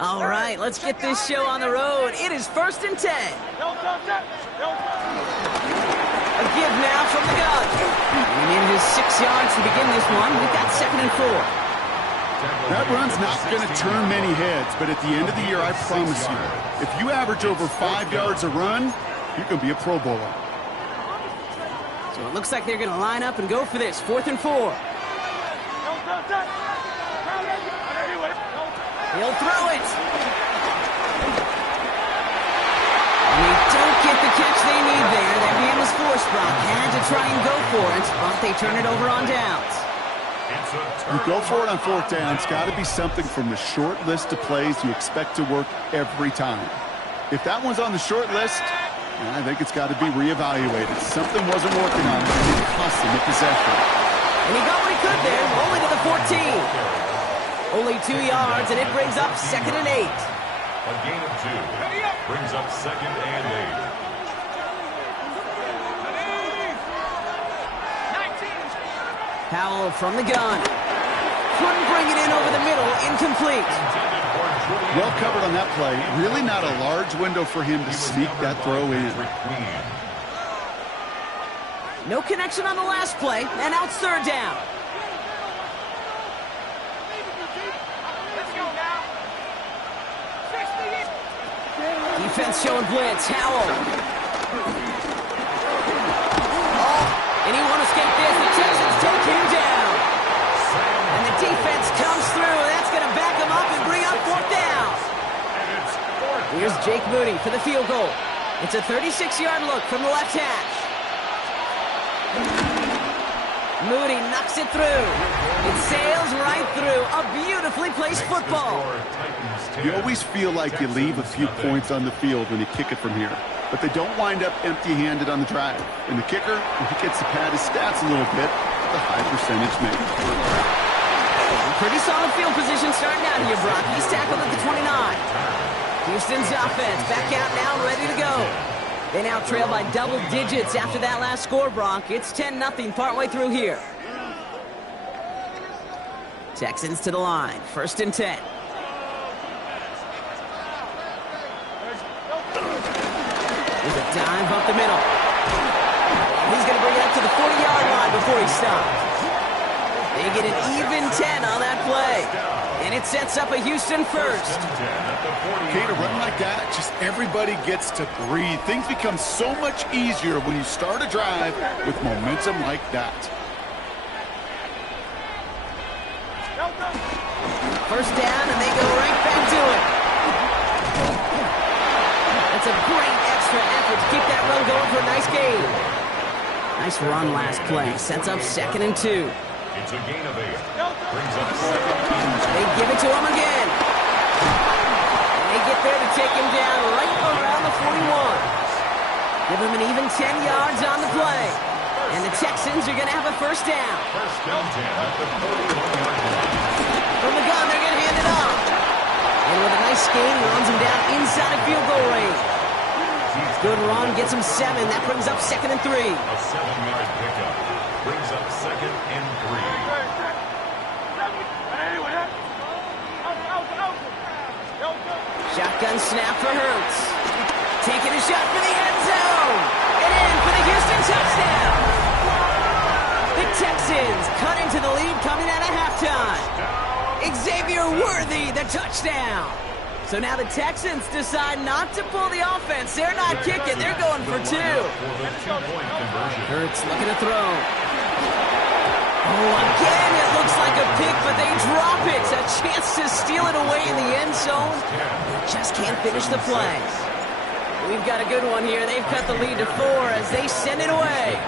All right, let's get this show on the road. It is 1st and 10. A give now from the gun. And in his 6 yards to begin this one, we've got 2nd and 4. That run's not going to turn many heads, but at the end of the year, I promise you, if you average over 5 yards a run, you're going to be a Pro Bowler. So it looks like they're going to line up and go for this. 4th and 4. He'll throw it. And they don't get the catch they need there. That man was forced. Brock had to try and go for it, but they turn it over on downs. You go for it on fourth down. It's got to be something from the short list of plays you expect to work every time. If that one's on the short list, I think it's got to be reevaluated. Something wasn't working on it, and it cost him the possession. And he got what he could there, only to the 14. Only 2 yards, and it brings up 2nd and 8. A gain of 2 brings up 2nd and 8. Powell from the gun. Couldn't bring it in over the middle. Incomplete. Well covered on that play. Really not a large window for him to sneak that throw in. No connection on the last play, and now it's 3rd down. Defense showing blitz. Howell. And he won't escape this. The Texans take him down. And the defense comes through. That's going to back him up and bring up 4th down. Here's Jake Moody for the field goal. It's a 36-yard look from the left hash. Moody knocks it through. It sails right through. A beautifully placed football. You always feel like you leave a few points on the field when you kick it from here. But they don't wind up empty-handed on the drive. And the kicker, he gets to pad his stats a little bit with a high percentage make. Pretty solid field position starting out here, Brock. He's tackled at the 29. Houston's offense back out now, ready to go. They now trail by double digits after that last score, Brock. It's 10-0 partway through here. Texans to the line. 1st and 10. There's a dive up the middle. He's going to bring it up to the 40-yard line before he stops. They get an even 10 on that play. And it sets up a Houston first. Okay, to run like that, just everybody gets to breathe. Things become so much easier when you start a drive with momentum like that. 1st down, and they go right back to it. That's a great extra effort to keep that run going for a nice gain. Nice run last play. Sets up 2nd and 2. It's a gain of 8. Brings up 2nd and 2. They give it to him again. And they get there to take him down right around the 41. Give him an even 10 yards on the play. And the Texans are going to have a 1st down. 1st and 10 at the 41-yard line. From the gun, they're going to hand it off. And with a nice gain, he runs him down inside of field goal range. Good run, gets him 7. That brings up 2nd and 3. A 7-yard pickup brings up 2nd and 3. Shotgun snap for Hurts. Taking a shot for the end zone. And in for the Houston touchdown. The Texans cut into the lead coming out of halftime. Xavier Worthy, the touchdown. So now the Texans decide not to pull the offense. They're not kicking. They're going for 2. Hurts looking to throw. Oh, again, it looks like a pick, but they drop it. A chance to steal it away in the end zone. They just can't finish the play. We've got a good one here. They've cut the lead to 4 as they send it away.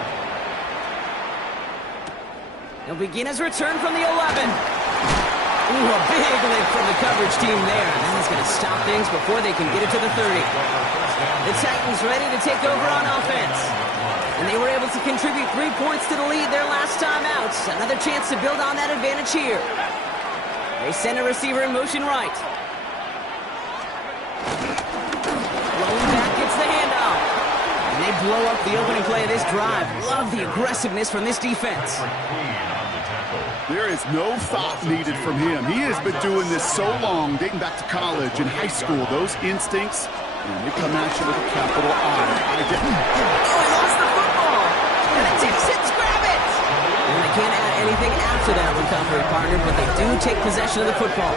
He'll begin his return from the 11. Ooh, a big lift from the coverage team there. And that is going to stop things before they can get it to the 30. The Titans ready to take over on offense. And they were able to contribute 3 points to the lead their last time out. Another chance to build on that advantage here. They send a receiver in motion right. Rolling back gets the handoff. And they blow up the opening play of this drive. Love the aggressiveness from this defense. There is no thought needed from him. He has been doing this so long, dating back to college and high school. Those instincts, and they come at you with a capital I. Oh, he lost the football. And the Texans grab it. And they can't add anything after that recovery, partner, but they do take possession of the football.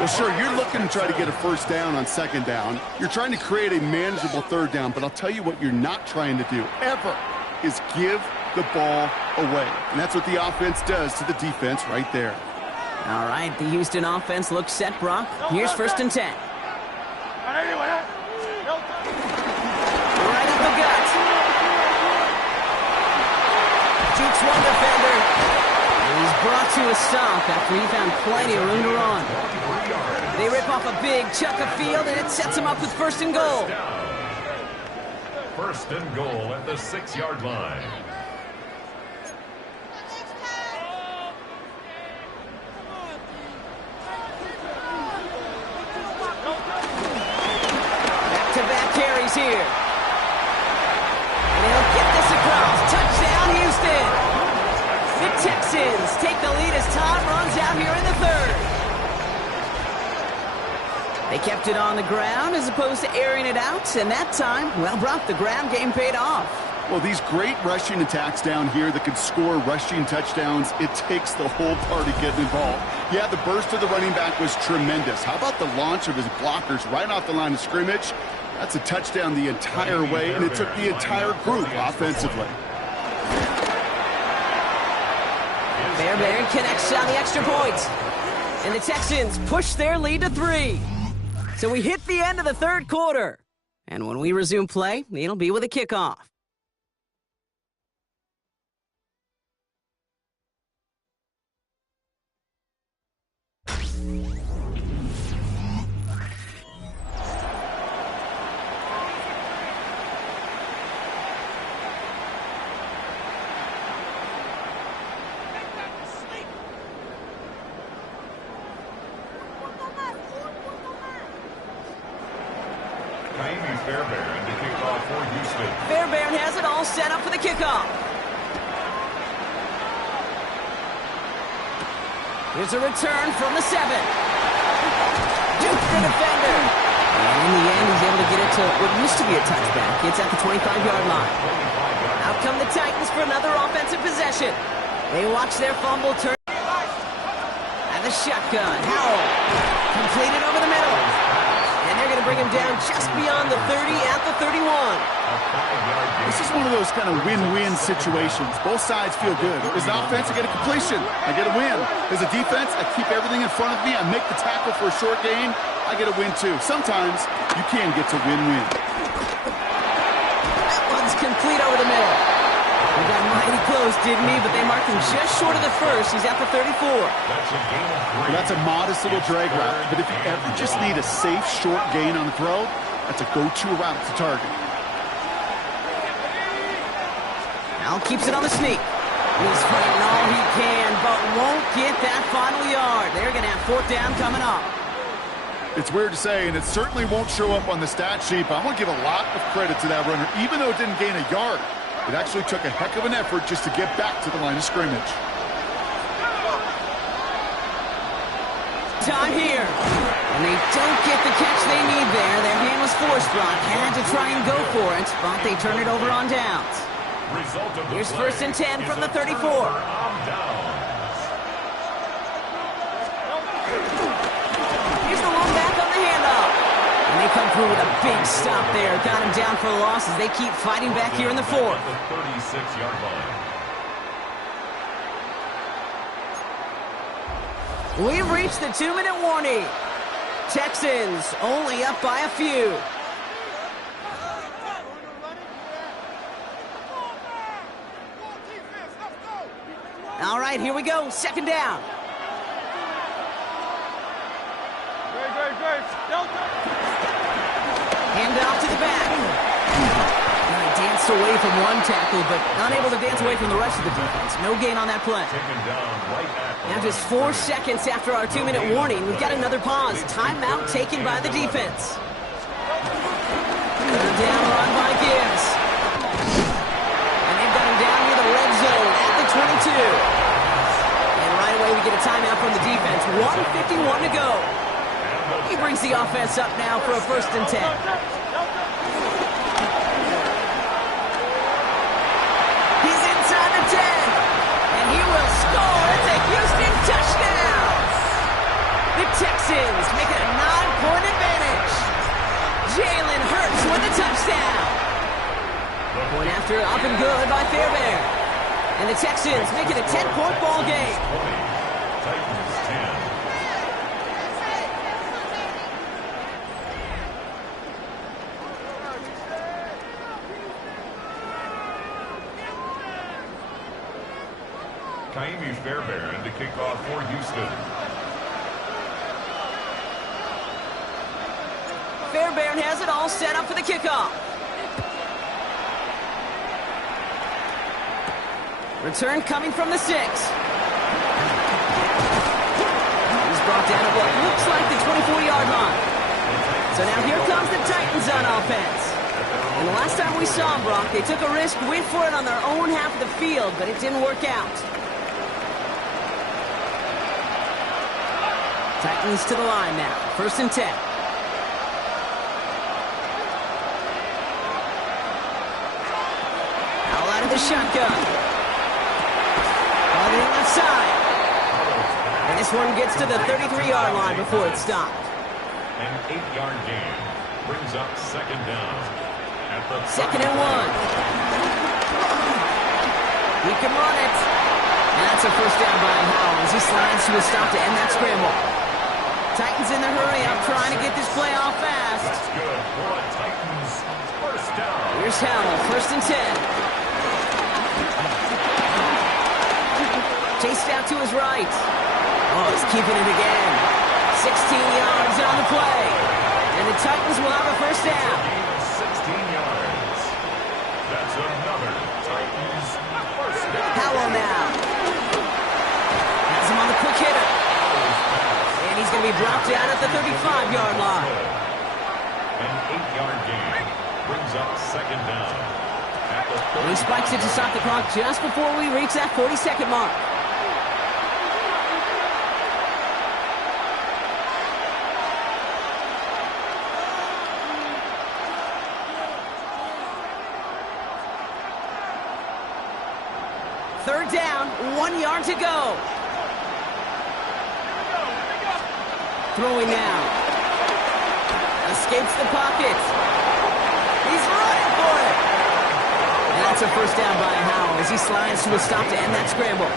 Well, sure, you're looking to try to get a 1st down on 2nd down. You're trying to create a manageable 3rd down, but I'll tell you what you're not trying to do, ever, is give the ball away. And that's what the offense does to the defense right there. All right, the Houston offense looks set, Brock. Here's 1st and 10. Right up the gut. Jukes one defender. He's brought to a stop after he found plenty of room to run. They rip off a big chunk of field, and it sets him up with 1st and goal. 1st and goal at the 6-yard line. Back-to-back carries here. And he'll get this across. Touchdown, Houston. The Texans take the lead as time runs out here in the 3rd. They kept it on the ground as opposed to airing it out, and that time, well, Brock, the ground game paid off. Well, these great rushing attacks down here that can score rushing touchdowns, it takes the whole party getting involved. Yeah, the burst of the running back was tremendous. How about the launch of his blockers right off the line of scrimmage? That's a touchdown the entire way, and it took the entire group offensively. Fairbairn connects on the extra point. And the Texans push their lead to 3. So we hit the end of the 3rd quarter. And when we resume play, it'll be with a kickoff. Fairbairn to kick off for Houston. Fairbairn has it all set up for the kickoff. Here's a return from the 7. Dukes the defender. And in the end, he's able to get it to what used to be a touchback. It's at the 25-yard line. Out come the Titans for another offensive possession. They watch their fumble turn. And the shotgun. Howell. Completed over the middle. And they're going to bring him down just beyond the 30 at the 31. This is one of those kind of win-win situations. Both sides feel good. As an offense, I get a completion. I get a win. As a defense, I keep everything in front of me. I make the tackle for a short gain. I get a win, too. Sometimes you can get to win-win. That one's complete over the middle. He got mighty close, didn't he? But they marked him just short of the 1st. He's at the 34. Well, that's a modest little drag route. But if you ever just need a safe, short gain on the throw, that's a go-to route to target. Al keeps it on the sneak. He's fighting all he can, but won't get that final yard. They're going to have 4th down coming up. It's weird to say, and it certainly won't show up on the stat sheet, but I want to give a lot of credit to that runner. Even though it didn't gain a yard, it actually took a heck of an effort just to get back to the line of scrimmage. Time here. And they don't get the catch they need there. Their hand was forced, Brock. Had to try and go for it, but they turn it over on downs. Here's 1st and 10 from the 34. Here's the long back on the handoff. And they come through with a big stop there. Got him down for a loss as they keep fighting back here in the 4th. 36-yard line. We've reached the 2-minute warning. Texans only up by a few. All right, here we go. 2nd down. Hand off to the back. Now he danced away from one tackle, but unable to dance away from the rest of the defense. No gain on that play. Now just 4 seconds after our 2-minute warning, we've got another pause. Timeout taken by the defense. Third down run by Gibbs. And they've got him down near the red zone at the 22. And right away we get a timeout from the defense. 1:51 to go. He brings the offense up now for a 1st and 10. He's inside the 10. And he will score. It's a Houston touchdown. The Texans make it a 9-point advantage. Jalen Hurts with the touchdown. Point after up and good by Fairbairn. And the Texans make it a 10-point ball game. Titans 10. Fairbairn to kick off for Houston. Fairbairn has it all set up for the kickoff. Return coming from the 6. He's brought down at what looks like the 24-yard line. So now here comes the Titans on offense. And the last time we saw them, Brock, they took a risk, went for it on their own half of the field, but it didn't work out. Titans to the line now. 1st and 10. All out of the shotgun. On the left side. And this one gets to the 33-yard line before it's stopped. An 8-yard gain brings up 2nd down. At the 2nd and 1. He can run it. And that's a 1st down by Howell as he slides to a stop to end that scramble. Titans in the hurry up, trying to get this play off fast. That's good for a Titans 1st down. Here's Howell, 1st and 10. Chased out to his right. Oh, he's keeping it again. 16 yards on the play. And the Titans will have a 1st down. 16 yards. That's another Titans 1st down. Howell now. Has him on the quick hitter. And he's going to be brought down at the 35-yard line. An 8-yard gain brings up 2nd down. At the He spikes it to stop the clock just before we reach that 40-second mark. Third down, 1 yard to go. Throwing now. Escapes the pocket. He's running for it. And that's a 1st down by Howell as he slides to a stop to end that scramble.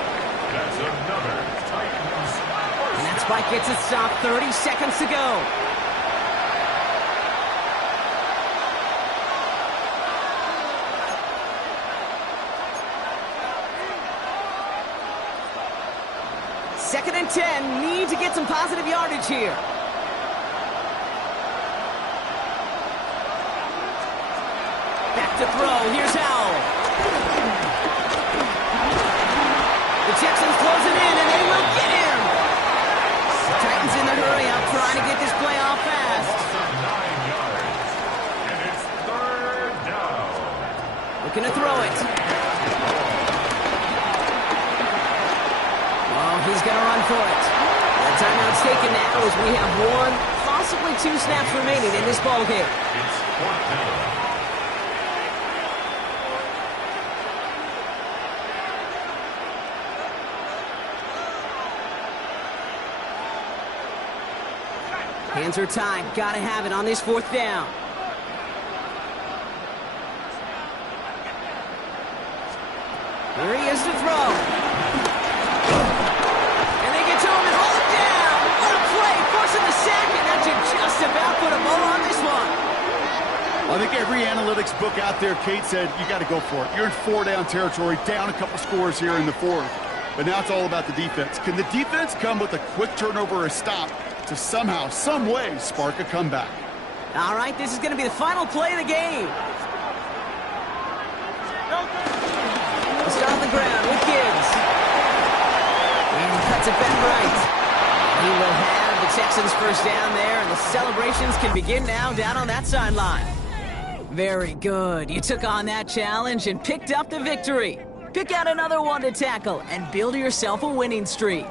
That's another Titans 1st. And that spike gets a stop, 30 seconds to go. Second and 10, need to get some positive yardage here. Back to throw, here's Howell. The Texans closing in, and they will get him. Titans in the hurry up, trying to get this play off fast. 9 yards. And it's 3rd down. Looking to throw it. He's going to run for it. The timeout's taken now as we have 1, possibly 2 snaps remaining in this ball game. It's 4th down. Hands are tied. Got to have it on this 4th down. Here he is to throw. Forcing the sack, and that should just about put a bow on this one. I think every analytics book out there, Kate, said you got to go for it. You're in 4-down territory, down a couple scores here in the 4th. But now it's all about the defense. Can the defense come with a quick turnover or a stop to somehow, some way, spark a comeback? All right, this is going to be the final play of the game. He's on the ground with Gibbs. And he cuts it back right. He will have the Texans 1st down there, and the celebrations can begin now down on that sideline. Very good. You took on that challenge and picked up the victory. Pick out another one to tackle and build yourself a winning streak.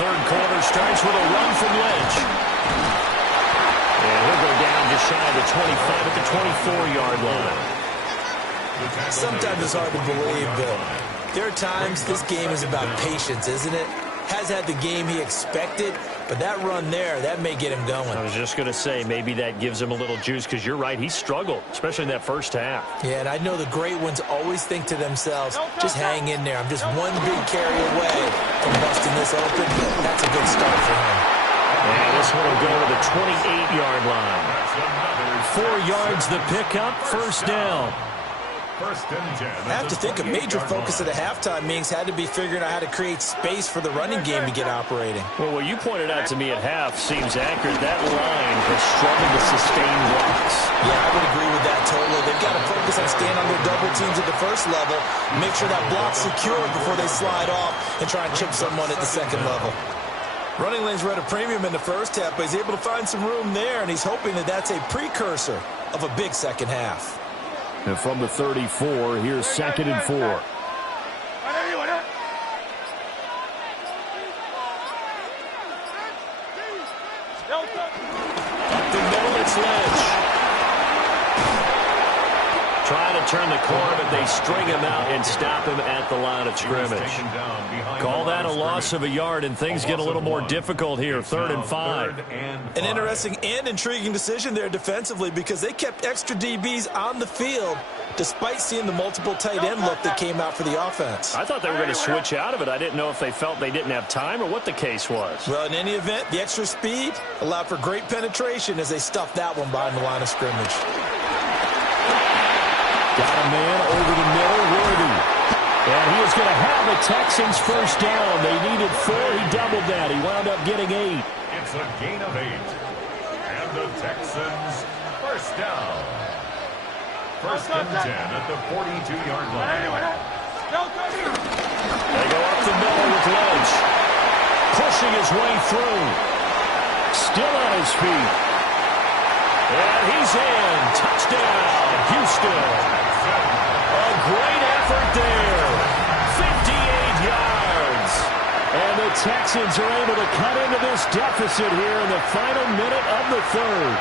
Third quarter starts with a run from Lynch. And he'll go down just shy of the 25 at the 24-yard line. Sometimes it's hard to believe, but there are times this game is about patience, isn't it? Has had the game he expected, but that run there, that may get him going. I was just going to say, maybe that gives him a little juice, because you're right, he struggled, especially in that first half. Yeah, and I know the great ones always think to themselves, just hang in there. I'm just one big carry away from busting this open. That's a good start for him. And this one will go to the 28-yard line. 4 yards the pickup, first down. I have to think a major focus of the halftime meetings had to be figuring out how to create space for the running game to get operating. Well, what you pointed out to me at half seems accurate. That line has struggled to sustain blocks. Yeah, I would agree with that totally. They've got to focus on staying on their double teams at the first level, make sure that block's secure before they slide off and try and chip someone at the second level. Running lanes were at a premium in the first half, but he's able to find some room there, and he's hoping that that's a precursor of a big second half. And from the 34, here's 2nd and 4. turn the corner, but they string him out and stop him at the line of scrimmage. Call that a loss of a yard, and things get a little more difficult here. 3rd and 5. An interesting and intriguing decision there defensively because they kept extra DBs on the field despite seeing the multiple tight end look that came out for the offense. I thought they were going to switch out of it. I didn't know if they felt they didn't have time or what the case was. Well, in any event, the extra speed allowed for great penetration as they stuffed that one behind the line of scrimmage. Got a man over the middle, Worthy. And he is going to have the Texans first down. They needed 4. He doubled that. He wound up getting 8. It's a gain of 8. And the Texans first down. 1st and 10 at the 42-yard line. They go up the middle with Lynch. Pushing his way through. Still on his feet. And he's in. Touchdown, Houston. A great effort there. 58 yards. And the Texans are able to cut into this deficit here in the final minute of the 3rd.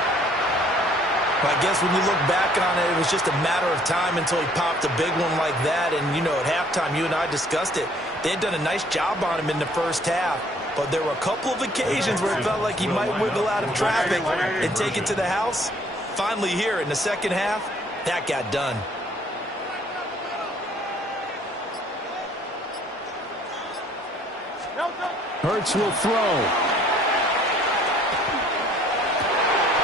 I guess when you look back on it, it was just a matter of time until he popped a big one like that. And, you know, at halftime, you and I discussed it. They had done a nice job on him in the first half. But there were a couple of occasions where it felt like he might wiggle out of traffic and take it to the house. Finally here in the second half, that got done. Hurts will throw.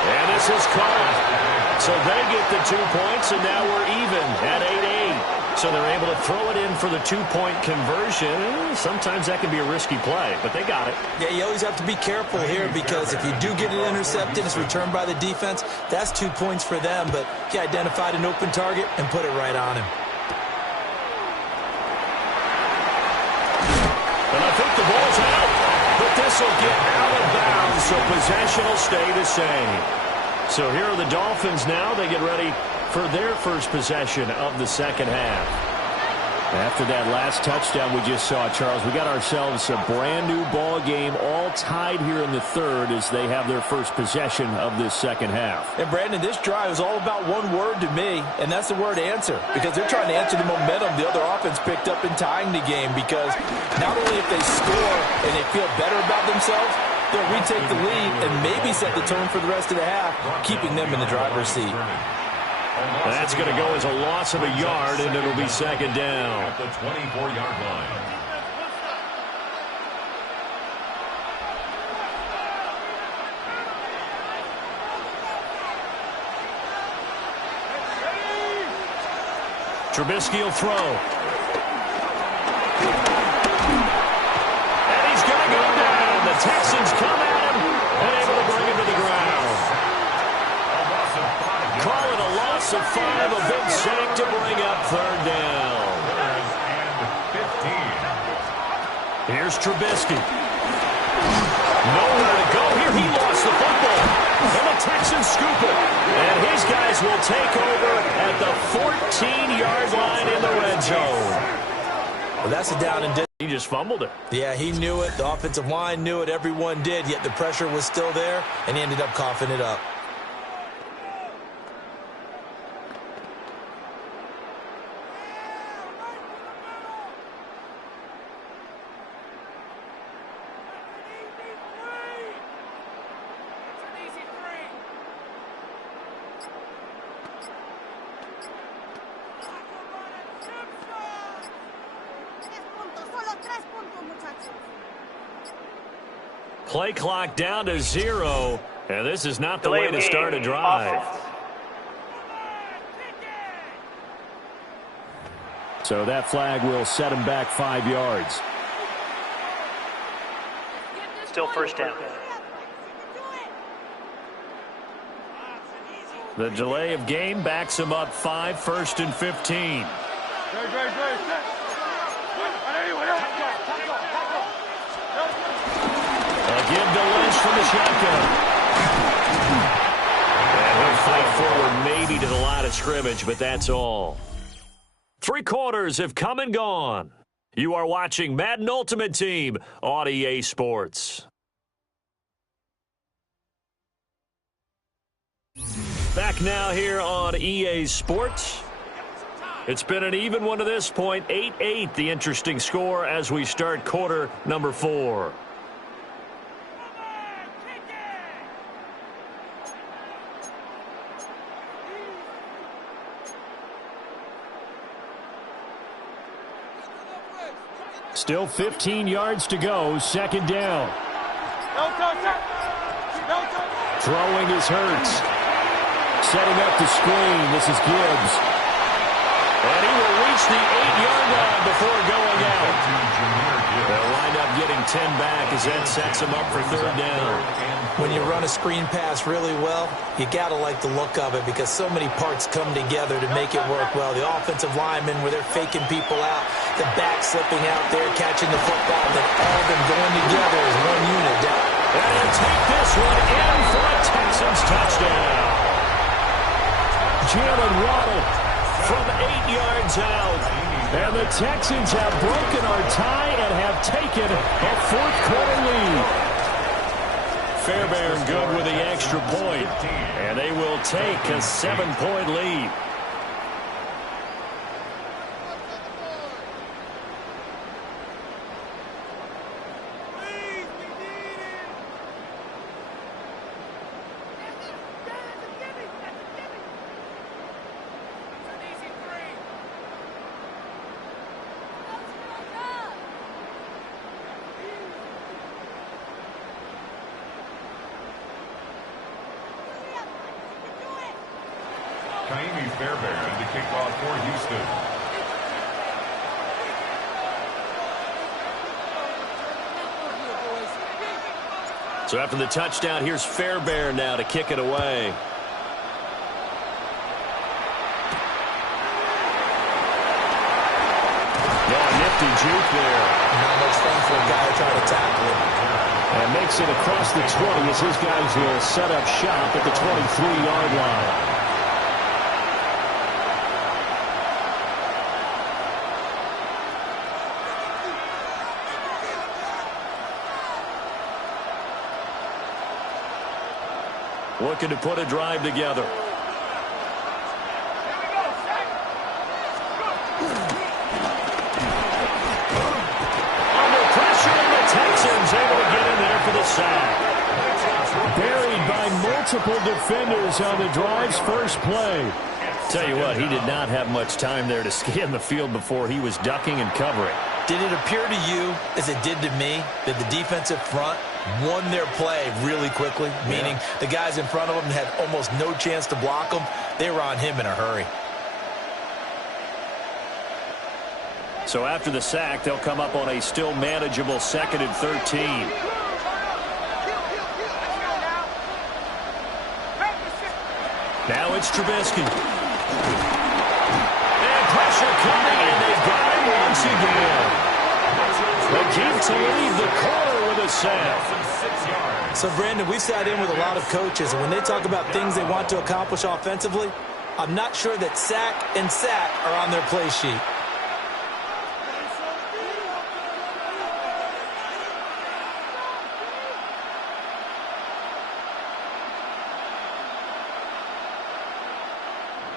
And this is caught. So they get the 2 points, and now we're even at 8-8. So they're able to throw it in for the 2-point conversion. Sometimes that can be a risky play, but they got it. Yeah, you always have to be careful here because if you do get it intercepted, it's returned by the defense. That's 2 points for them, but he identified an open target and put it right on him. And I think the ball's out, but this will get out of bounds, so possession will stay the same. So here are the Dolphins now. They get ready for their first possession of the second half. After that last touchdown we just saw, Charles, we got ourselves a brand-new ball game, all tied here in the 3rd as they have their first possession of this second half. And, Brandon, this drive is all about one word to me, and that's the word answer, because they're trying to answer the momentum the other offense picked up in tying the game, because not only if they score and they feel better about themselves, they'll retake the lead and maybe set the tone for the rest of the half, keeping them in the driver's seat. That's going to go as a loss of a yard, and it'll be second down. At the 24-yard line. Trubisky will throw. And he's going to go down. The Texans come at him and able to bring him to the ground. Call it a loss of 5, a big sack to bring up 3rd down. Here's Trubisky. Nowhere to go here. He lost the football. And the Texans scoop it. And his guys will take over at the 14-yard line in the red zone. Well, that's a down and distance. He just fumbled it. Yeah, he knew it. The offensive line knew it. Everyone did, yet the pressure was still there, and he ended up coughing it up. Play clock down to 0, and this is not the way to start a drive. So that flag will set him back 5 yards. Still first down. The delay of game backs him up 5, 1st and 15. Give to Lynch from the shotgun. And he'll fight forward maybe to the line of scrimmage, but that's all. 3 quarters have come and gone. You are watching Madden Ultimate Team on EA Sports. Back now here on EA Sports. It's been an even one to this point. 8-8, the interesting score as we start quarter number 4. Still 15 yards to go. Second down. Throwing is Hurts. Setting up the screen. This is Gibbs. And he will reach the 8-yard line before going out. They'll wind up getting 10 back as that sets him up for third down. When you run a screen pass really well, you got to like the look of it because so many parts come together to make it work well. The offensive linemen, where they're faking people out, the back slipping out there, catching the football, then all of them going together as one unit. And he'll take this one in for a Texans touchdown. Jalen Waddle from 8 yards out. And the Texans have broken our tie and have taken a fourth-quarter lead. Fairbairn good with the extra point, and they will take a 7-point lead. Fairbairn to kick off for Houston. So after the touchdown, here's Fairbairn now to kick it away. Nifty juke there. Not much fun for a guy trying to tackle him. And makes it across the 20 as his guys will set up shop at the 23-yard line. Looking to put a drive together. Under pressure, and the Texans able to get in there for the sack. Buried by multiple defenders on the drive's first play. Tell you what, he did not have much time there to scan the field before he was ducking and covering. Did it appear to you, as it did to me, that the defensive front won their play really quickly? Meaning the guys in front of them had almost no chance to block them. They were on him in a hurry. So after the sack, they'll come up on a still manageable 2nd and 13. Now it's Trubisky. And pressure coming, and they've got him once again. They keep to leave the corner with a sack. So, Brandon, we sat in with a lot of coaches, and when they talk about things they want to accomplish offensively, I'm not sure that sack and sack are on their play sheet.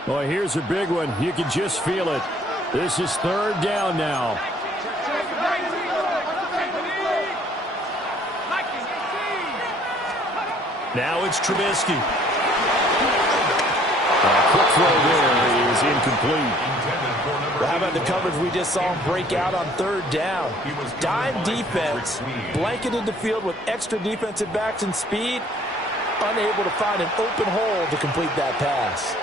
Boy, here's a big one. You can just feel it. This is third down now. Now it's Trubisky. A quick throw there is incomplete. How about the coverage we just saw him break out on third down? Dime defense, blanketed the field with extra defensive backs and speed, unable to find an open hole to complete that pass.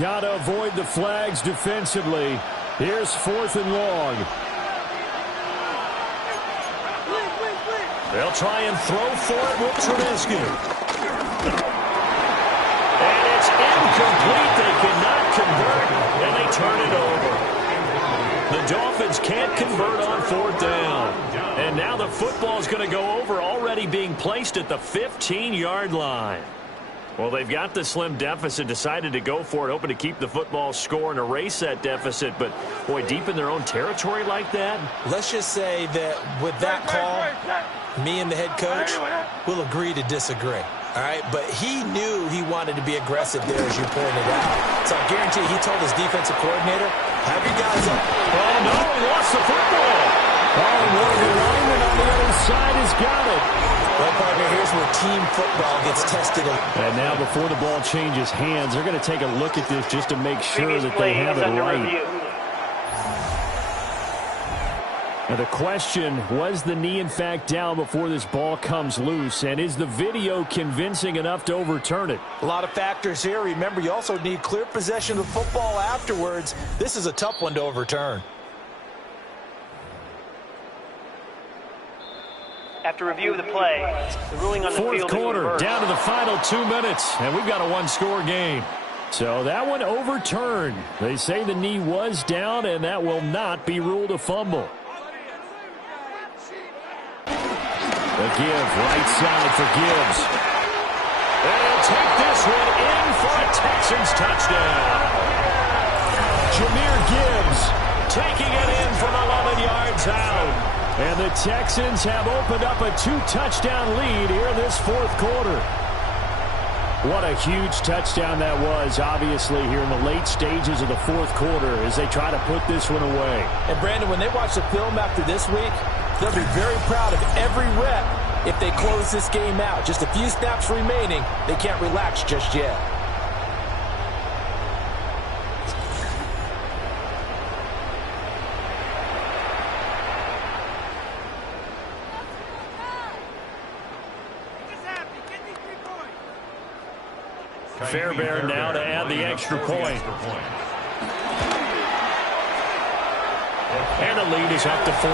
Got to avoid the flags defensively. Here's 4th and long. They'll try and throw for it with Trubisky. And it's incomplete. They cannot convert, and they turn it over. The Dolphins can't convert on 4th down. And now the football is going to go over, already being placed at the 15-yard line. Well, they've got the slim deficit, decided to go for it, hoping to keep the football score and erase that deficit. But, boy, deep in their own territory like that? Let's just say that with that call, me and the head coach will agree to disagree. All right, but he knew he wanted to be aggressive there, as you pointed out. So I guarantee he told his defensive coordinator, have your guys up. Oh, no, he lost the football. Oh, one of the linemen on the other side has got it. Well, partner, here's where team football gets tested. And now before the ball changes hands, they're going to take a look at this just to make sure that they have it right. Now the question, was the knee in fact down before this ball comes loose? And is the video convincing enough to overturn it? A lot of factors here. Remember, you also need clear possession of the football afterwards. This is a tough one to overturn. After review of the play, the ruling on the field is fourth quarter, reversed. down to the final 2 minutes, and we've got a one-score game. So that one overturned. They say the knee was down, and that will not be ruled a fumble. The give, right side for Gibbs. And he'll take this one in for a Texans touchdown. Jameer Gibbs taking it in from 11 yards out. And the Texans have opened up a 2-touchdown lead here in this fourth quarter. What a huge touchdown that was, obviously, here in the late stages of the fourth quarter as they try to put this one away. And, Brandon, when they watch the film after this week, they'll be very proud of every rep if they close this game out. Just a few snaps remaining. They can't relax just yet. Fairbairn now to add the extra point. And the lead is up to 14.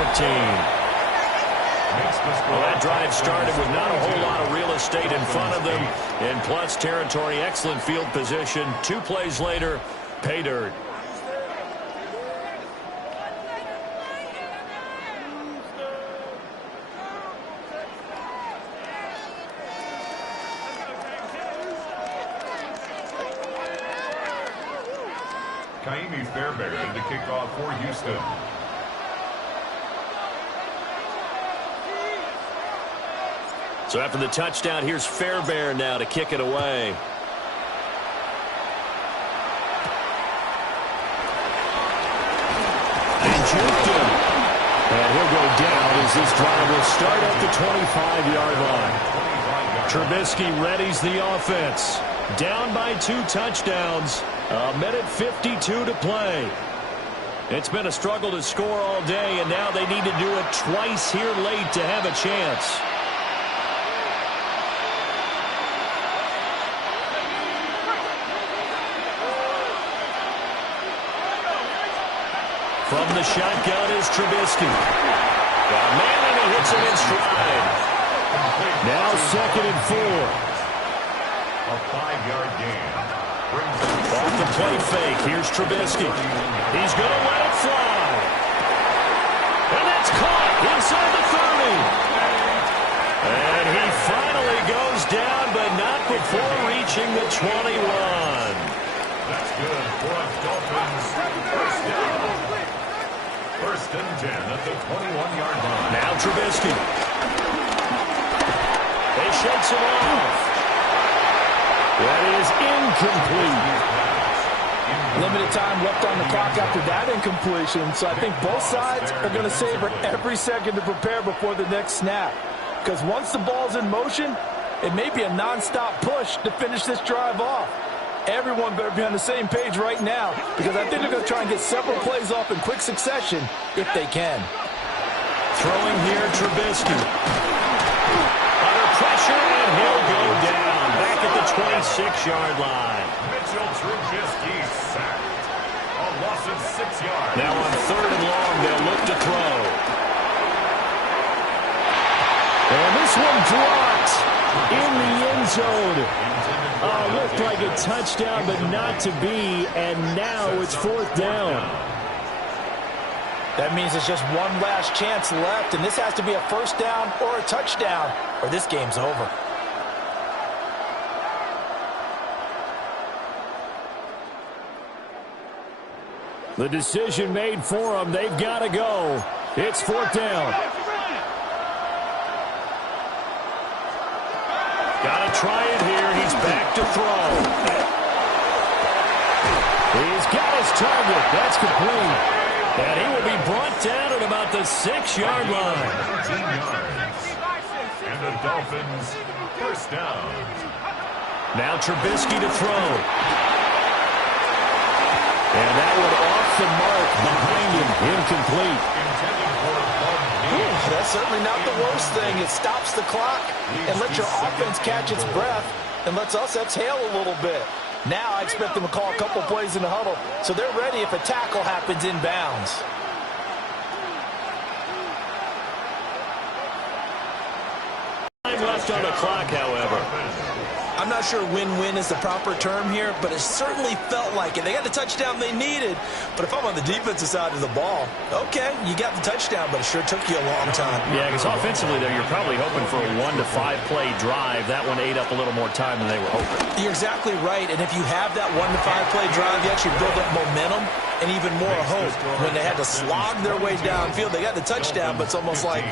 Well, that drive started with not a whole lot of real estate in front of them. In plus territory, excellent field position. 2 plays later, pay dirt. Fairbairn to kick off for Houston. So after the touchdown, here's Fairbairn now to kick it away. And juked him. And he'll go down as this drive will start at the 25-yard line. Trubisky readies the offense. Down by 2 touchdowns. 1:52 to play. It's been a struggle to score all day, and now they need to do it twice here late to have a chance. From the shotgun is Trubisky. Got a man, and he hits him in stride. Now 2nd and 4. A 5-yard gain. Off the play fake, here's Trubisky. He's going to let it fly. And that's caught inside the 30. And he finally goes down, but not before reaching the 21. That's good for a Dolphins first down. 1st and 10 at the 21-yard line. Now Trubisky. They shakes him off. That is incomplete. Limited time left on the clock after that incompletion, so I think both sides are going to savor every second to prepare before the next snap. Because once the ball's in motion, it may be a nonstop push to finish this drive off. Everyone better be on the same page right now, because I think they're going to try and get several plays off in quick succession if they can. Throwing here, Trubisky. Under pressure, and he'll go down. Back at the 26-yard line. Mitchell Trubisky sacked. A loss of 6 yards. Now on 3rd and long, they'll look to throw. And this one dropped in the end zone. Looked like a touchdown, but not to be. And now it's 4th down. That means it's just one last chance left, and this has to be a first down or a touchdown, or this game's over. The decision made for them. They've got to go. It's 4th down. Got might try it here. He's back to throw. He's got his target. That's complete. And he will be brought down at about the 6-yard line. 13 yards. And the Dolphins first down. Now Trubisky to throw. And that one off the mark behind him. Incomplete. That's certainly not the worst thing. It stops the clock and lets your offense catch its breath and lets us exhale a little bit. Now I expect them to call a couple plays in the huddle so they're ready if a tackle happens inbounds. Time left on the clock, however. I'm not sure win-win is the proper term here, but it certainly felt like it. They got the touchdown they needed, but if I'm on the defensive side of the ball, okay, you got the touchdown, but it sure took you a long time. Yeah, because offensively there, you're probably hoping for a 1 to 5 play drive. That one ate up a little more time than they were hoping. You're exactly right, and if you have that 1 to 5 play drive, you actually build up momentum and even more hope. When they had to slog their way downfield, they got the touchdown, but it's almost like,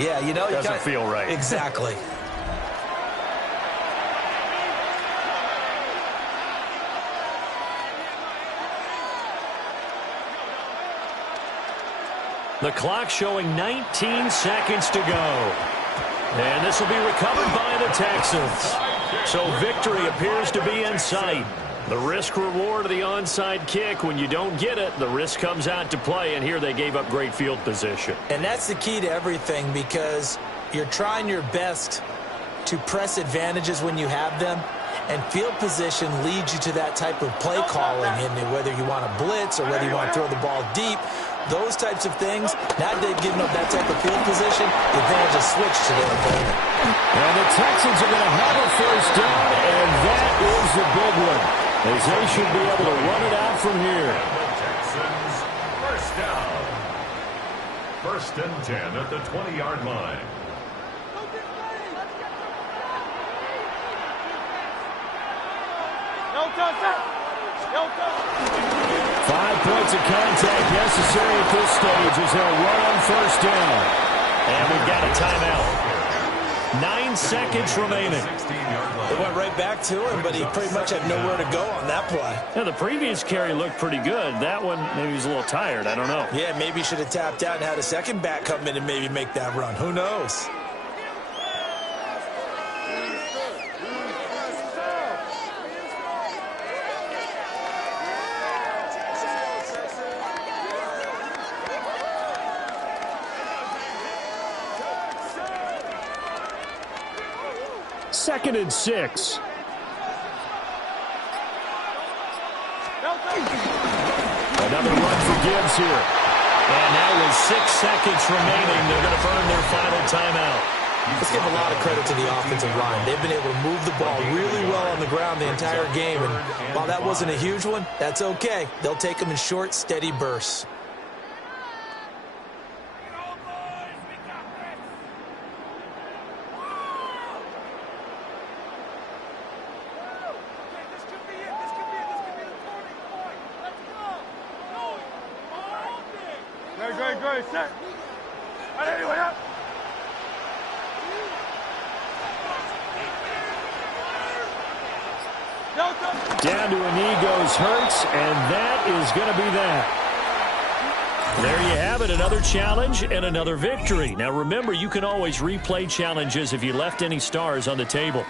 yeah, you know, doesn't feel right. Exactly. The clock showing 19 seconds to go. And this will be recovered by the Texans. So victory appears to be in sight. The risk-reward of the onside kick, when you don't get it, the risk comes out to play, and here they gave up great field position. And that's the key to everything, because you're trying your best to press advantages when you have them, and field position leads you to that type of play calling, and whether you want to blitz or whether you want to throw the ball deep, those types of things. Now they've given up that type of field position, the advantage is switched to their opponent. And the Texans are going to have a first down, and that is the big one, as they should be able to run it out from here. The Texans first down. 1st and 10 at the 20-yard line. No touchdown. 5 points of contact necessary at this stage as they'll run on first down. And we've got a timeout. 9 seconds remaining. They went right back to him, but he pretty much had nowhere to go on that play. Yeah, the previous carry looked pretty good. That one, maybe he's a little tired. I don't know. Yeah, maybe he should have tapped out and had a second back come in and maybe make that run. Who knows? Second and 6. Another run for Gibbs here. And now with 6 seconds remaining, they're going to burn their final timeout. Let's give a lot of credit to the offensive line. They've been able to move the ball really well on the ground the entire game. And while that wasn't a huge one, that's okay. They'll take them in short, steady bursts. Great, set. Anyway, up. Down to a knee goes Hurts, and that is going to be that. There you have it, another challenge and another victory. Now remember, you can always replay challenges if you left any stars on the table.